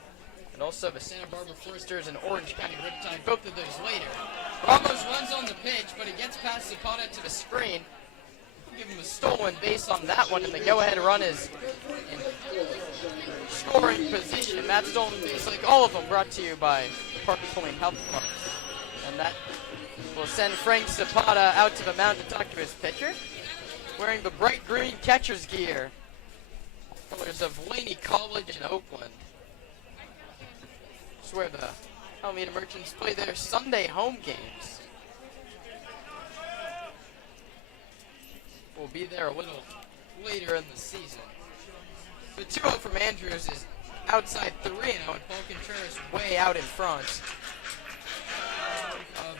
and also the Santa Barbara Foresters and Orange County Riptide, both of those later. Ramos runs on the pitch, but he gets past Zapata to the screen. Give him a stolen base on that one, and the go-ahead run is in scoring position. That stolen base, like all of them, brought to you by Parker Pulling Health Club. And that will send Frank Zapata out to the mound to talk to his pitcher, wearing the bright green catcher's gear. Colors of Laney College in Oakland. It's where the Alameda Merchants play their Sunday home games. be there a little later in the season. The 2-0 from Andrews is outside 3-0, and Paul Contreras way out in front of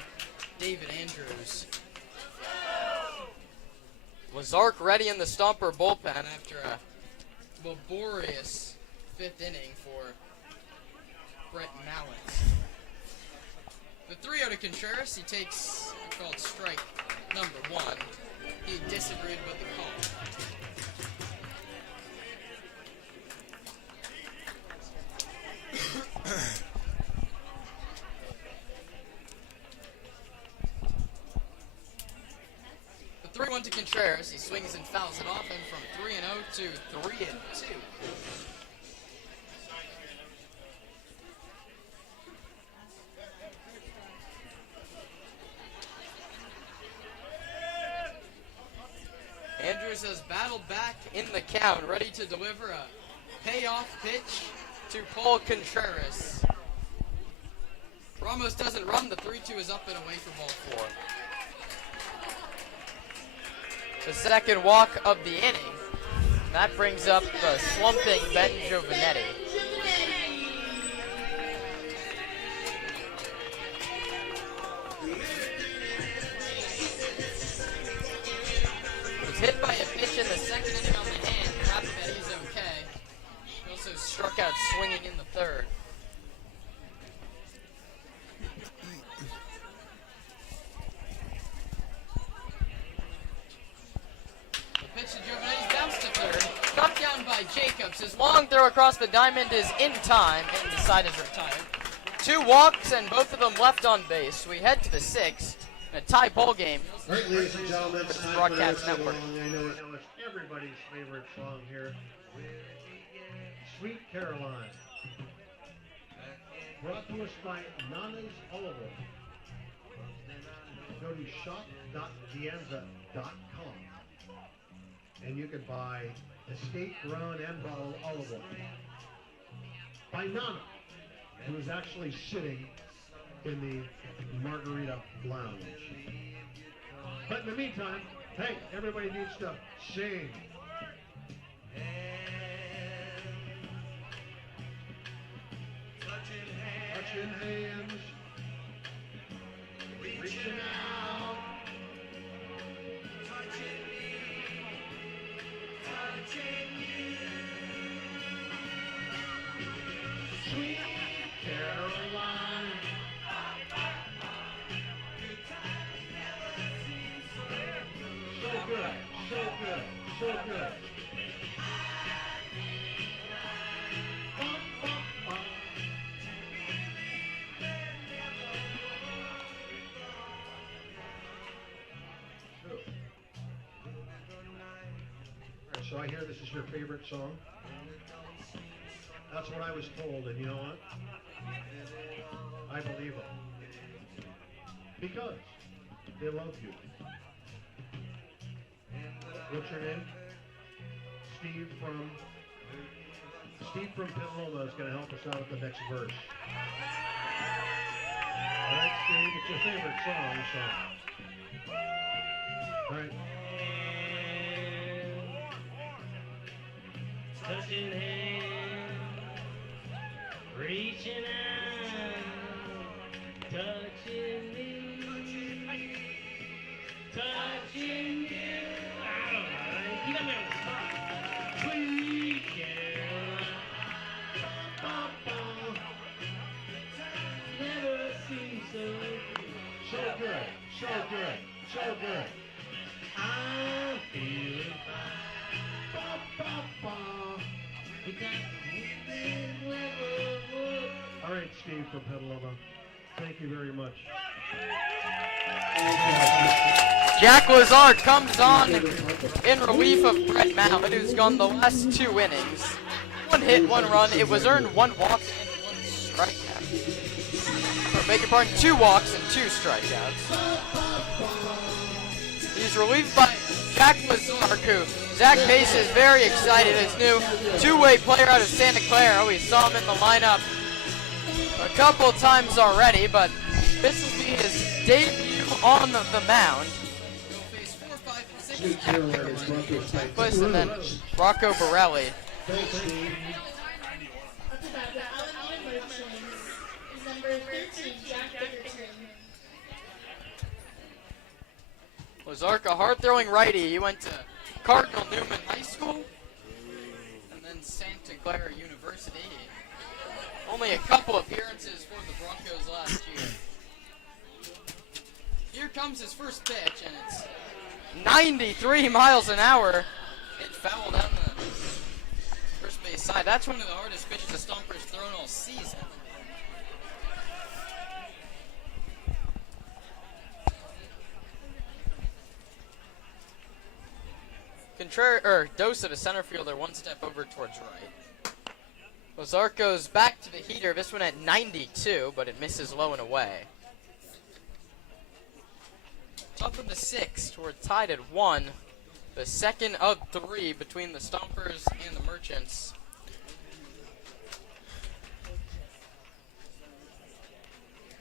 David Andrews. Lazark ready in the Stomper bullpen after a laborious 5th inning for Brett Mallett. The 3-0 to Contreras, he takes a called strike number 1. He disagreed with the call. The 3-1 to Contreras, he swings and fouls it off, and from 3-0 to 3-2. Andrews has battled back in the count, ready to deliver a payoff pitch to Paul Contreras. Ramos doesn't run, the 3-2 is up and away for ball 4. The second walk of the inning. That brings up the slumping Ben Giovanetti. Was hit by a pitch in the second inning on the hand. Happy that he's okay. He also struck out swinging in the third. The pitch to Giovanetti's bounce to third. Knocked down by Jacobs. His long throw across the diamond is in time, and the side is retired. 2 walks and both of them left on base. We head to the 6th. A tie ball game. All right, ladies and gentlemen, it's time Broadcast for the Network. song. I know it's everybody's favorite song here. Sweet Caroline. Brought to us by Nana's Olive. Go to shop.dianza.com and you can buy estate-grown and bottled olive oil by Nana, who is actually sitting in the Margarita Lounge. But in the meantime, hey, everybody needs to sing. Touching hands, reaching out, touching me, touching you. Sweet Caroline. So good, so good, so good. Alright, so I hear this is your favorite song. That's what I was told, and you know what? I believe them. Because they love you. What's your name? Steve from Petaluma is going to help us out with the next verse. All right, Steve, it's your favorite song, so. All right. Touching hands, reaching out, touching me, touching you. I don't know. You got me on the spot. Sweet Caroline, never seemed so good. So good, so good, so good. I'm feeling fine. All right, Steve from Petaluma. Thank you very much. Jack Lazard comes on in relief of Brett Mallett, who's gone the last 2 innings. 1 hit, 1 run. It was earned 1 walk and 1 strikeout. Or beg your pardon, 2 walks and 2 strikeouts. He's relieved by Jack Lazard, who Zach Pace is very excited. His new 2-way player out of Santa Clara. We saw him in the lineup a couple times already, but this will be his debut on the mound. He'll face 4, 5, and 6 Sweet Carolina's brought to us by Place and then Rocco Borelli. Thanks, Steve. Up to bat, the Alameda Merchants is number 13, Jack Bickerton. Ozark, a hard-throwing righty. He went to Cardinal Newman High School and then Santa Clara University. Only a couple appearances for the Broncos last year. Here comes his first pitch, and it's 93 miles an hour. It fouled down the first base side. That's one of the hardest pitches the Stompers thrown all season. Dosa, the center fielder, one step over towards right. Ozark goes back to the heater. This one at 92, but it misses low and away. Top of the sixth, we're tied at 1. The second of 3 between the Stompers and the Merchants.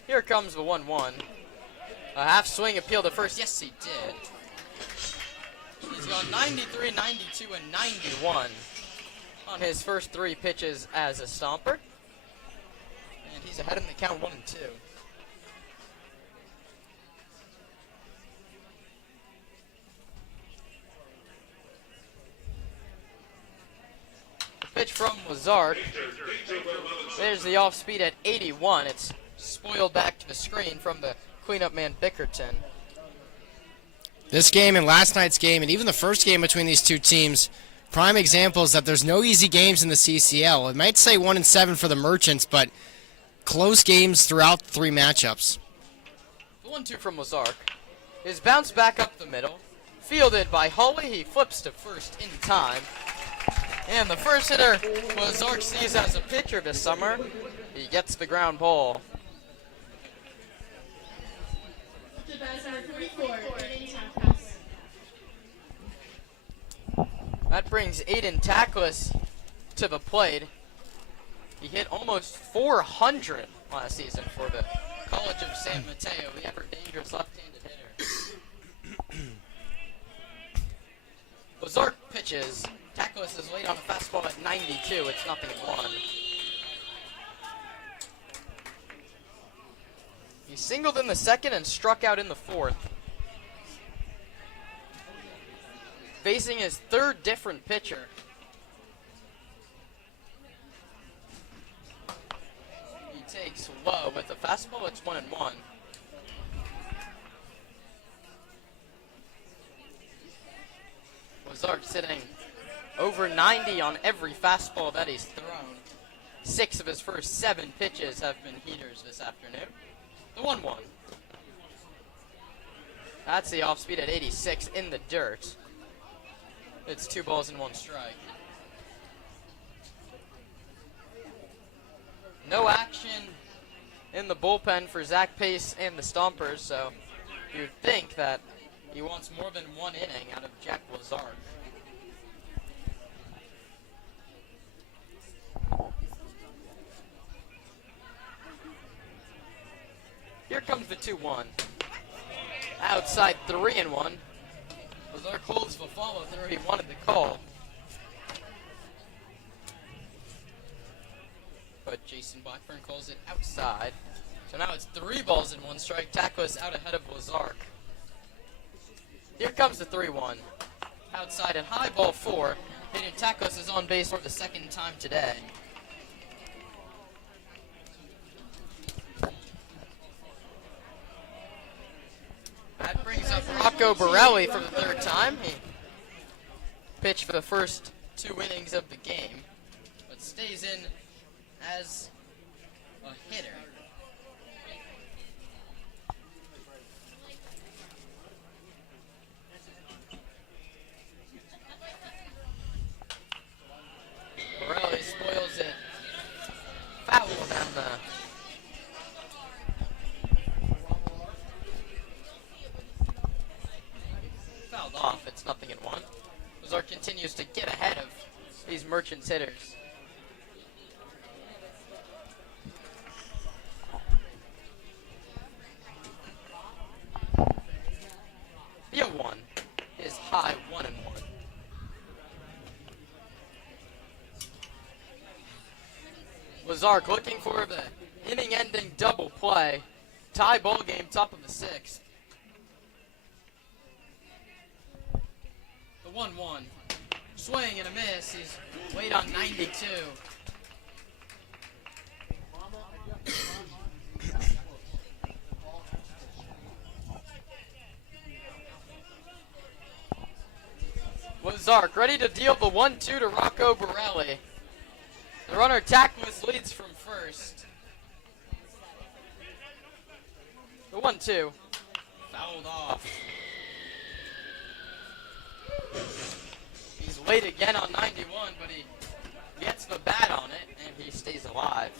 Here comes the 1-1. A half swing appeal to first. Yes, he did. He's gone 93, 92, and 91 on his first 3 pitches as a Stomper. And he's ahead in the count 1-2. The pitch from Lazard. There's the off speed at 81. It's spoiled back to the screen from the cleanup man Bickerton. This game and last night's game and even the first game between these two teams, prime examples that there's no easy games in the CCL. It might say 1-7 for the Merchants, but close games throughout 3 matchups. 1-2 from Ozark. His bounce back up the middle. Fielded by Hawley. He flips to first in time. And the first hitter Ozark sees as a pitcher this summer. He gets the ground ball. To bat number 44, Aiden Tackless. That brings Aiden Tackless to the plate. He hit almost 400 last season for the College of San Mateo, the ever-dangerous left-handed hitter. Ozark pitches. Tackless is late on a fastball at 92. It's 0-1. He singled in the second and struck out in the fourth. Facing his 3rd different pitcher. He takes low with the fastball. It's 1-1. Ozark sitting over 90 on every fastball that he's thrown. 6 of his first 7 pitches have been heaters this afternoon. The 1-1. That's the off speed at 86 in the dirt. It's 2 balls and 1 strike. No action in the bullpen for Zach Pace and the Stompers, so you'd think that he wants more than 1 inning out of Jack Lazard. Here comes the 2-1. Outside 3-1. Lazard holds the follow-through he wanted to call. But Jason Blackburn calls it outside. So now it's 3 balls and 1 strike. Tackless out ahead of Lazard. Here comes the 3-1. Outside at high ball 4. Hayden Tackless is on base for the 2nd time today. That brings up Rocco Borelli for the 3rd time. He pitched for the first 2 innings of the game, but stays in as a hitter. Borelli spoils it. Foul down the fouled off. It's 0-1. Ozark continues to get ahead of these Merchants hitters. The 0-1 is high Lazark looking for the inning-ending double play. Tie ball game, top of the 6th. The 1-1. Swing and a miss. He's late on 92. Lazark ready to deal the 1-2 to Rocco Borelli. The runner tackless leads from first. The 1-2. Fouled off. He's late again on 91, but he gets the bat on it, and he stays alive.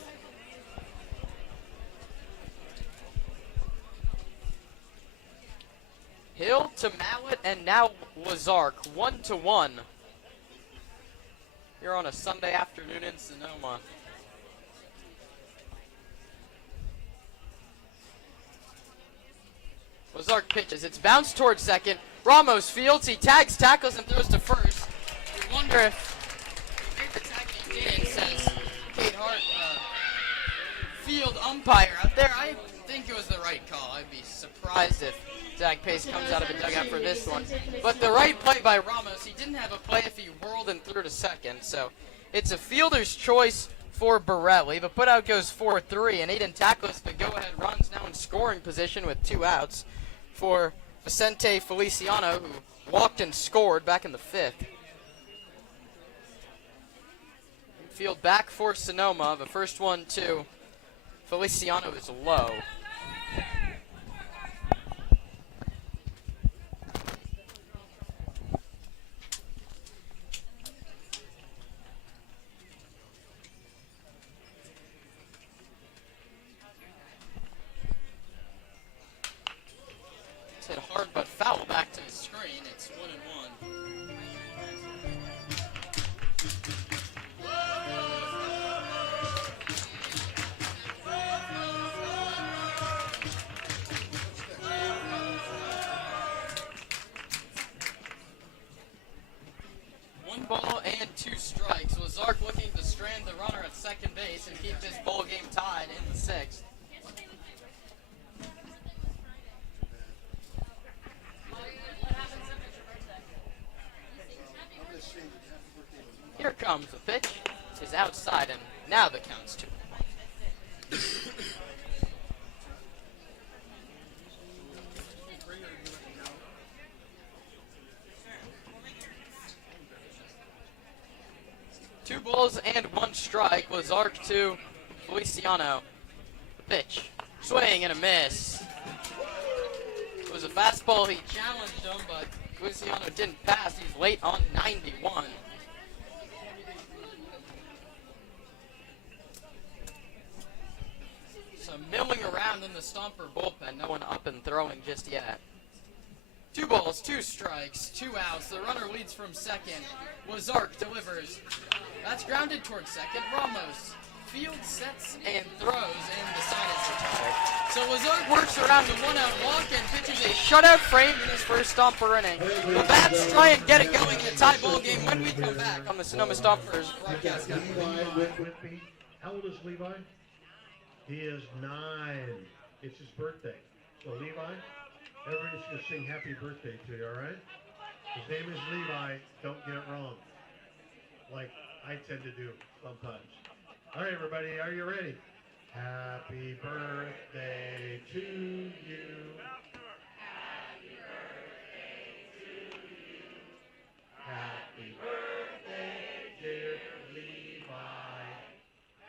Hill to Mallet, and now Lazark, 1-1. Here on a Sunday afternoon in Sonoma. Lazark pitches. It's bounced towards second. Ramos fields. He tags, tackles, and throws to first. We wonder if the tagging did, says Kate Hart, field umpire out there. I think it was the right call. I'd be surprised if Zach Pace comes out of the dugout for this one. But the right play by Ramos. He didn't have a play if he whirled and threw to second. So it's a fielder's choice for Borelli. The putout goes 4-3, and Aiden Tackless, the go-ahead runs now in scoring position with 2 outs for Vicente Feliciano, who walked and scored back in the 5th. Field back for Sonoma. The first one to Feliciano is low. It's hit hard but foul back to the screen. It's 1-1. One ball and 2 strikes. Lazark looking to strand the runner at second base and keep this ball game tied in the 6th. Here comes the pitch. Is outside, and now the count's 2-1. Two balls and 1 strike. Lazark to Feliciano. The pitch. Swing and a miss. It was a fastball. He challenged him, but Feliciano didn't pass. He's late on 91. So milling around in the Stomper bullpen. No one up and throwing just yet. 2 balls, 2 strikes, 2 outs. The runner leads from second. Lazark delivers. That's grounded towards second. Ramos field sets and throws, and the sign is retired. So Lazark works around the 1-out walk and pitches a shutout frame in his first Stomper inning. The Bats try and get it going in a tie ball game when we come back on the Sonoma Stompers broadcast. Whitby. How old is Levi? He is 9. It's his birthday. So Levi, everybody's going to sing happy birthday to you, all right? His name is Levi. Don't get it wrong, like I tend to do sometimes. All right, everybody, are you ready? Happy birthday to you. Happy birthday to you. Happy birthday, dear Levi.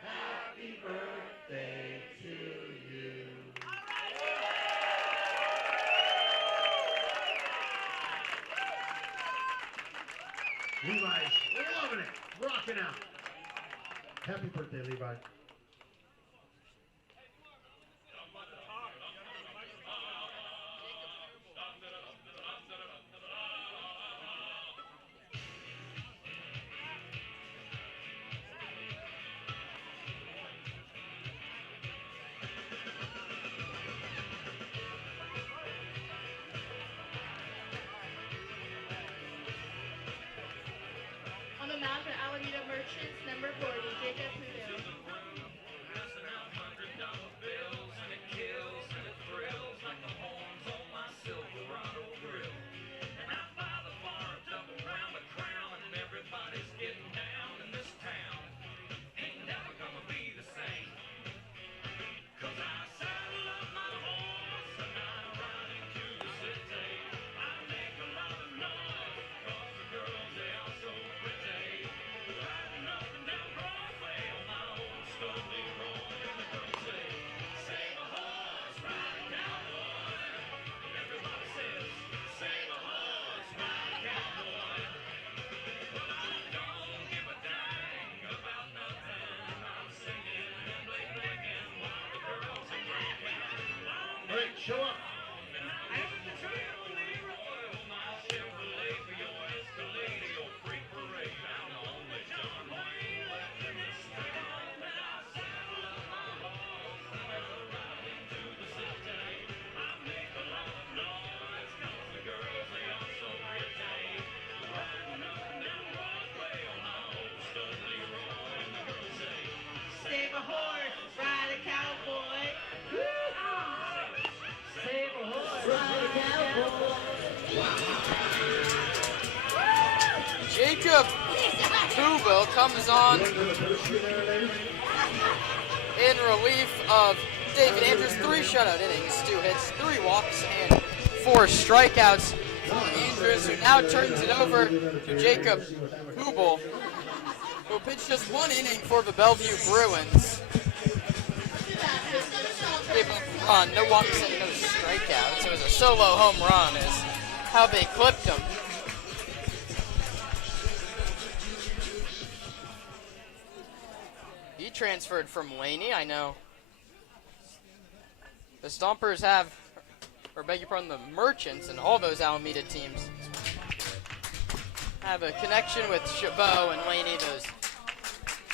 Happy birthday to you. Levi's loving it, rocking out. Happy birthday, Levi. On the mound for Alameda Merchants, number 40, Jacob Pudell. show up. Save a horse, ride a cowboy. Save a horse, ride a cowboy. Jacob Hugo comes on in relief of David Andrews. 3 shutout innings, 2 hits, 3 walks, and 4 strikeouts for Andrews, who now turns it over to Jacob Hubel, who pitched just 1 inning for the Bellevue Bruins. Gave up a run, no walks and no strikeouts. It was a solo home run is how they clipped him. He transferred from Laney, I know. The Stompers have, or beg your pardon, the Merchants and all those Alameda teams have a connection with Chabot and Laney, those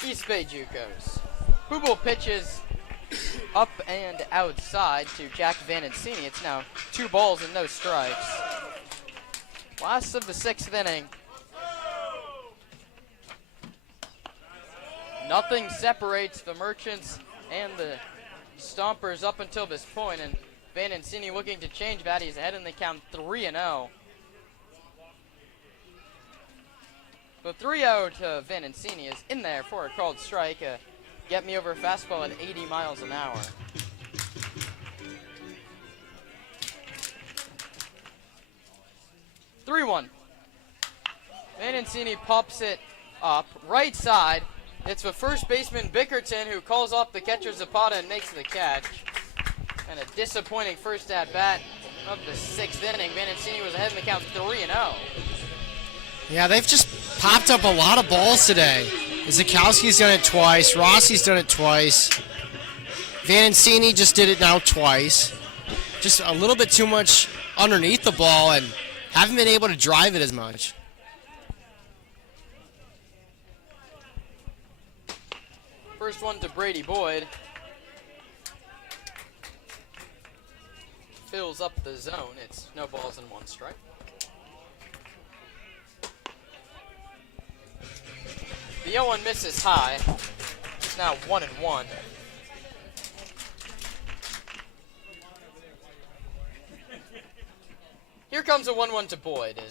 East Bay JUCOs. Hubel pitches up and outside to Jack Vanancini. It's now 2 balls and no strikes. Last of the 6th inning. Nothing separates the Merchants and the Stompers up until this point, and Vanancini looking to change that. He's ahead in the count 3-0. The 3-0 to Vanancini is in there for a called strike. Get me over fastball at 80 miles an hour. (3-1). Vanancini pops it up right side. It's the first baseman Bickerton who calls off the catcher Zapata and makes the catch. And a disappointing first at bat of the 6th inning. Vanancini was ahead in the count 3-0. Yeah, they've just popped up a lot of balls today. Zakowski's done it twice. Rossi's done it twice. Vanancini just did it now twice. Just a little bit too much underneath the ball and haven't been able to drive it as much. First one to Brady Boyd. Fills up the zone. It's no balls and 1 strike. The 0-1 misses high. It's now 1-1. Here comes a 1-1 to Boyd.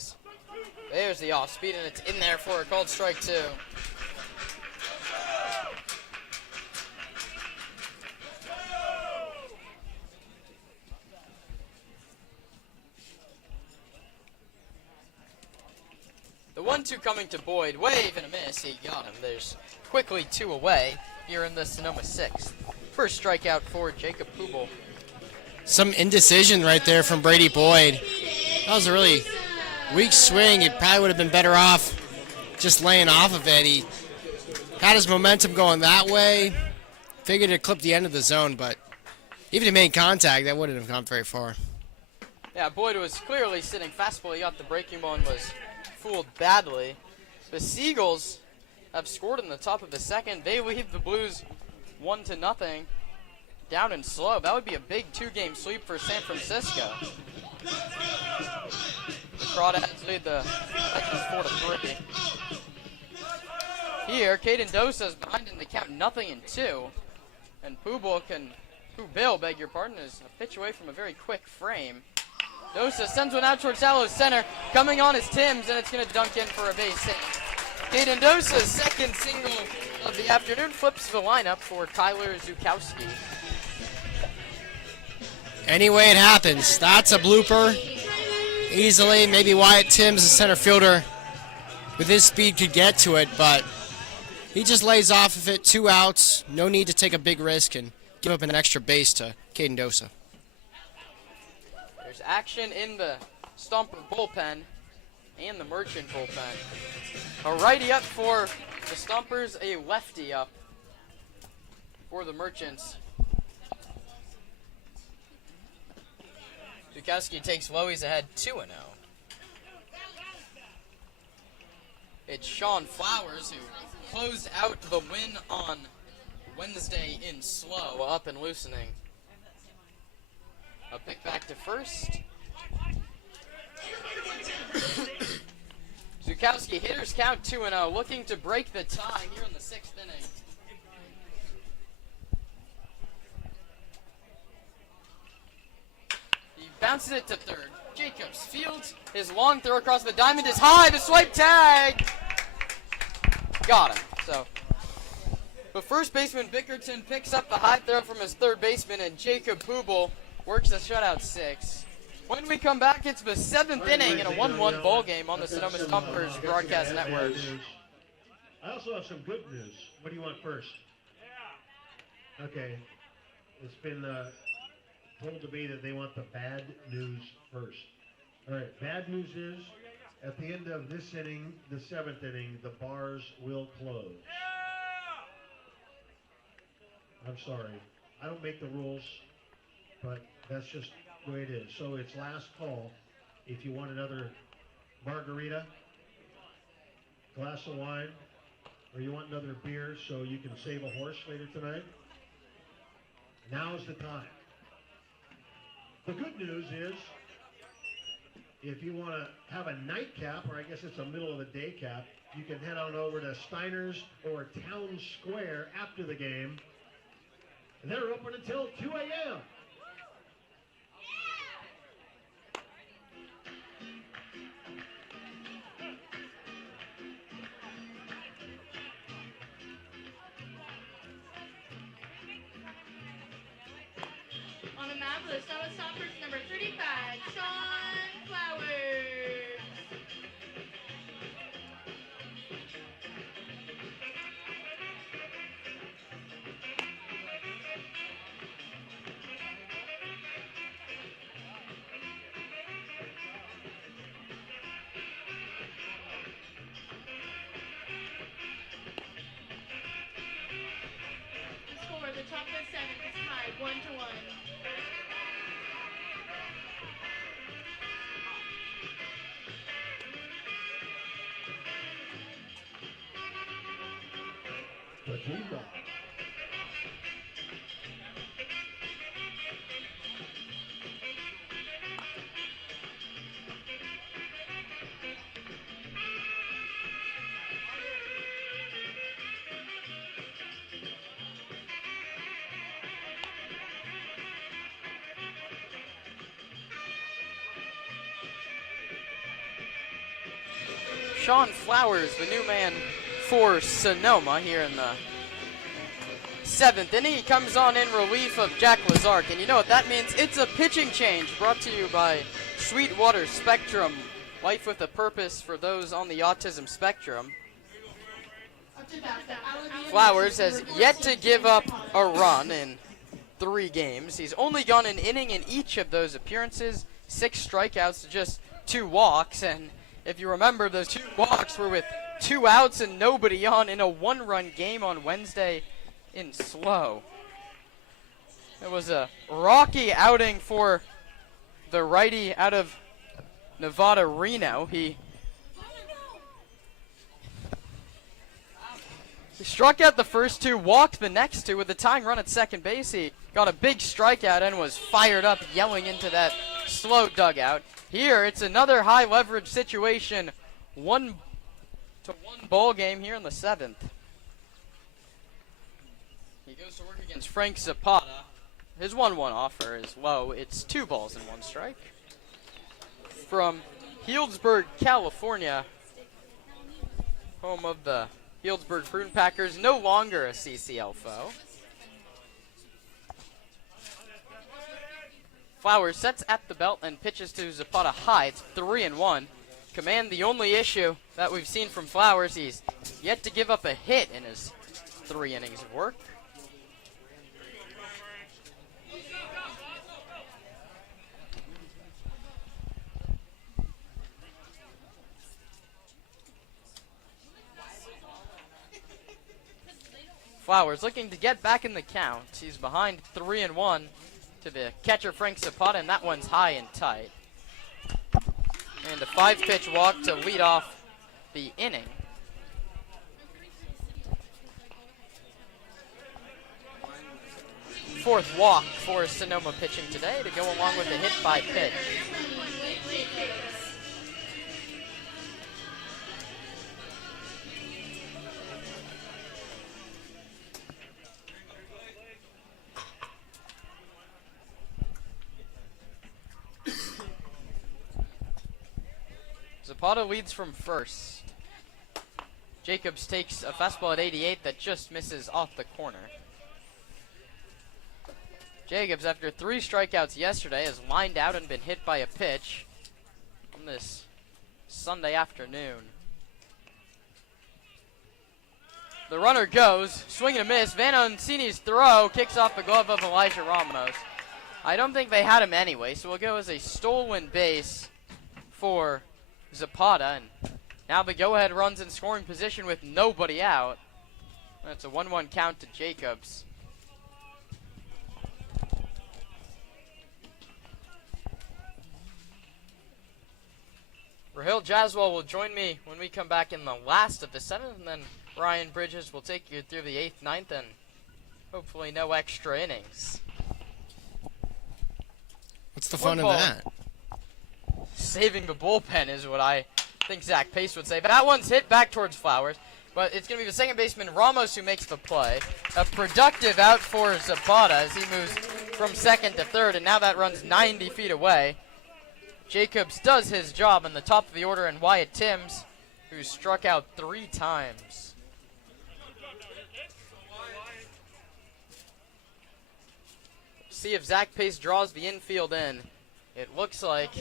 There's the off speed, and it's in there for a called strike 2. The 1-2 coming to Boyd. Wave and a miss. He got him. There's quickly 2 away here in the Sonoma 6th. First strikeout for Jacob Hubel. Some indecision right there from Brady Boyd. That was a really weak swing. He probably would have been better off just laying off of it. He had his momentum going that way. Figured to clip the end of the zone, but even if he made contact, that wouldn't have gone very far. Yeah, Boyd was clearly sitting fastball. He got the breaking ball and was fooled badly. The Seagulls have scored in the top of the 2nd. They lead the Blues 1-0 down and slow. That would be a big 2-game sweep for San Francisco. The Crawdads lead the Legends 4-3. Here, Caden Dosa's behind in the count 0-2. And Hubel, beg your pardon, is a pitch away from a very quick frame. Dosa sends one out towards shallow center. Coming on is Timms, and it's going to dunk in for a base hit. Caden Dosa's 2nd single of the afternoon flips the lineup for Tyler Zukowski. Anyway, it happens. That's a blooper. Easily, maybe Wyatt Timms, the center fielder, with his speed could get to it, but he just lays off of it. 2 outs. No need to take a big risk and give up an extra base to Caden Dosa. There's action in the Stomper bullpen and the Merchant bullpen. A righty up for the Stompers, a lefty up for the Merchants. Zukowski takes low. He's ahead 2-0. It's Sean Flowers who closed out the win on Wednesday in slow, up and loosening. A pick back to first. Zukowski, hitters count 2-0, looking to break the tie here in the 6th inning. He bounces it to third. Jacobs fields his long throw across the diamond is high. The swipe tag got him. So, but first baseman Bickerton picks up the high throw from his third baseman, and Jacob Hubel works the shutout 6. When we come back, it's the 7th inning in a 1-1 ball game on the Sonoma Stompers broadcast network. I also have some good news. What do you want first? Okay. It's been told to me that they want the bad news first. All right. Bad news is, at the end of this inning, the 7th inning, the bars will close. I'm sorry. I don't make the rules, but that's just the way it is. So it's last call. If you want another margarita, glass of wine, or you want another beer so you can save a horse later tonight, now's the time. The good news is, if you want to have a nightcap, or I guess it's a middle of the day cap, you can head on over to Steiner's or Town Square after the game. And they're open until 2 a.m. On the mound for the Sonoma Stompers, number 35, Sean Flowers. The score at the top of the 7th is tied 1-1. Sean Flowers, the new man for Sonoma here in the 7th inning. He comes on in relief of Jack Lazark, and you know what that means? It's a pitching change brought to you by Sweetwater Spectrum, life with a purpose for those on the autism spectrum. Flowers has yet to give up a run in 3 games. He's only gone an inning in each of those appearances, 6 strikeouts to just 2 walks, and if you remember, those 2 walks were with 2 outs and nobody on in a 1-run game on Wednesday in slow. It was a rocky outing for the righty out of Nevada, Reno. He struck out the first 2, walked the next 2 with the tying run at second base. He got a big strikeout and was fired up, yelling into that slow dugout. Here, it's another high leverage situation, 1-1 ball game here in the 7th. He goes to work against Frank Zapata. His 1-1 offer is low. It's 2 balls and 1 strike. From Healdsburg, California, home of the Healdsburg Prune Packers, no longer a CCL foe. Flowers sets at the belt and pitches to Zapata high. It's 3-1. Command, the only issue that we've seen from Flowers. He's yet to give up a hit in his 3 innings of work. Flowers looking to get back in the count. He's behind 3-1 to the catcher Frank Zapata, and that one's high and tight. And a 5-pitch walk to lead off the inning. Fourth walk for Sonoma pitching today to go along with a hit by pitch. Zapata leads from first. Jacobs takes a fastball at 88 that just misses off the corner. Jacobs, after 3 strikeouts yesterday, has lined out and been hit by a pitch on this Sunday afternoon. The runner goes, swing and a miss. Van Oncini's throw kicks off the glove of Elijah Ramos. I don't think they had him anyway, so we'll go as a stolen base for Zapata. And now the go-ahead runs in scoring position with nobody out. That's a 1-1 count to Jacobs. Rahil Jaswal will join me when we come back in the last of the 7th, and then Ryan Bridges will take you through the 8th, 9th, and hopefully no extra innings. What's the fun of that? Saving the bullpen is what I think Zach Pace would say. But that one's hit back towards Flowers, but it's going to be the second baseman Ramos who makes the play. A productive out for Zapata as he moves from second to third, and now that runs 90 feet away. Jacobs does his job in the top of the order, and Wyatt Timms, who struck out 3 times. See if Zach Pace draws the infield in. It looks like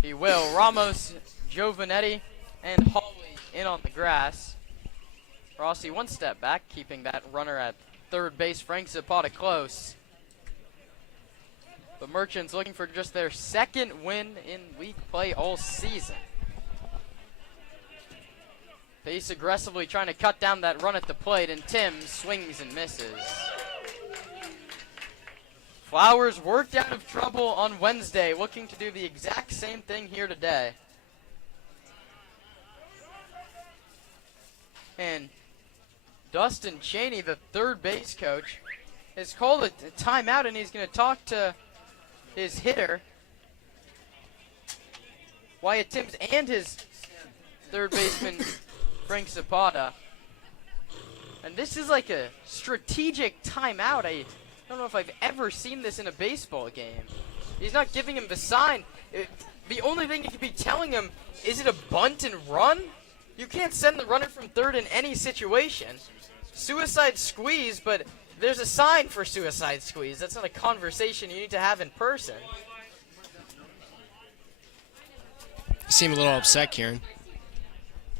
he will. Ramos, Giovanetti, and Hawley in on the grass. Rossi 1 step back, keeping that runner at third base. Frank Zapata close. The Merchants looking for just their 2nd win in league play all season. Pace aggressively trying to cut down that run at the plate, and Timms swings and misses. Flowers worked out of trouble on Wednesday, looking to do the exact same thing here today. And Dustin Cheney, the third base coach, has called a timeout, and he's going to talk to his hitter, Wyatt Timms, and his third baseman, Frank Zapata. And this is like a strategic timeout. I don't know if I've ever seen this in a baseball game. He's not giving him the sign. The only thing he could be telling him, is it a bunt and run? You can't send the runner from third in any situation. Suicide squeeze, but there's a sign for suicide squeeze. That's not a conversation you need to have in person. You seem a little upset, Kieran.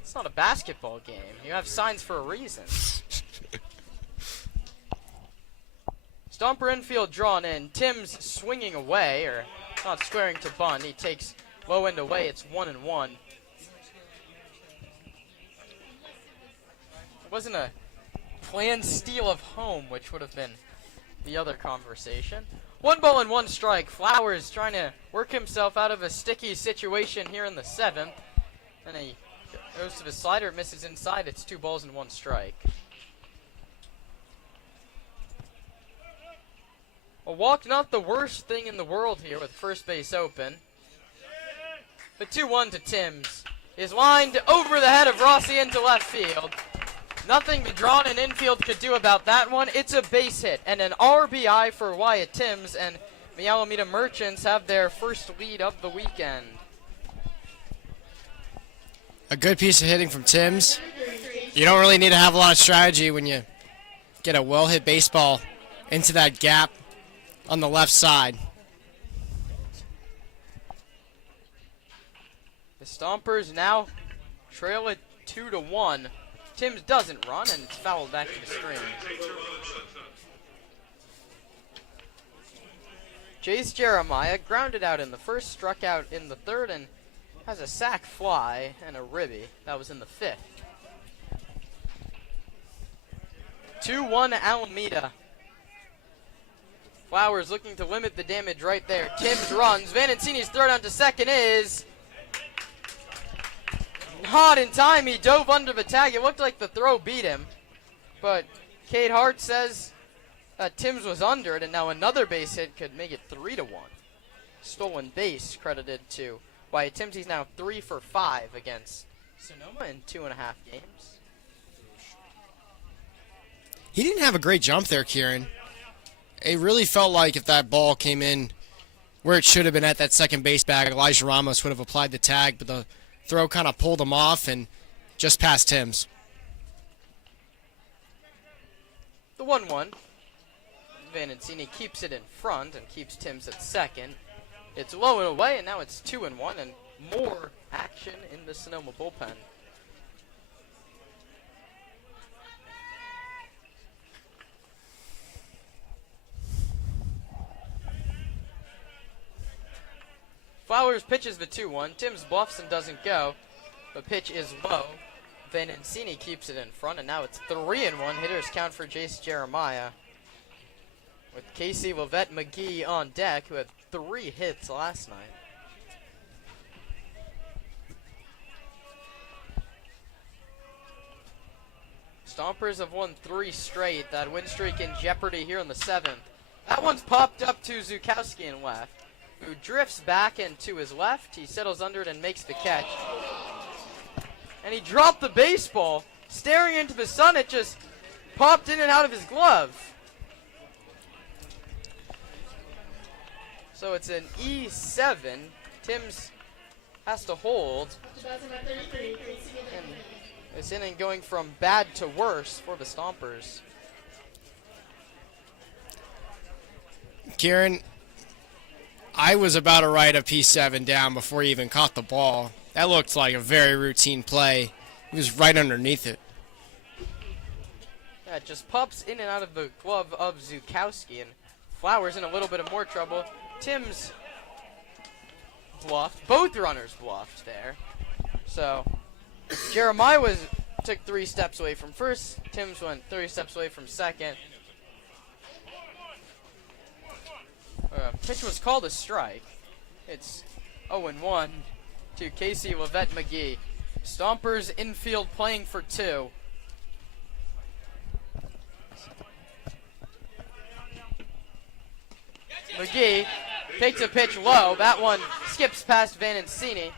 It's not a basketball game. You have signs for a reason. Stomper infield drawn in. Timms swinging away, or not squaring to bunt. He takes low end away. It's 1-1. It wasn't a planned steal of home, which would have been the other conversation. 1 ball and 1 strike. Flowers trying to work himself out of a sticky situation here in the 7th. And he goes to the slider, misses inside. It's 2 balls and 1 strike. A walk, not the worst thing in the world here with first base open. The 2-1 to Timms is lined over the head of Rossi into left field. Nothing the drawn in infield could do about that one. It's a base hit and an RBI for Wyatt Timms, and the Alameda Merchants have their first lead of the weekend. A good piece of hitting from Timms. You don't really need to have a lot of strategy when you get a well-hit baseball into that gap on the left side. The Stompers now trail it 2-1. Timms doesn't run, and it's fouled back to the screen. Jace Jeremiah grounded out in the first, struck out in the third, and has a sac fly and a ribby. That was in the 5th. 2-1 Alameda. Flowers looking to limit the damage right there. Timms runs. Vanancini's throw down to second is not in time. He dove under the tag. It looked like the throw beat him. But Cade Hart says Timms was under it, and now another base hit could make it 3-1. Stolen base credited to Wyatt Timms. He's now 3 for 5 against Sonoma in 2.5 games. He didn't have a great jump there, Kieran. It really felt like if that ball came in where it should have been at that second base bag, Elijah Ramos would have applied the tag, but the throw kind of pulled him off and just past Timms. The 1-1. Vanancini keeps it in front and keeps Timms at second. It's low and away, and now it's 2-1, and more action in the Sonoma bullpen. Flowers pitches the 2-1. Timms bluffs and doesn't go. The pitch is low. Vanancini keeps it in front, and now it's 3-1. Hitters count for Jace Jeremiah. With Casey Lavette McGee on deck, who had 3 hits last night. Stompers have won 3 straight. That win streak in jeopardy here in the 7th. That one's popped up to Zukowski in left, who drifts back and to his left. He settles under it and makes the catch. And he dropped the baseball. Staring into the sun, it just popped in and out of his glove. So it's an E7. Timms has to hold. And this inning going from bad to worse for the Stompers. Kieran, I was about to write a P7 down before he even caught the ball. That looked like a very routine play. He was right underneath it. Yeah, it just pops in and out of the glove of Zukowski, and Flowers in a little bit of more trouble. Timms bluffed. Both runners bluffed there. So Jeremiah took 3 steps away from first. Timms went 3 steps away from second. Pitch was called a strike. It's 0-1 to Casey Lavette McGee. Stompers infield playing for 2. McGee takes a pitch low. That one skips past Vanancini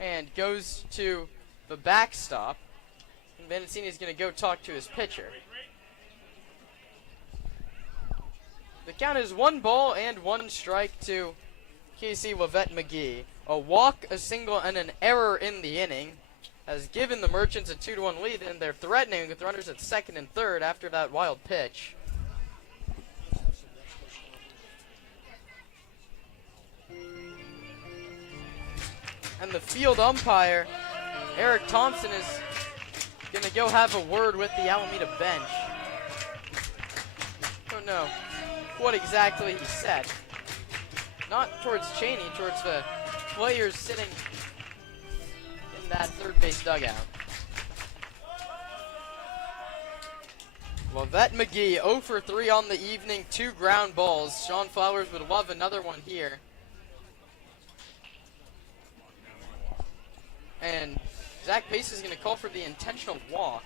and goes to the backstop. And Vanancini is going to go talk to his pitcher. The count is 1 ball and 1 strike to Casey Lavette McGee. A walk, a single, and an error in the inning has given the Merchants a 2-1 lead, and they're threatening with runners at second and third after that wild pitch. And the field umpire, Eric Thompson, is going to go have a word with the Alameda bench. Don't know what exactly he said. Not towards Cheney, towards the players sitting in that third base dugout. Lavette McGee 0 for 3 on the evening, 2 ground balls. Sean Flowers would love another one here. And Zach Pace is going to call for the intentional walk.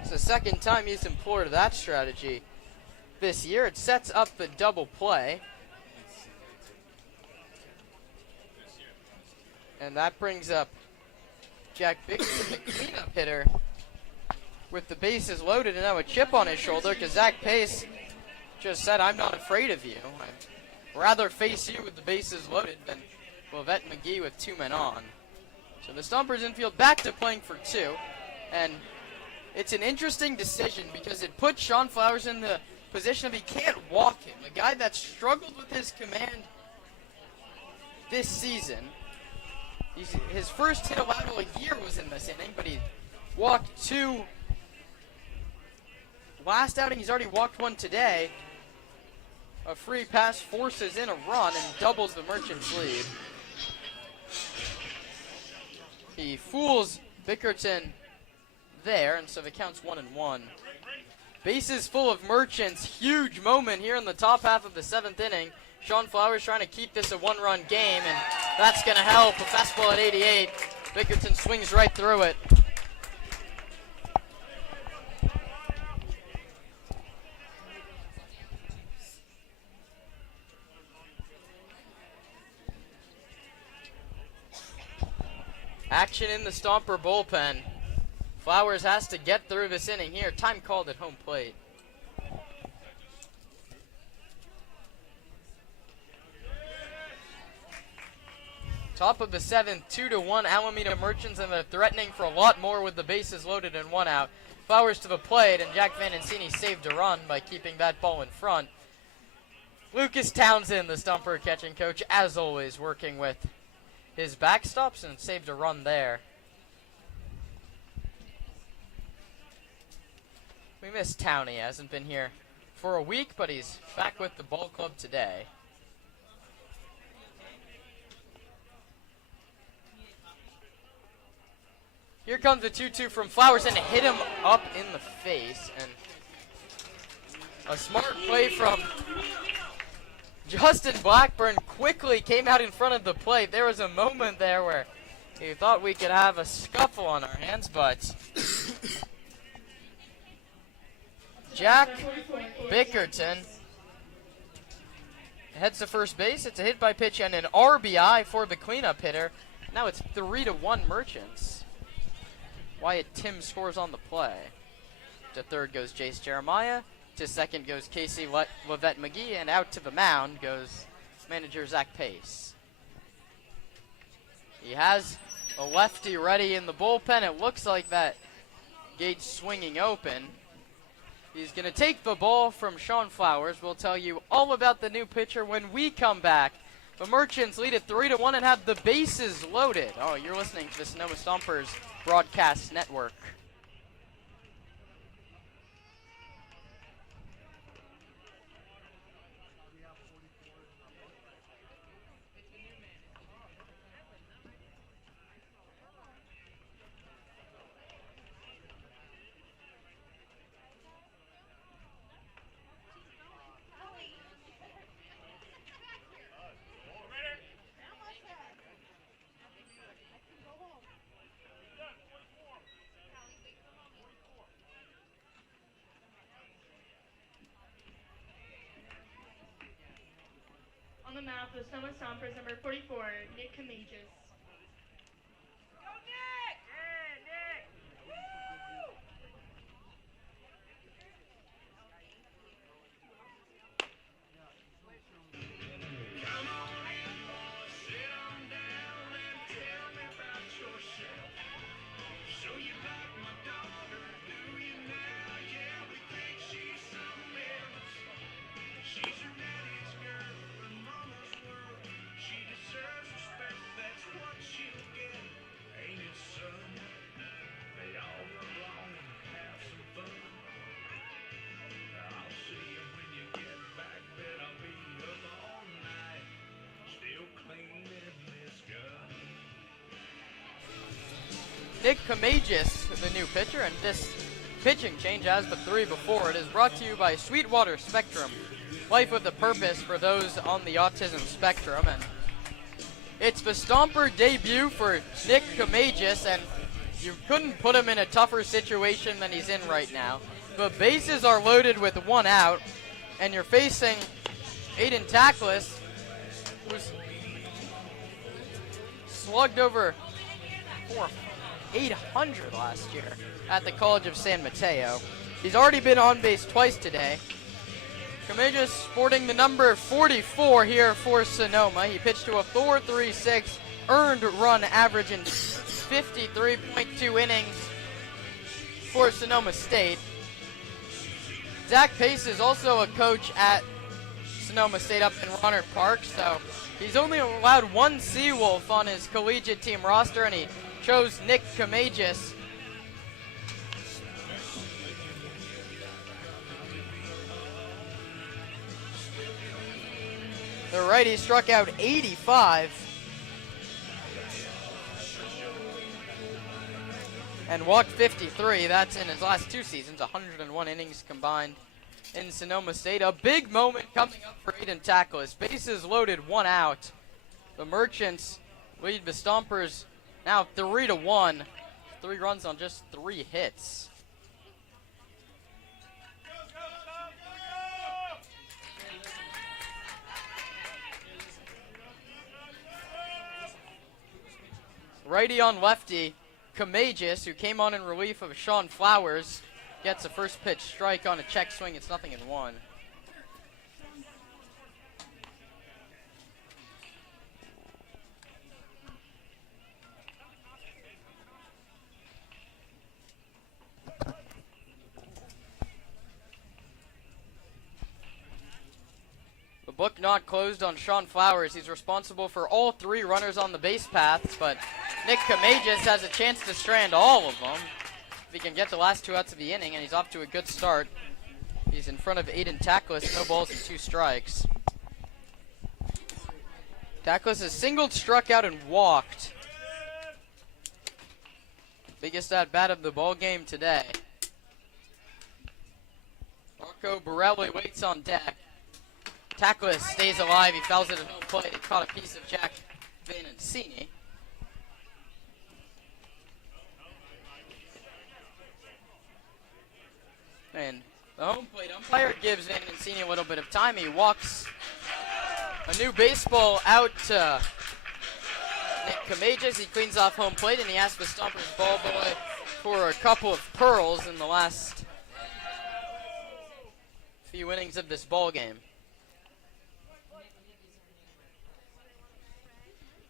It's the second time he's employed that strategy this year. It sets up the double play. And that brings up Jack Bixby, the cleanup hitter, with the bases loaded and now a chip on his shoulder because Zach Pace just said, "I'm not afraid of you. I'd rather face you with the bases loaded than Lavette McGee with 2 men on." So the Stompers infield back to playing for 2. And it's an interesting decision because it puts Sean Flowers in the position of he can't walk him. A guy that struggled with his command this season. His first hit allowed all year was in this inning, but he walked 2 last outing. He's already walked 1 today. A free pass forces in a run and doubles the Merchants' lead. He fools Bickerton there, and so the count's 1-1. Bases full of Merchants. Huge moment here in the top half of the 7th inning. Sean Flowers trying to keep this a one-run game, and that's going to help. A fastball at 88. Bickerton swings right through it. Action in the Stomper bullpen. Flowers has to get through this inning here. Time called at home plate. Top of the 7th, 2-1 Alameda Merchants, and they're threatening for a lot more with the bases loaded and 1 out. Flowers to the plate, and Jack Vanancini saved a run by keeping that ball in front. Lucas Townsend, the Stomper catching coach, as always, working with his backstops and saved a run there. We miss Towney. He hasn't been here for a week, but he's back with the ball club today. Here comes the 2-2 from Flowers, and it hit him up in the face. And a smart play from Justin Blackburn quickly came out in front of the plate. There was a moment there where he thought we could have a scuffle on our hands, but Jack Bickerton heads to first base. It's a hit by pitch and an RBI for the cleanup hitter. Now it's 3-1 Merchants. Wyatt Tim scores on the play. To third goes Jace Jeremiah. To second goes Casey Levette McGee, and out to the mound goes manager Zach Pace. He has a lefty ready in the bullpen. It looks like that gate swinging open. He's going to take the ball from Sean Flowers. We'll tell you all about the new pitcher when we come back. The Merchants lead it 3-1 and have the bases loaded. Oh, you're listening to the Sonoma Stompers Broadcast Network. On the mound for the Sonoma Stompers, number 44, Nick Kamages. Nick Kamages, the new pitcher, and this pitching change, as the 3 before it, is brought to you by Sweetwater Spectrum, life with a purpose for those on the autism spectrum. And it's the Stomper debut for Nick Kamages, and you couldn't put him in a tougher situation than he's in right now. The bases are loaded with 1 out, and you're facing Aiden Tackless, who's slugged over 800 last year at the College of San Mateo. He's already been on base twice today. Kamages sporting the number 44 here for Sonoma. He pitched to a 4.36 earned run average in 53.2 innings for Sonoma State. Zach Pace is also a coach at Sonoma State up in Rohnert Park, so he's only allowed 1 Seawolf on his collegiate team roster, and he chose Nick Kamages. The righty struck out 85. and walked 53. That's in his last 2 seasons, 101 innings combined in Sonoma State. A big moment coming up for Aiden Tackless. Bases loaded, 1 out. The Merchants lead the Stompers now 3-1. 3 runs on just 3 hits. Righty on lefty, Camagis, who came on in relief of Sean Flowers, gets a first pitch strike on a check swing. It's 0-1. The book not closed on Sean Flowers. He's responsible for all 3 runners on the base paths, but Nick Camagis has a chance to strand all of them if he can get the last 2 outs of the inning, and he's off to a good start. He's in front of Aiden Tackless, no balls and 2 strikes. Tackless has singled, struck out, and walked. Biggest at-bat of the ball game today. Marco Borelli waits on deck. Tackless stays alive. He fouls it at home plate. He caught a piece of Jack Vanancini. And the home plate umpire gives Vanancini a little bit of time. He walks a new baseball out to Nick Camagis. He cleans off home plate, and he asks the Stompers ball boy for a couple of pearls in the last few innings of this ball game.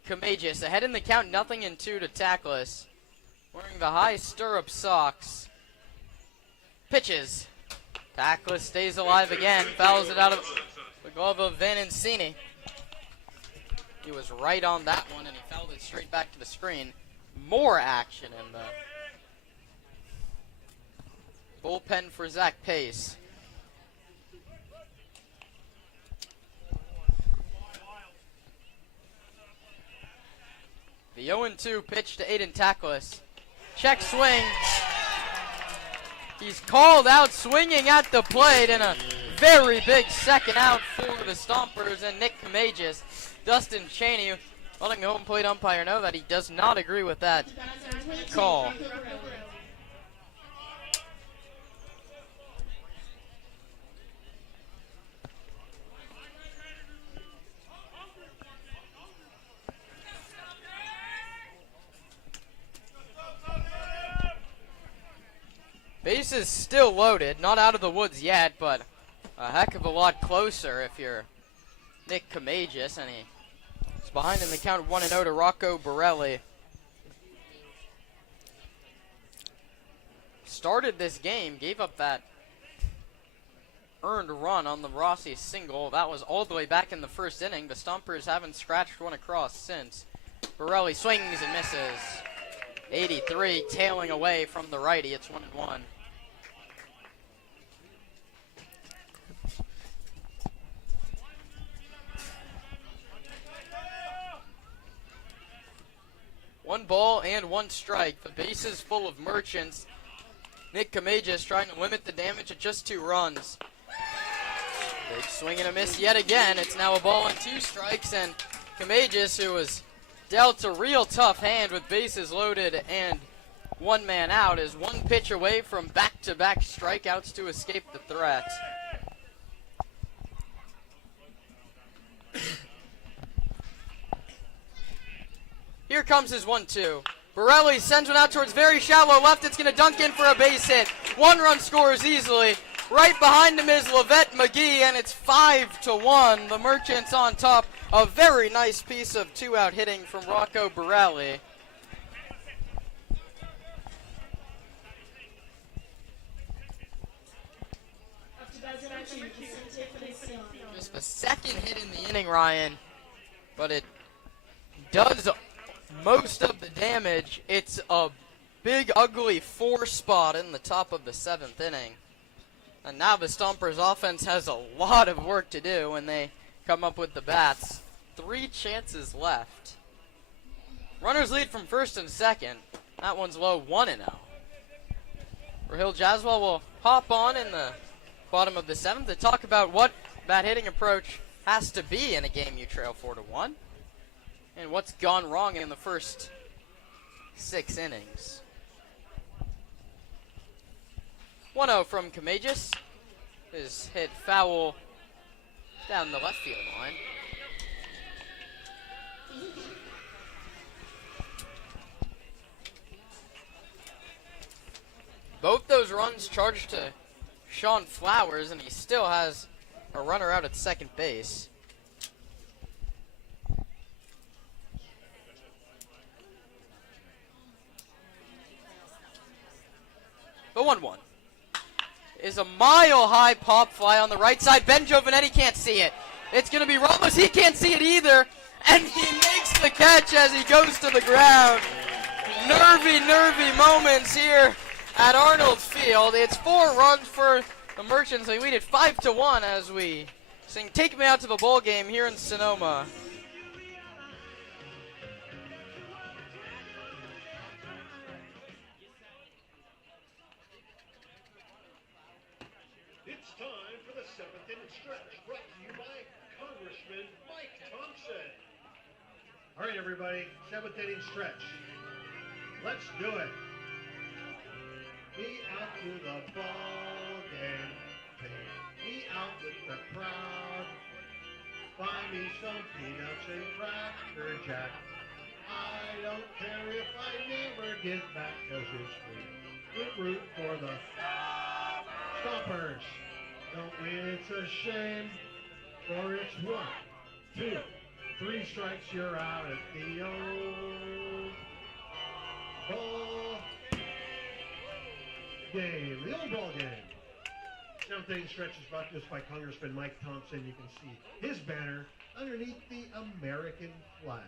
Camagis ahead in the count, 0-2 to Tackless. Wearing the high stirrup socks. Pitches. Tackless stays alive again. Fouls it out of the glove of Vanancini. He was right on that one, and he fouled it straight back to the screen. More action in the bullpen for Zach Pace. The 0-2 pitch to Aiden Tackless. Check swing. He's called out swinging at the plate, and a very big second out for the Stompers and Nick Camagis. Dustin Cheney letting the home plate umpire know that he does not agree with that call. Bases still loaded, not out of the woods yet, but a heck of a lot closer if you're Nick Camagis, and he's behind in the count 1-0 to Rocco Borelli. Started this game, gave up that earned run on the Rossi single. That was all the way back in the first inning. The Stompers haven't scratched one across since. Borelli swings and misses. 83 tailing away from the righty. It's 1-1. One ball and 1 strike. The bases full of Merchants. Nick Camagis trying to limit the damage at just 2 runs. Big swing and a miss yet again. It's now a ball and 2 strikes, and Camagis, who was dealt a real tough hand with bases loaded and 1 man out, is 1 pitch away from back-to-back strikeouts to escape the threat. Here comes his 1-2. Borelli sends one out towards very shallow left. It's going to dunk in for a base hit. 1 run scores easily. Right behind him is Lavette McGee, and it's 5-1. The Merchants on top. A very nice piece of 2-out hitting from Rocco Borelli. Just the second hit in the inning, Ryan, but it does most of the damage. It's a big, ugly 4 spot in the top of the 7th inning. And now the Stompers offense has a lot of work to do when they come up with the bats. 3 chances left. Runners lead from first and second. That one's low, 1-0. Rahil Jaswal will hop on in the bottom of the 7th to talk about what that hitting approach has to be in a game you trail 4-1 and what's gone wrong in the first 6 innings. 1-0 from Kamajis. His hit foul down the left field line. Both those runs charged to Sean Flowers, and he still has a runner out at second base. The 1-1 is a mile-high pop fly on the right side. Ben Giovanetti can't see it. It's going to be Ramos. He can't see it either, and he makes the catch as he goes to the ground. Nervy moments here at Arnold Field. It's 4 runs for the Merchants. They lead it 5-1 as we sing "Take Me Out to the Bowl Game" here in Sonoma. It's time for the 7th inning stretch, brought to you by Congressman Mike Thompson. All right, everybody, 7th inning stretch. Let's do it. Me out to the ball game. Take me out with the crowd. Buy me some peanuts and Cracker Jack. I don't care if I never get back, 'cause it's free. We root for the Stompers. Don't win, it's a shame. For it's 1, 2, 3 strikes, you're out at the old ball game. The old ball game. 7th inning stretch is brought to us by Congressman Mike Thompson. You can see his banner underneath the American flag.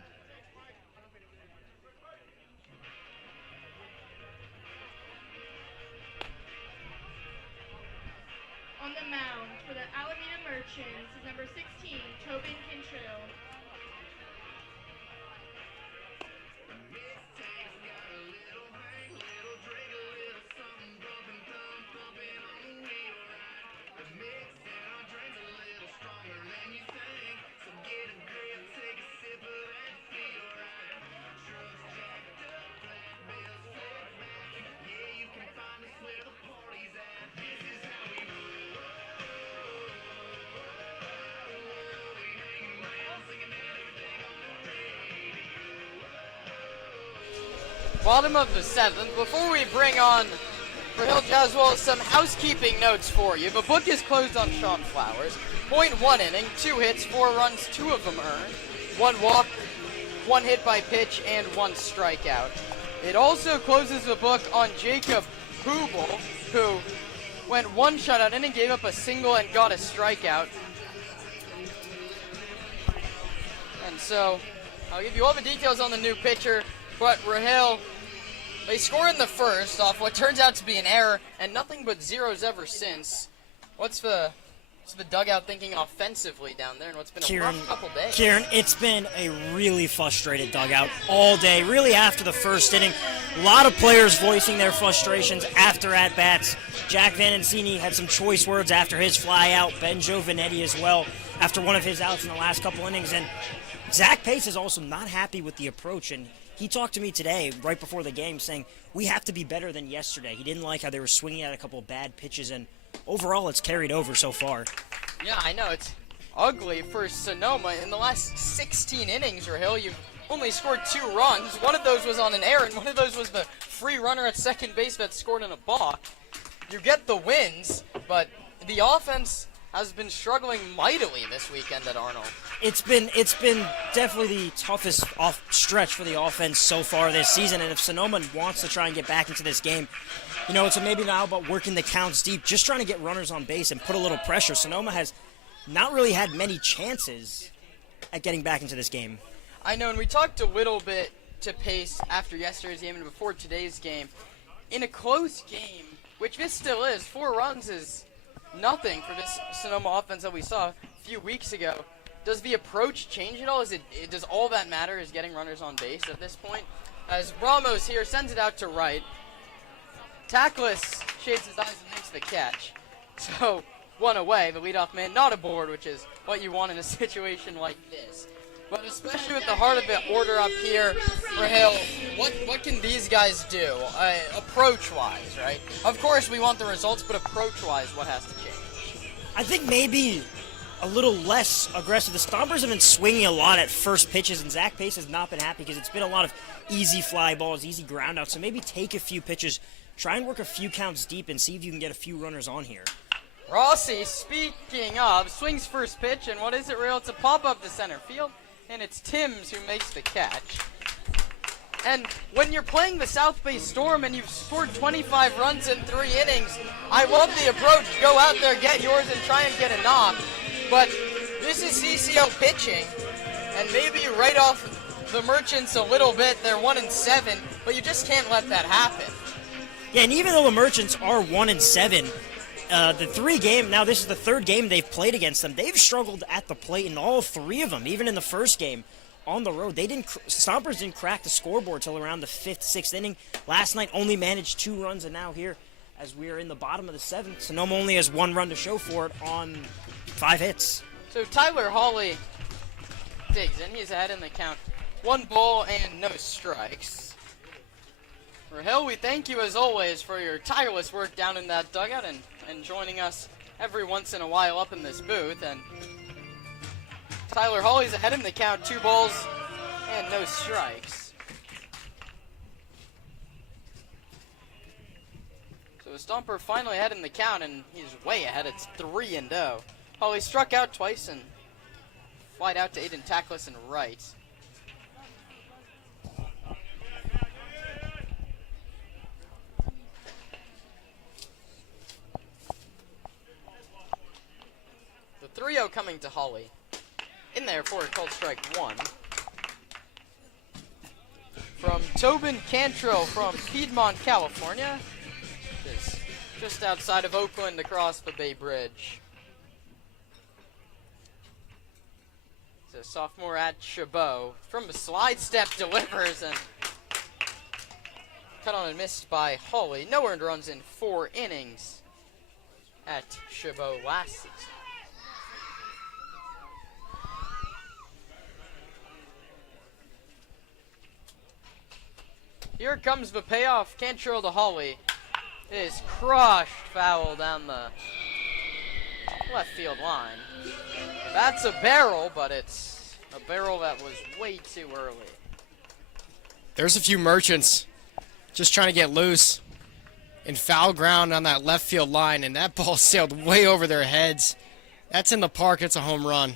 On the mound for the Alameda Merchants is number 16, Tobin Kintrail. Bottom of the 7th. Before we bring on Rahil Jaswal, some housekeeping notes for you. The book is closed on Sean Flowers. 0.1 inning, 2 hits, 4 runs, 2 of them earned. 1 walk, 1 hit by pitch, and 1 strikeout. It also closes the book on Jacob Hubel, who went 1 shutout inning, gave up a single, and got a strikeout. And so, I'll give you all the details on the new pitcher, but Rahil, they score in the first off what turns out to be an error, and nothing but zeros ever since. What's the dugout thinking offensively down there, and what's been a rough couple days? Kieran, it's been a really frustrated dugout all day, really after the first inning. A lot of players voicing their frustrations after at-bats. Jack Vanencini had some choice words after his fly out, Ben Giovanetti as well after one of his outs in the last couple innings, and Zach Pace is also not happy with the approach, and he talked to me today, right before the game, saying we have to be better than yesterday. He didn't like how they were swinging at a couple of bad pitches, and overall it's carried over so far. Yeah, I know. It's ugly for Sonoma. In the last 16 innings, Rahil, you've only scored 2 runs. One of those was on an error, and one of those was the free runner at second base that scored in a balk. You get the wins, but the offense has been struggling mightily this weekend at Arnold. It's been definitely the toughest off stretch for the offense so far this season, and if Sonoma wants to try and get back into this game, you know, it's maybe now about working the counts deep, just trying to get runners on base and put a little pressure. Sonoma has not really had many chances at getting back into this game. I know, and we talked a little bit to Pace after yesterday's game and before today's game. In a close game, which this still is, 4 runs is nothing for this Sonoma offense that we saw a few weeks ago. Does the approach change at all? Does all that matter is getting runners on base at this point? As Ramos here sends it out to right. Tackless shades his eyes and makes the catch. So, one away, the leadoff man not aboard, which is what you want in a situation like this. But especially with the heart of the order up here for Hill, what can these guys do approach-wise, right? Of course, we want the results, but approach-wise, what has to change? I think maybe a little less aggressive. The Stompers have been swinging a lot at first pitches, and Zach Pace has not been happy because it's been a lot of easy fly balls, easy ground outs. So maybe take a few pitches, try and work a few counts deep, and see if you can get a few runners on here. Rossi, speaking of, swings first pitch, and what is it, Real? It's a pop-up to center field, and it's Timms who makes the catch. And when you're playing the South Bay Storm and you've scored 25 runs in 3 innings, I love the approach. Go out there, get yours, and try and get a knock. But this is CCL pitching, and maybe you write off the Merchants a little bit. They're 1-7, but you just can't let that happen. Yeah, and even though the Merchants are 1-7, now this is the 3rd game they've played against them. They've struggled at the plate in all 3 of them. Even in the first game on the road, Stompers didn't crack the scoreboard till around the 5th, 6th inning. Last night only managed 2 runs, and now here, as we are in the bottom of the 7th, Sonoma only has 1 run to show for it on 5 hits. So Tyler Hawley digs in. He's ahead in the count. 1 ball and no strikes. Rahel, we thank you as always for your tireless work down in that dugout and joining us every once in a while up in this booth. And Tyler Hawley's ahead in the count, 2 balls and no strikes. So the Stomper finally ahead in the count, and he's way ahead. It's 3-0. Hawley struck out twice and flied out to Aiden Tackless and right. The 3-0 coming to Hawley. In there for a called strike 1. From Tobin Cantrell from Piedmont, California. Just outside of Oakland across the Bay Bridge. It's a sophomore at Chabot. From a slide step delivers and cut on and missed by Hawley. No earned runs in 4 innings at Chabot last season. Here comes the payoff. Cantrell to Hawley. It is crushed foul down the left field line. That's a barrel, but it's a barrel that was way too early. There's a few Merchants just trying to get loose in foul ground on that left field line, and that ball sailed way over their heads. That's in the park. It's a home run.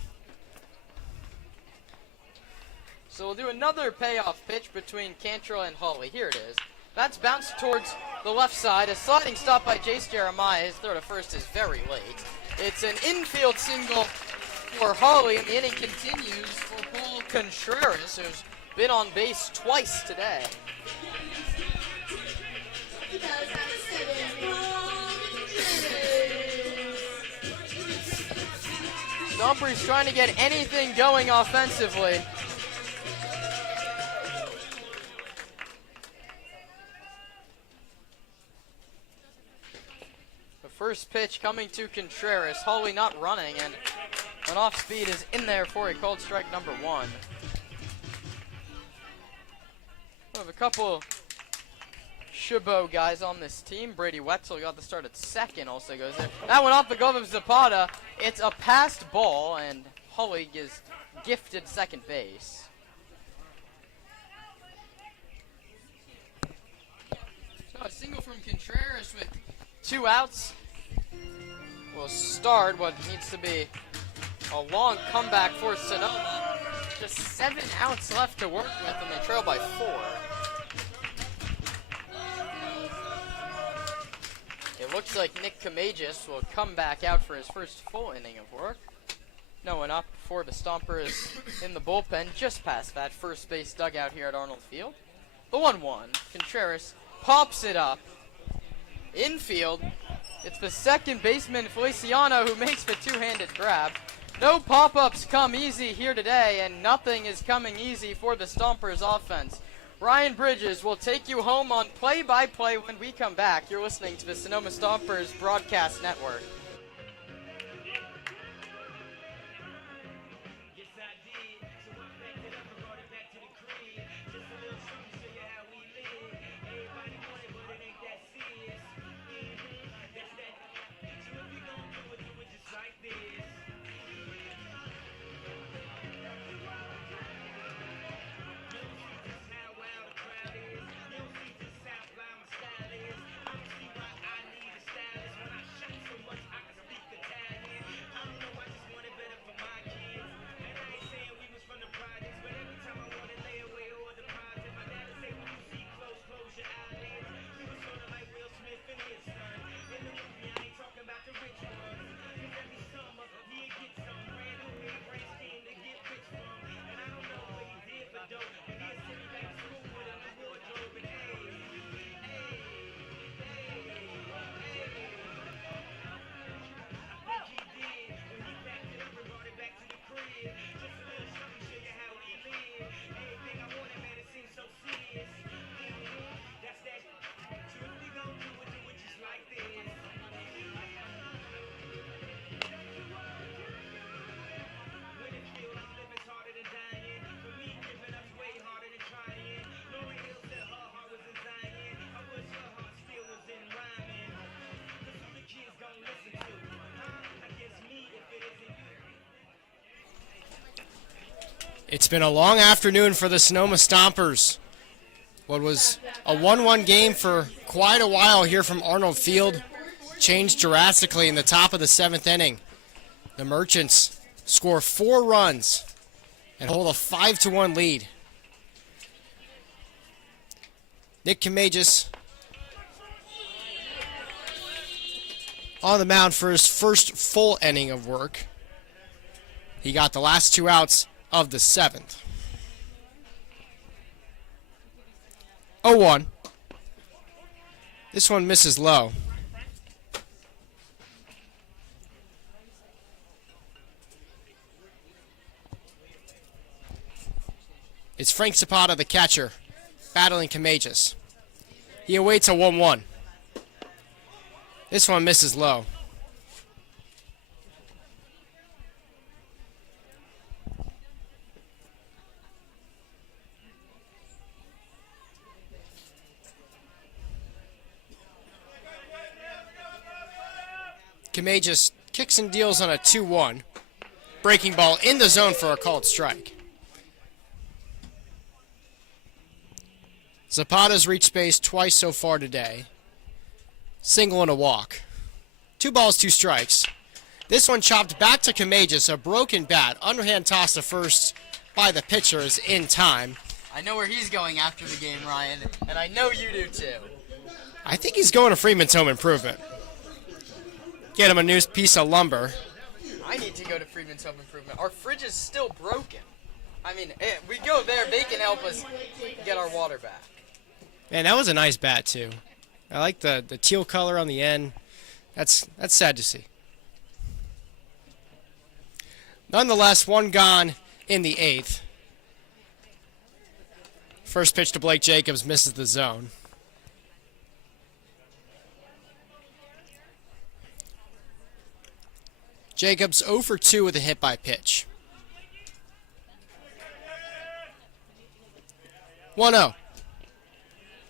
So we'll do another payoff pitch between Cantrell and Hawley. Here it is. That's bounced towards the left side. A sliding stop by Jace Jeremiah. His throw to first is very late. It's an infield single for Hawley, and the inning continues for Paul Contreras, who's been on base twice today. Stompers trying to get anything going offensively. First pitch coming to Contreras. Hawley not running, and an off speed is in there for a called strike number 1. We have a couple Chabot guys on this team. Brady Wetzel got the start at second, also goes there. That one off the glove of Zapata. It's a passed ball, and Hawley is gifted second base. So a single from Contreras with 2 outs. Will start what needs to be a long comeback for Sonoma. Just 7 outs left to work with, and they trail by 4. It looks like Nick Kamagis will come back out for his first full inning of work. No one up for the Stompers in the bullpen, just past that first base dugout here at Arnold Field. The 1-1. Contreras pops it up. Infield. It's the second baseman, Feliciano, who makes the 2-handed grab. No pop-ups come easy here today, and nothing is coming easy for the Stompers offense. Ryan Bridges will take you home on play-by-play when we come back. You're listening to the Sonoma Stompers Broadcast Network. It's been a long afternoon for the Sonoma Stompers. What was a 1-1 game for quite a while here from Arnold Field changed drastically in the top of the 7th inning. The Merchants score 4 runs and hold a 5-1 lead. Nick Kamages on the mound for his first full inning of work. He got the last 2 outs of the 7th. 0-1. This one misses low. It's Frank Zapata, the catcher, battling Kamages. He awaits a 1-1. This one misses low. Kamages kicks and deals on a 2-1. Breaking ball in the zone for a called strike. Zapata's reached base twice so far today. Single and a walk. 2 balls, 2 strikes. This one chopped back to Kamages, a broken bat. Underhand toss to first by the pitcher is in time. I know where he's going after the game, Ryan, and I know you do too. I think he's going to Freeman's Home Improvement. Get him a new piece of lumber. I need to go to Freeman's Home Improvement. Our fridge is still broken. I mean, we go there, they can help us get our water back. Man, that was a nice bat, too. I like the teal color on the end. That's sad to see. Nonetheless, 1 gone in the 8th. First pitch to Blake Jacobs misses the zone. Jacobs 0 for 2 with a hit by pitch. 1-0.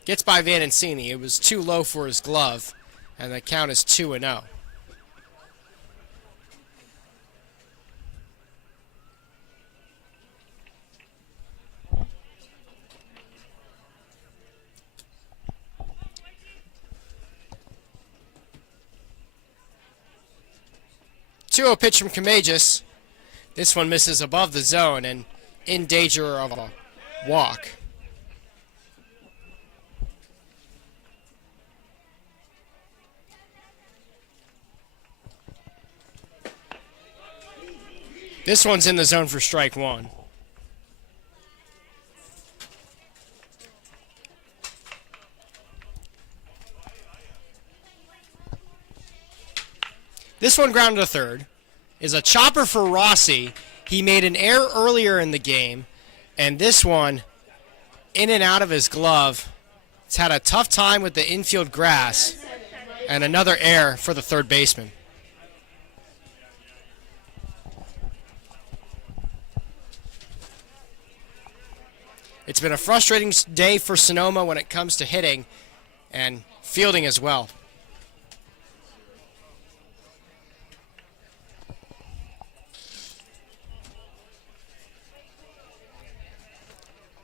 Gets by Vanencini. It was too low for his glove, and the count is 2-0. Two-0 pitch from Kamages. This one misses above the zone and in danger of a walk. This one's in the zone for strike 1. This one grounded to third. Is a chopper for Rossi. He made an error earlier in the game, and this one in and out of his glove. He's had a tough time with the infield grass. And another error for the third baseman. It's been a frustrating day for Sonoma when it comes to hitting and fielding as well.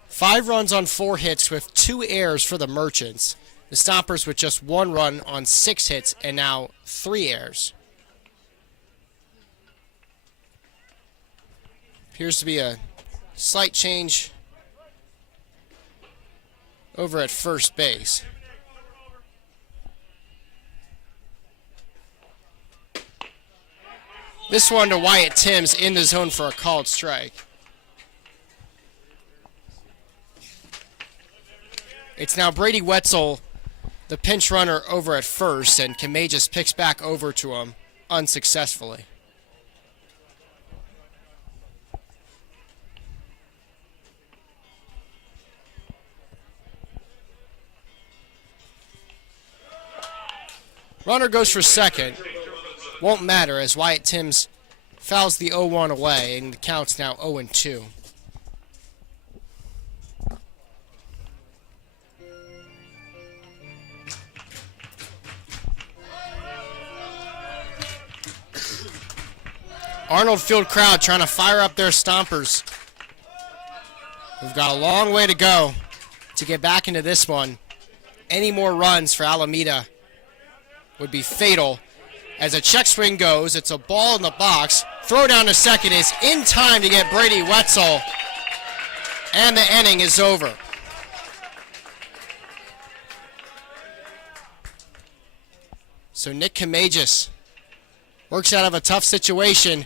Five runs on 4 hits with 2 errors for the Merchants. The Stompers with just 1 run on 6 hits and now 3 errors. Appears to be a slight change over at first base. This one to Wyatt Timms in the zone for a called strike. It's now Brady Wetzel, the pinch runner, over at first, and Kamei just picks back over to him unsuccessfully. Runner goes for second. Won't matter as Wyatt Timms fouls the 0-1 away, and the count's now 0-2. Arnold Field crowd trying to fire up their Stompers. We've got a long way to go to get back into this one. Any more runs for Alameda would be fatal. As a check swing goes, it's a ball in the box. Throw down to second is in time to get Brady Wetzel. And the inning is over. So Nick Kamei works out of a tough situation.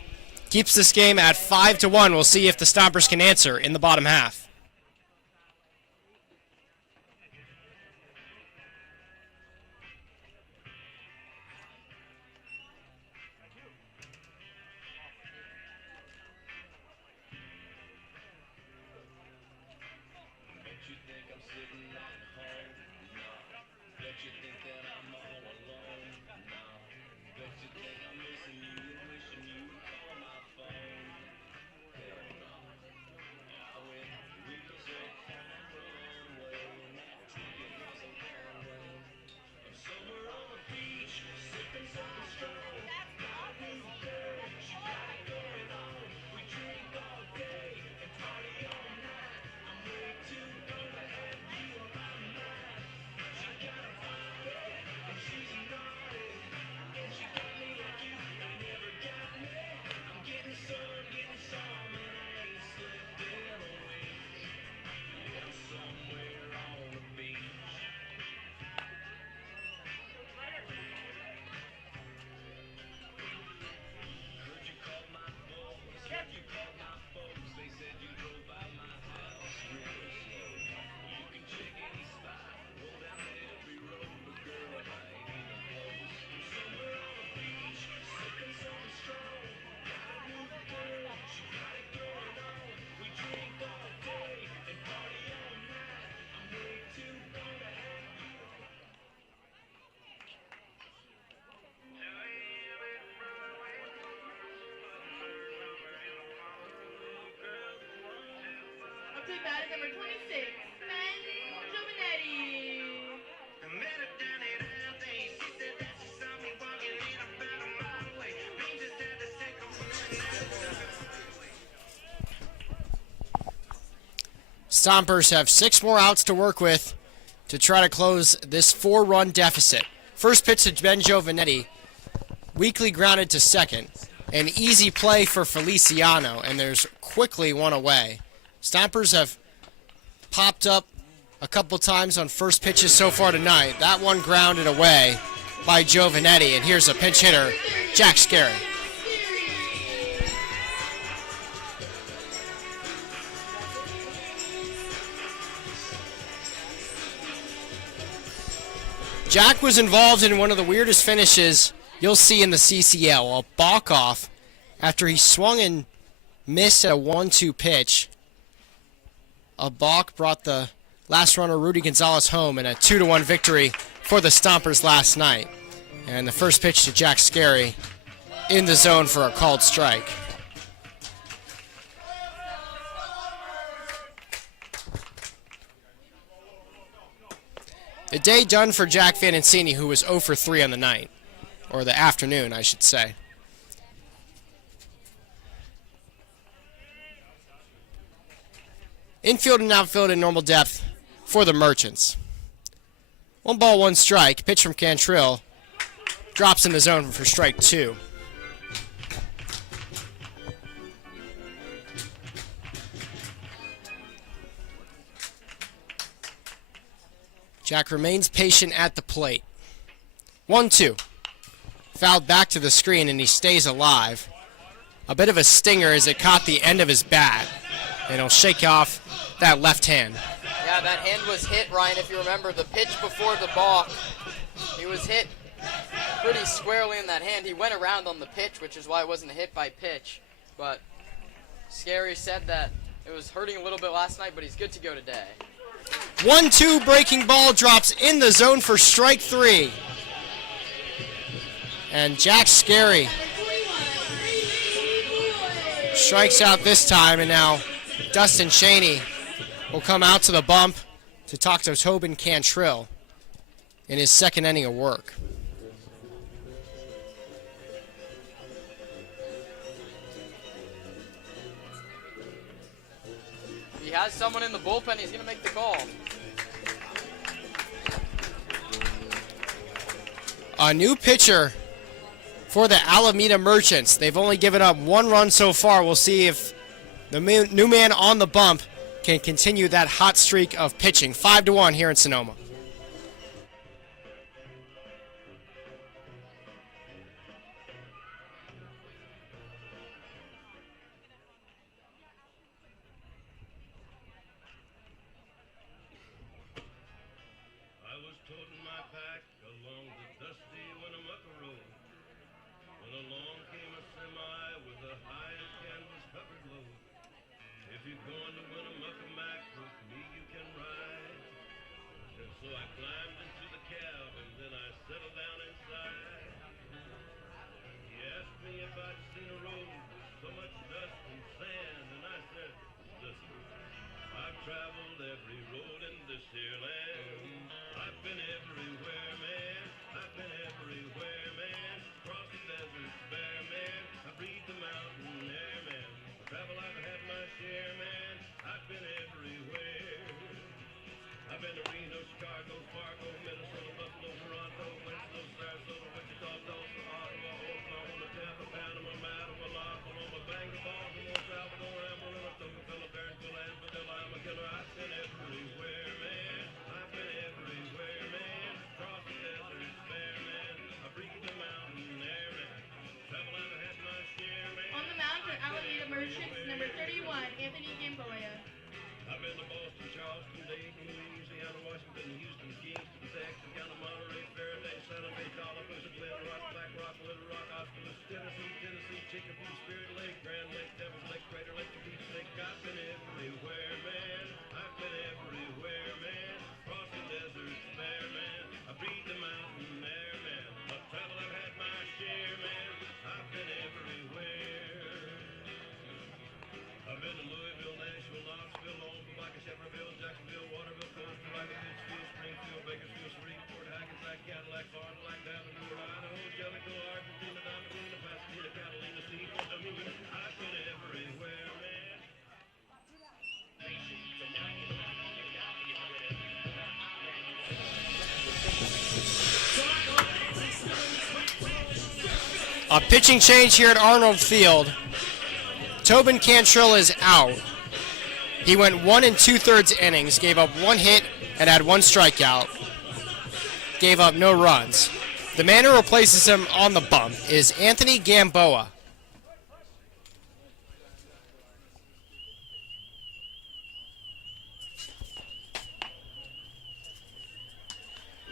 Keeps this game at 5-1. We'll see if the Stompers can answer in the bottom half. Up to bat is number 26, Ben Giovanetti. Stompers have 6 more outs to work with to try to close this 4-run deficit. First pitch to Ben Giovanetti, weakly grounded to second. An easy play for Feliciano, and there's quickly one away. Stompers have popped up a couple times on first pitches so far tonight. That one grounded away by Giovanetti, and here's a pinch hitter, Jack Scarry. Jack was involved in one of the weirdest finishes you'll see in the CCL, a balk off after he swung and missed at a 1-2 pitch. A balk brought the last runner Rudy Gonzalez home in a 2-1 victory for the Stompers last night. And the first pitch to Jack Scarry in the zone for a called strike. The day done for Jack Vannancini, who was 0 for 3 on the night, or the afternoon, I should say. Infield and outfield in normal depth for the Merchants. 1 ball, 1 strike. Pitch from Cantrill. Drops in the zone for strike 2. Jack remains patient at the plate. 1-2. Fouled back to the screen and he stays alive. A bit of a stinger as it caught the end of his bat. And he'll shake off that left hand. Yeah, that hand was hit, Ryan, if you remember the pitch before the balk. He was hit pretty squarely in that hand. He went around on the pitch, which is why it wasn't a hit by pitch. But Scarry said that it was hurting a little bit last night, but he's good to go today. 1-2 breaking ball drops in the zone for strike 3. And Jack Scarry strikes out this time, and now Dustin Cheney will come out to the bump to talk to Tobin Cantrill in his second inning of work. He has someone in the bullpen. He's going to make the call. A new pitcher for the Alameda Merchants. They've only given up 1 run so far. We'll see if the new man on the bump can continue that hot streak of pitching. 5-1 here in Sonoma. I was toting my pack along the dusty Winnemucca Road when along came a semi with a high canvas covered load. If you're going to Winnemucca Mac with me, you can ride. And so I climbed into the cab and then I settled down inside. He asked me if I'd seen a road with so much dust and sand, and I said, listen, I've traveled every road in this here land. I've been everywhere, man. I've been everywhere, man. Cross the deserts bare, man. I breathe the mountain air, man. The travel I've had my share, man. I've been everywhere. I've been to Reno, Chicago, Fargo, Minnesota, Buffalo, Toronto, Winslow, Sarasota, Wichita, Tulsa, Ottawa, Oklahoma, Tampa, Panama, Mattawa, Paloma, Bangor, Baltimore, Salvador, Amarillo, Tocqueville, Barronville, Asphodel, I'm a killer. I've been everywhere, man. I've been everywhere, man. Cross the deserts bare, man. I breathe the mountain air, man. Travel I've had my share, man. On the mound for Alameda Merchants, number 31, Anthony Gamboa. I've been to Boston, Charleston, Dayton, Louisiana, Washington, Houston, Kingston, Texas, Ghana, Monterey, Faraday, San Jose, Colorado, Glen Rock, Black Rock, Little Rock, Osceola, Tennessee, Chicopee, Spirit Lake, Grand Lake, Devil's Lake, Crater Lake, Beach Lake. I've been everywhere, man. I've been everywhere, man. Cross the deserts bare, man. I breathe the mountain air, man. Of travel I've had my share, man. I've been everywhere. I've been to Louisville, Nashville, Knoxville, Omaha, Shepherdsville, Jacksonville, Waterville, Coastal, Rider, Pittsfield, Springfield, Bakersfield, Shreveport, Hackensack, Cadillac, Fond du Lac, Davenport, Idaho, Jellicoe, Argentina, Dominicana, Pasadena, Catalina, Seaport, Dominguez. I've been everywhere, man. A pitching change here at Arnold Field. Tobin Cantrill is out. He went 1 2/3 innings, gave up 1 hit and had 1 strikeout. Gave up no runs. The man who replaces him on the bump is Anthony Gamboa.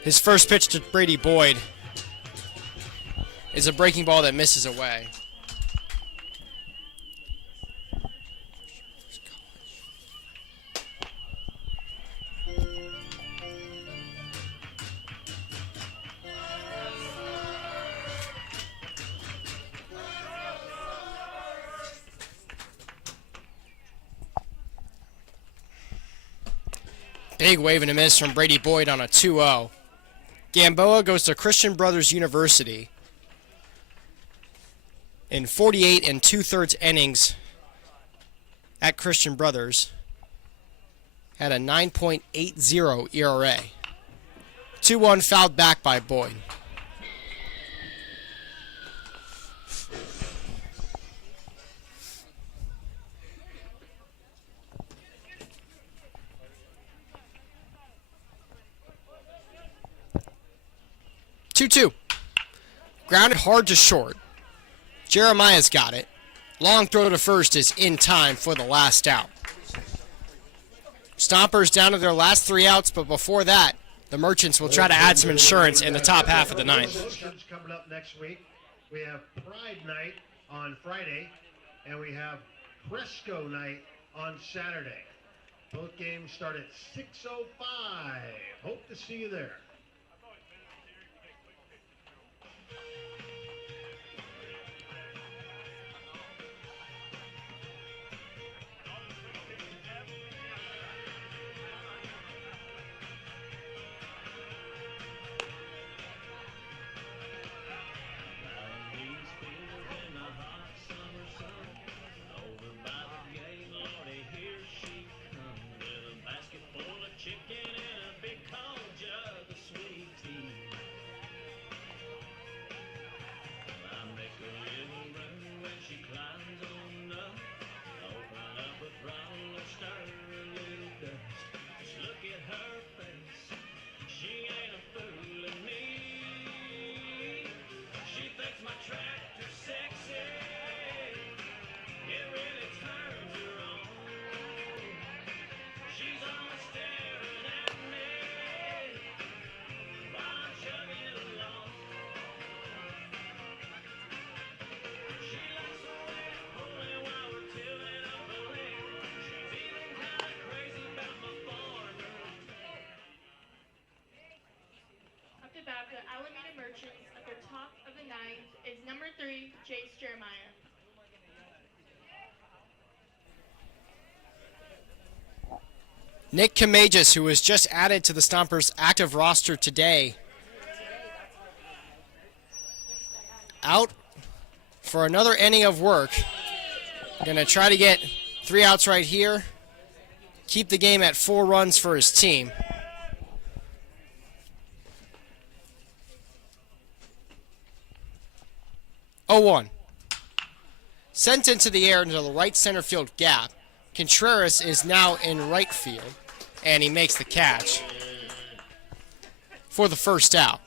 His first pitch to Brady Boyd is a breaking ball that misses away. Big wave and a miss from Brady Boyd on a 2-0. Gamboa goes to Christian Brothers University. In 48 and 2/3 innings at Christian Brothers, had a 9.80 ERA. 2-1 fouled back by Boyd. Two. Grounded hard to short. Jeremiah's got it. Long throw to first is in time for the last out. Stompers down to their last 3 outs, but before that, the Merchants will try to add some insurance in the top half of the ninth. Coming up next week, we have Pride Night on Friday, and we have Fresco Night on Saturday. Both games start at 6:05. Hope to see you there. The Alameda Merchants at the top of the ninth is number 3, Jace Jeremiah. Nick Camagis, who was just added to the Stompers' active roster today, out for another inning of work. Going to try to get 3 outs right here, keep the game at 4 runs for his team. Oh, sent into the air into the right center field gap. Contreras is now in right field, and he makes the catch for the first out.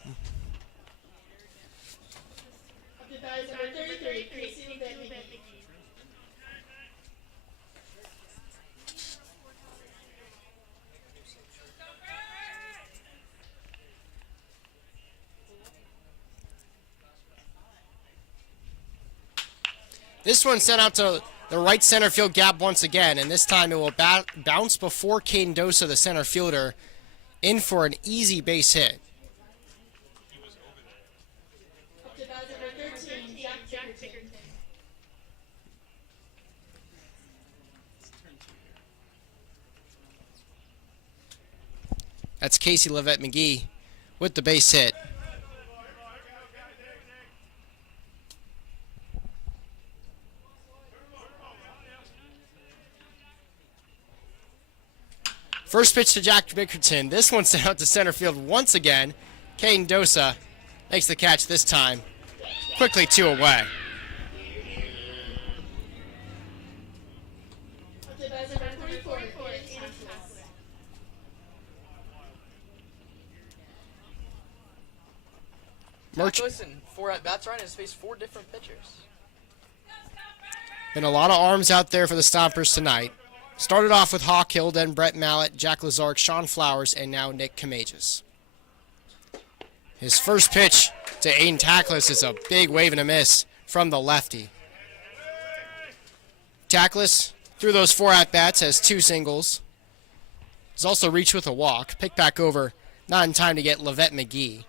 This one sent out to the right center field gap once again, and this time it will bounce before Caden Dosa, the center fielder, in for an easy base hit. That's Casey Levette McGee with the base hit. First pitch to Jack Bickerton. This one sent out to center field once again. Caden Dosa makes the catch this time. Quickly 2 away. Listen, 4 at-bats right, has faced 4 different pitchers. Been a lot of arms out there for the Stompers tonight. Started off with Hawk Hill, then Brett Mallett, Jack Lazark, Sean Flowers, and now Nick Camagis. His first pitch to Aiden Tackless is a big wave and a miss from the lefty. Tackless, through those 4 at-bats, has 2 singles. He's also reached with a walk. Picked back over, not in time to get Levette McGee.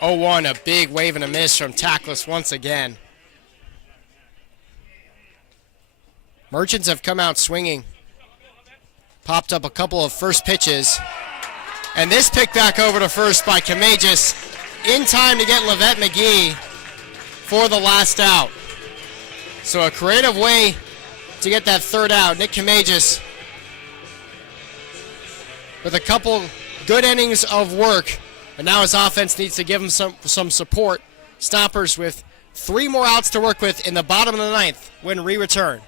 0-1, a big wave and a miss from Tackless once again. Merchants have come out swinging. Popped up a couple of first pitches. And this pick back over to first by Kamages in time to get Levette McGee for the last out. So a creative way to get that third out. Nick Kamages with a couple good innings of work. And now his offense needs to give him some support. Stompers with 3 more outs to work with in the bottom of the 9th when we return.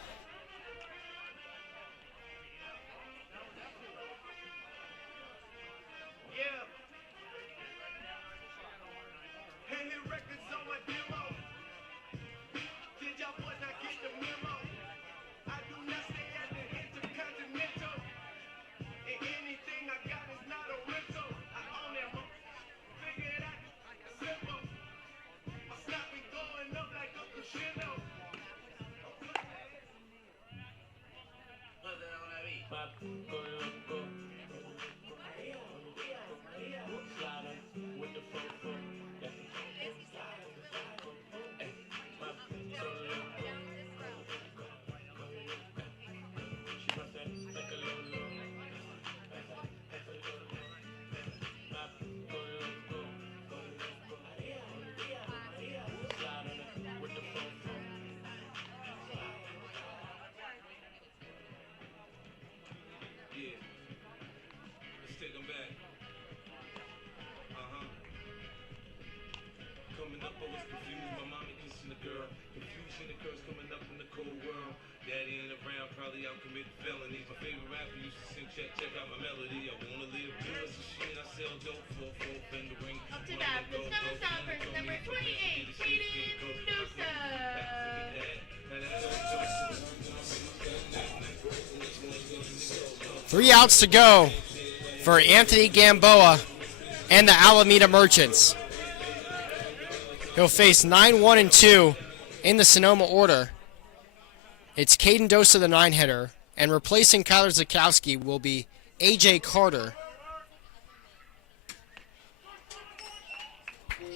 Up to bat, the Sonoma Stompers, number 28, Caden Dosa. 3 outs to go for Anthony Gamboa and the Alameda Merchants. He'll face 9-1-2 in the Sonoma order. It's Caden Dosa, the 9-hitter, and replacing Kyler Zakowski will be A.J. Carter.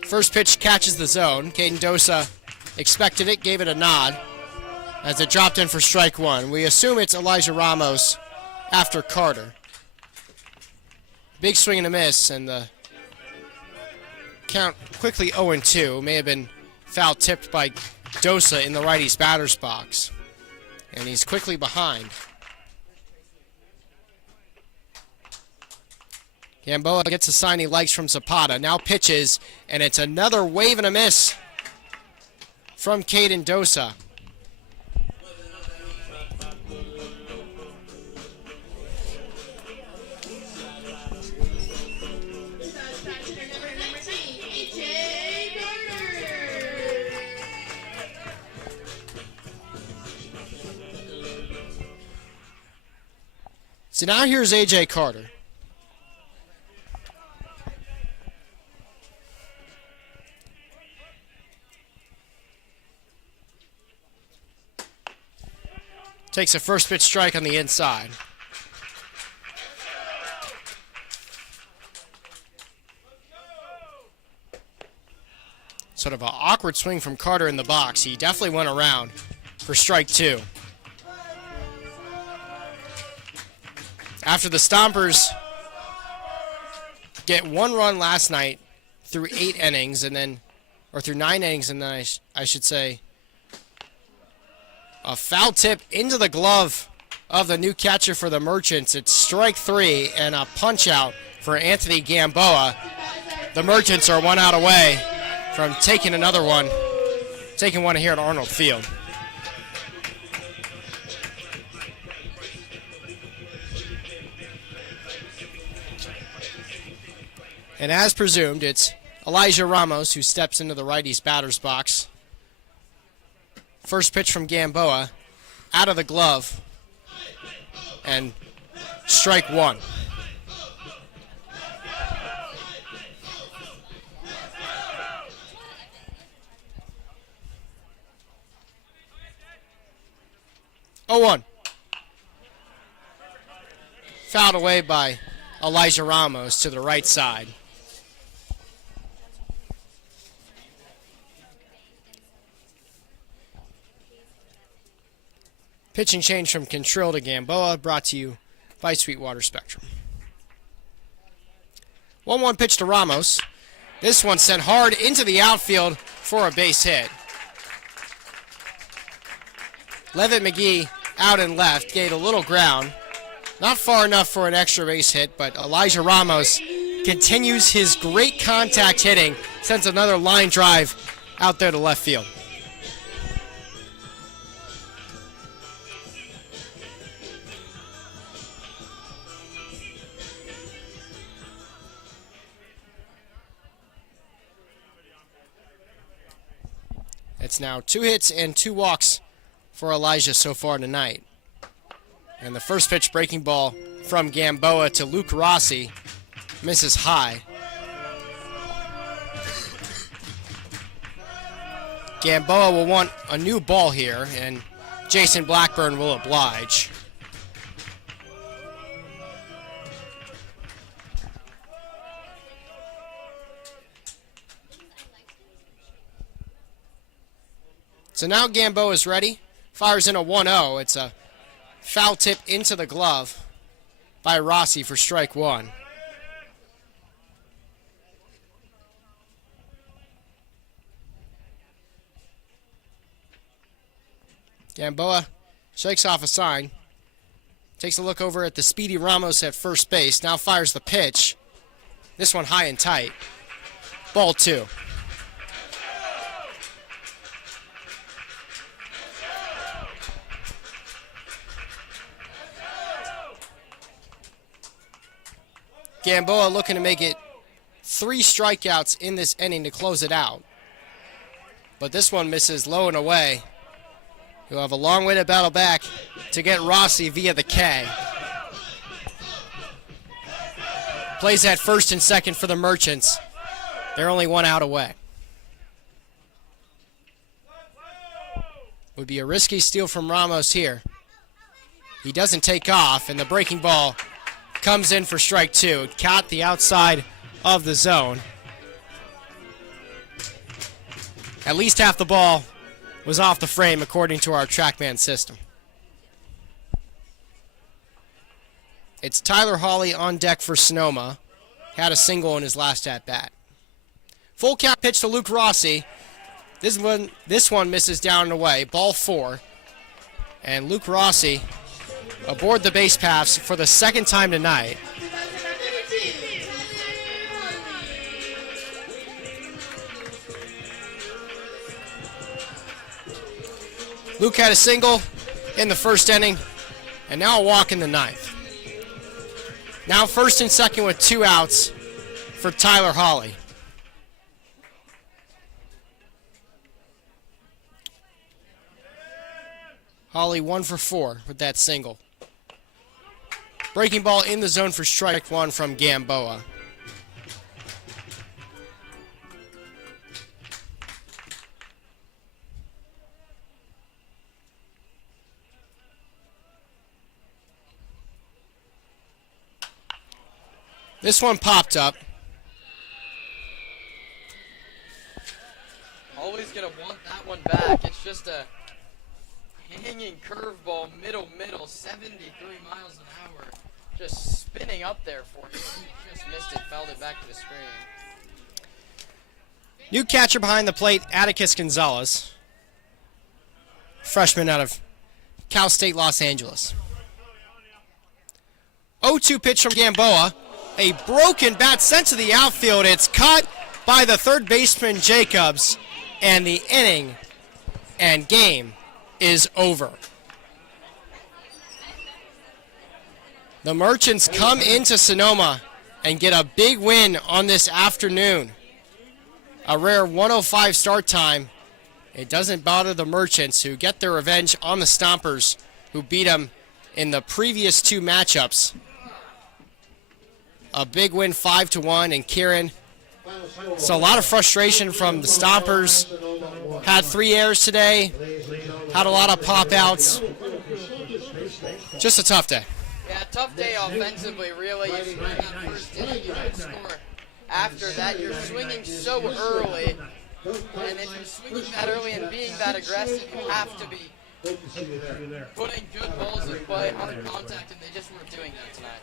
First pitch catches the zone. Caden Dosa expected it, gave it a nod as it dropped in for strike 1. We assume it's Elijah Ramos after Carter. Big swing and a miss, and the count quickly 0-2. May have been foul tipped by Dosa in the righty's batter's box. And he's quickly behind. Gamboa gets a sign he likes from Zapata. Now pitches, and it's another wave and a miss from Caden Dosa. So now here's A.J. Carter. Takes a first pitch strike on the inside. Sort of an awkward swing from Carter in the box. He definitely went around for strike 2. After the Stompers get 1 run last night through 8 innings, and then, or through 9 innings, and then I should say, a foul tip into the glove of the new catcher for the Merchants. It's strike 3 and a punch out for Anthony Gamboa. The Merchants are 1 out away from taking another one, taking one here at Arnold Field. And as presumed, it's Elijah Ramos who steps into the righty's batter's box. First pitch from Gamboa, out of the glove, and strike 1. Oh, 1. Fouled away by Elijah Ramos to the right side. Pitching change from Contrill to Gamboa, brought to you by Sweetwater Spectrum. 1-1 pitch to Ramos. This one sent hard into the outfield for a base hit. Levitt McGee out and left, gave a little ground. Not far enough for an extra base hit, but Elijah Ramos continues his great contact hitting, sends another line drive out there to left field. It's now 2 hits and 2 walks for Elijah so far tonight. And the first pitch breaking ball from Gamboa to Luke Rossi misses high. Gamboa will want a new ball here, and Jason Blackburn will oblige. So now Gamboa is ready. Fires in a 1-0. It's a foul tip into the glove by Rossi for strike 1. Gamboa shakes off a sign. Takes a look over at the speedy Ramos at first base. Now fires the pitch. This one high and tight. Ball 2. Gamboa looking to make it 3 strikeouts in this inning to close it out. But this one misses low and away. He'll have a long way to battle back to get Rossi via the K. Plays at first and second for the Merchants. They're only 1 out away. Would be a risky steal from Ramos here. He doesn't take off, and the breaking ball comes in for strike 2. It caught the outside of the zone. At least half the ball was off the frame according to our TrackMan system. It's Tyler Hawley on deck for Sonoma. Had a single in his last at-bat. Full count pitch to Luke Rossi. This one misses down and away. Ball 4. And Luke Rossi aboard the base paths for the second time tonight. Luke had a single in the first inning, and now a walk in the 9th. Now first and second with 2 outs for Tyler Hawley. Hawley 1 for 4 with that single. Breaking ball in the zone for strike 1 from Gamboa. This one popped up. Always going to want that one back. It's just a hanging curveball, middle, 73 miles an hour. Just spinning up there for you. Just missed it, fouled it back to the screen. New catcher behind the plate, Atticus Gonzalez. Freshman out of Cal State Los Angeles. 0-2 pitch from Gamboa. A broken bat sent to the outfield. It's caught by the third baseman, Jacobs. And the inning and game is over. The Merchants come into Sonoma and get a big win on this afternoon. A rare 1:05 start time. It doesn't bother the Merchants, who get their revenge on the Stompers, who beat them in the previous 2 matchups. A big win 5-1, and Kieran. So a lot of frustration from the Stompers. Had 3 errors today. Had a lot of pop-outs. Just a tough day. Yeah, tough day offensively, really. You score that first inning, you don't score. After that, you're swinging so early. And if you're swinging that early and being that aggressive, you have to be Hope to see you there. Putting good balls in play on the contact, and they just weren't doing that tonight.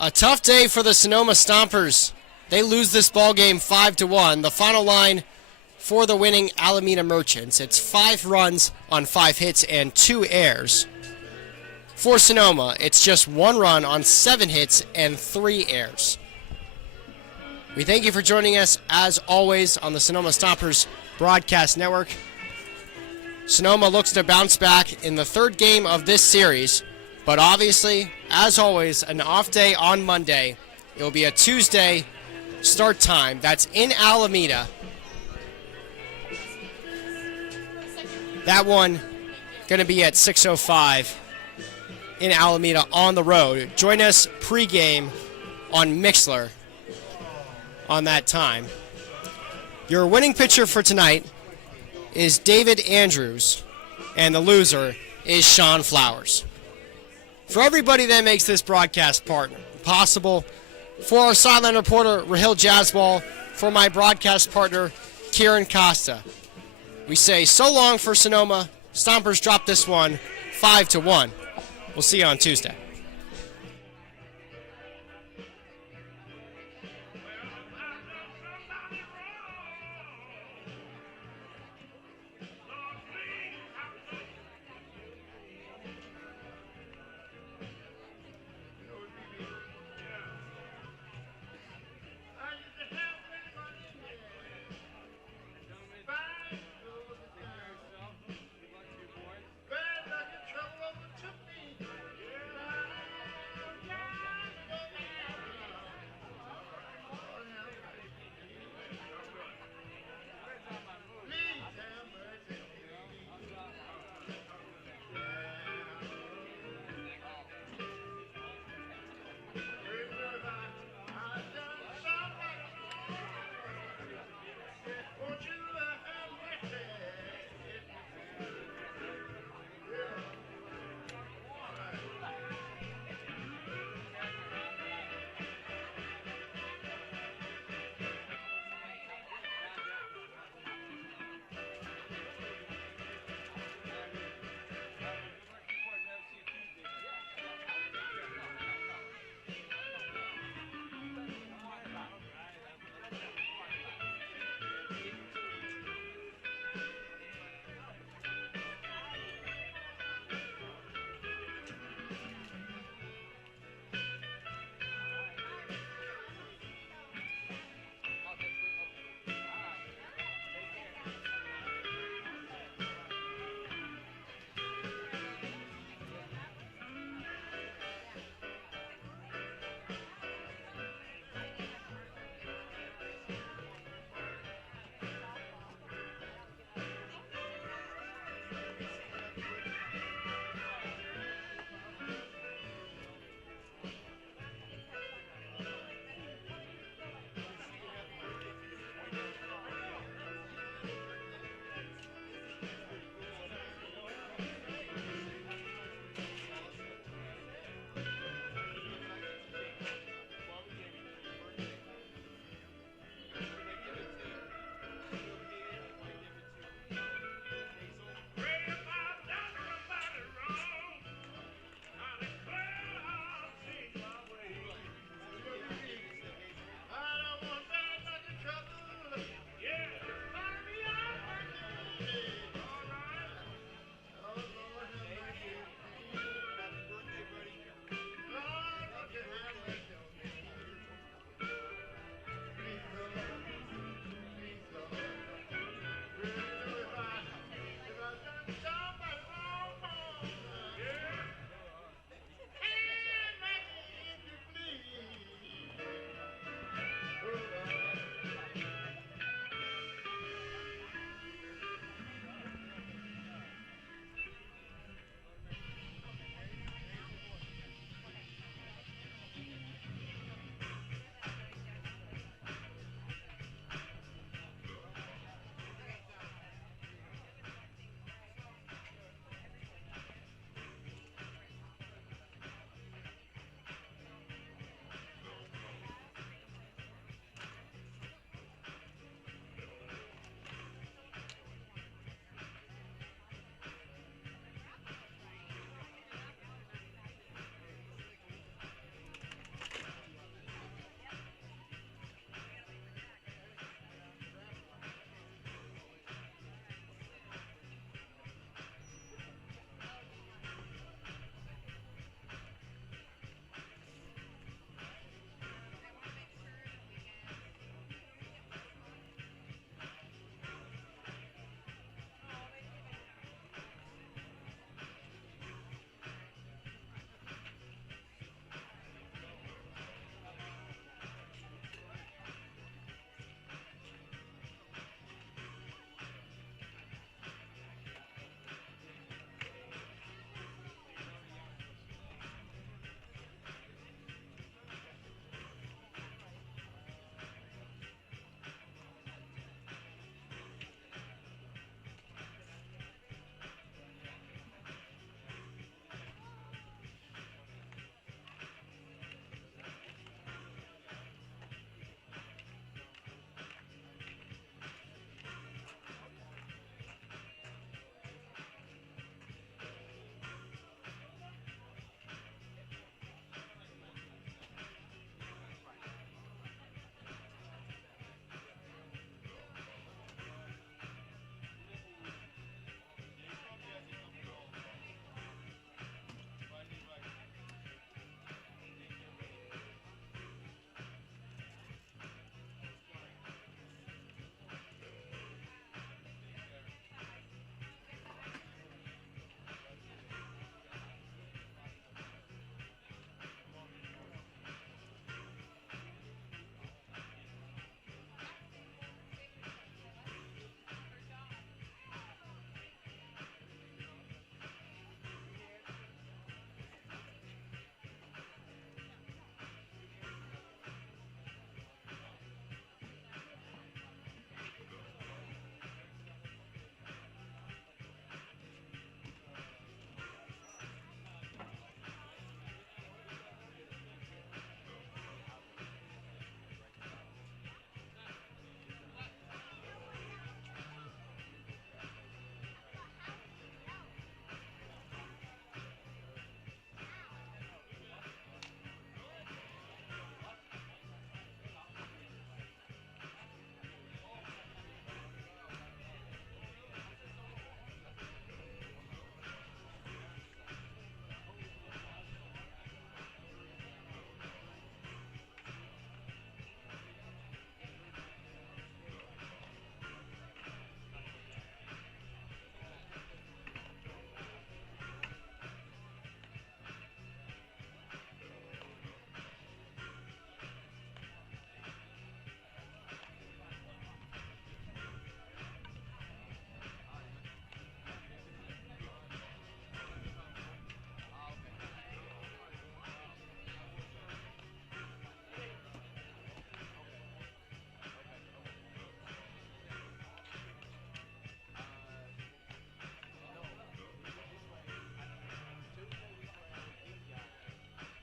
A tough day for the Sonoma Stompers. They lose this ball game 5-1. The final line for the winning Alameda Merchants. It's 5 runs on 5 hits and 2 errors. For Sonoma, it's just 1 run on 7 hits and 3 errors. We thank you for joining us, as always, on the Sonoma Stompers Broadcast Network. Sonoma looks to bounce back in the 3rd game of this series, but obviously, as always, an off day on Monday. It will be a Tuesday start time. That's in Alameda. That one going to be at 6:05 in Alameda on the road. Join us pregame on Mixler on that time. Your winning pitcher for tonight is David Andrews, and the loser is Sean Flowers. For everybody that makes this broadcast possible, for our sideline reporter, Rahil Jaswal, for my broadcast partner, Kieran Costa, we say so long for Sonoma. Stompers drop this one 5-1. We'll see you on Tuesday.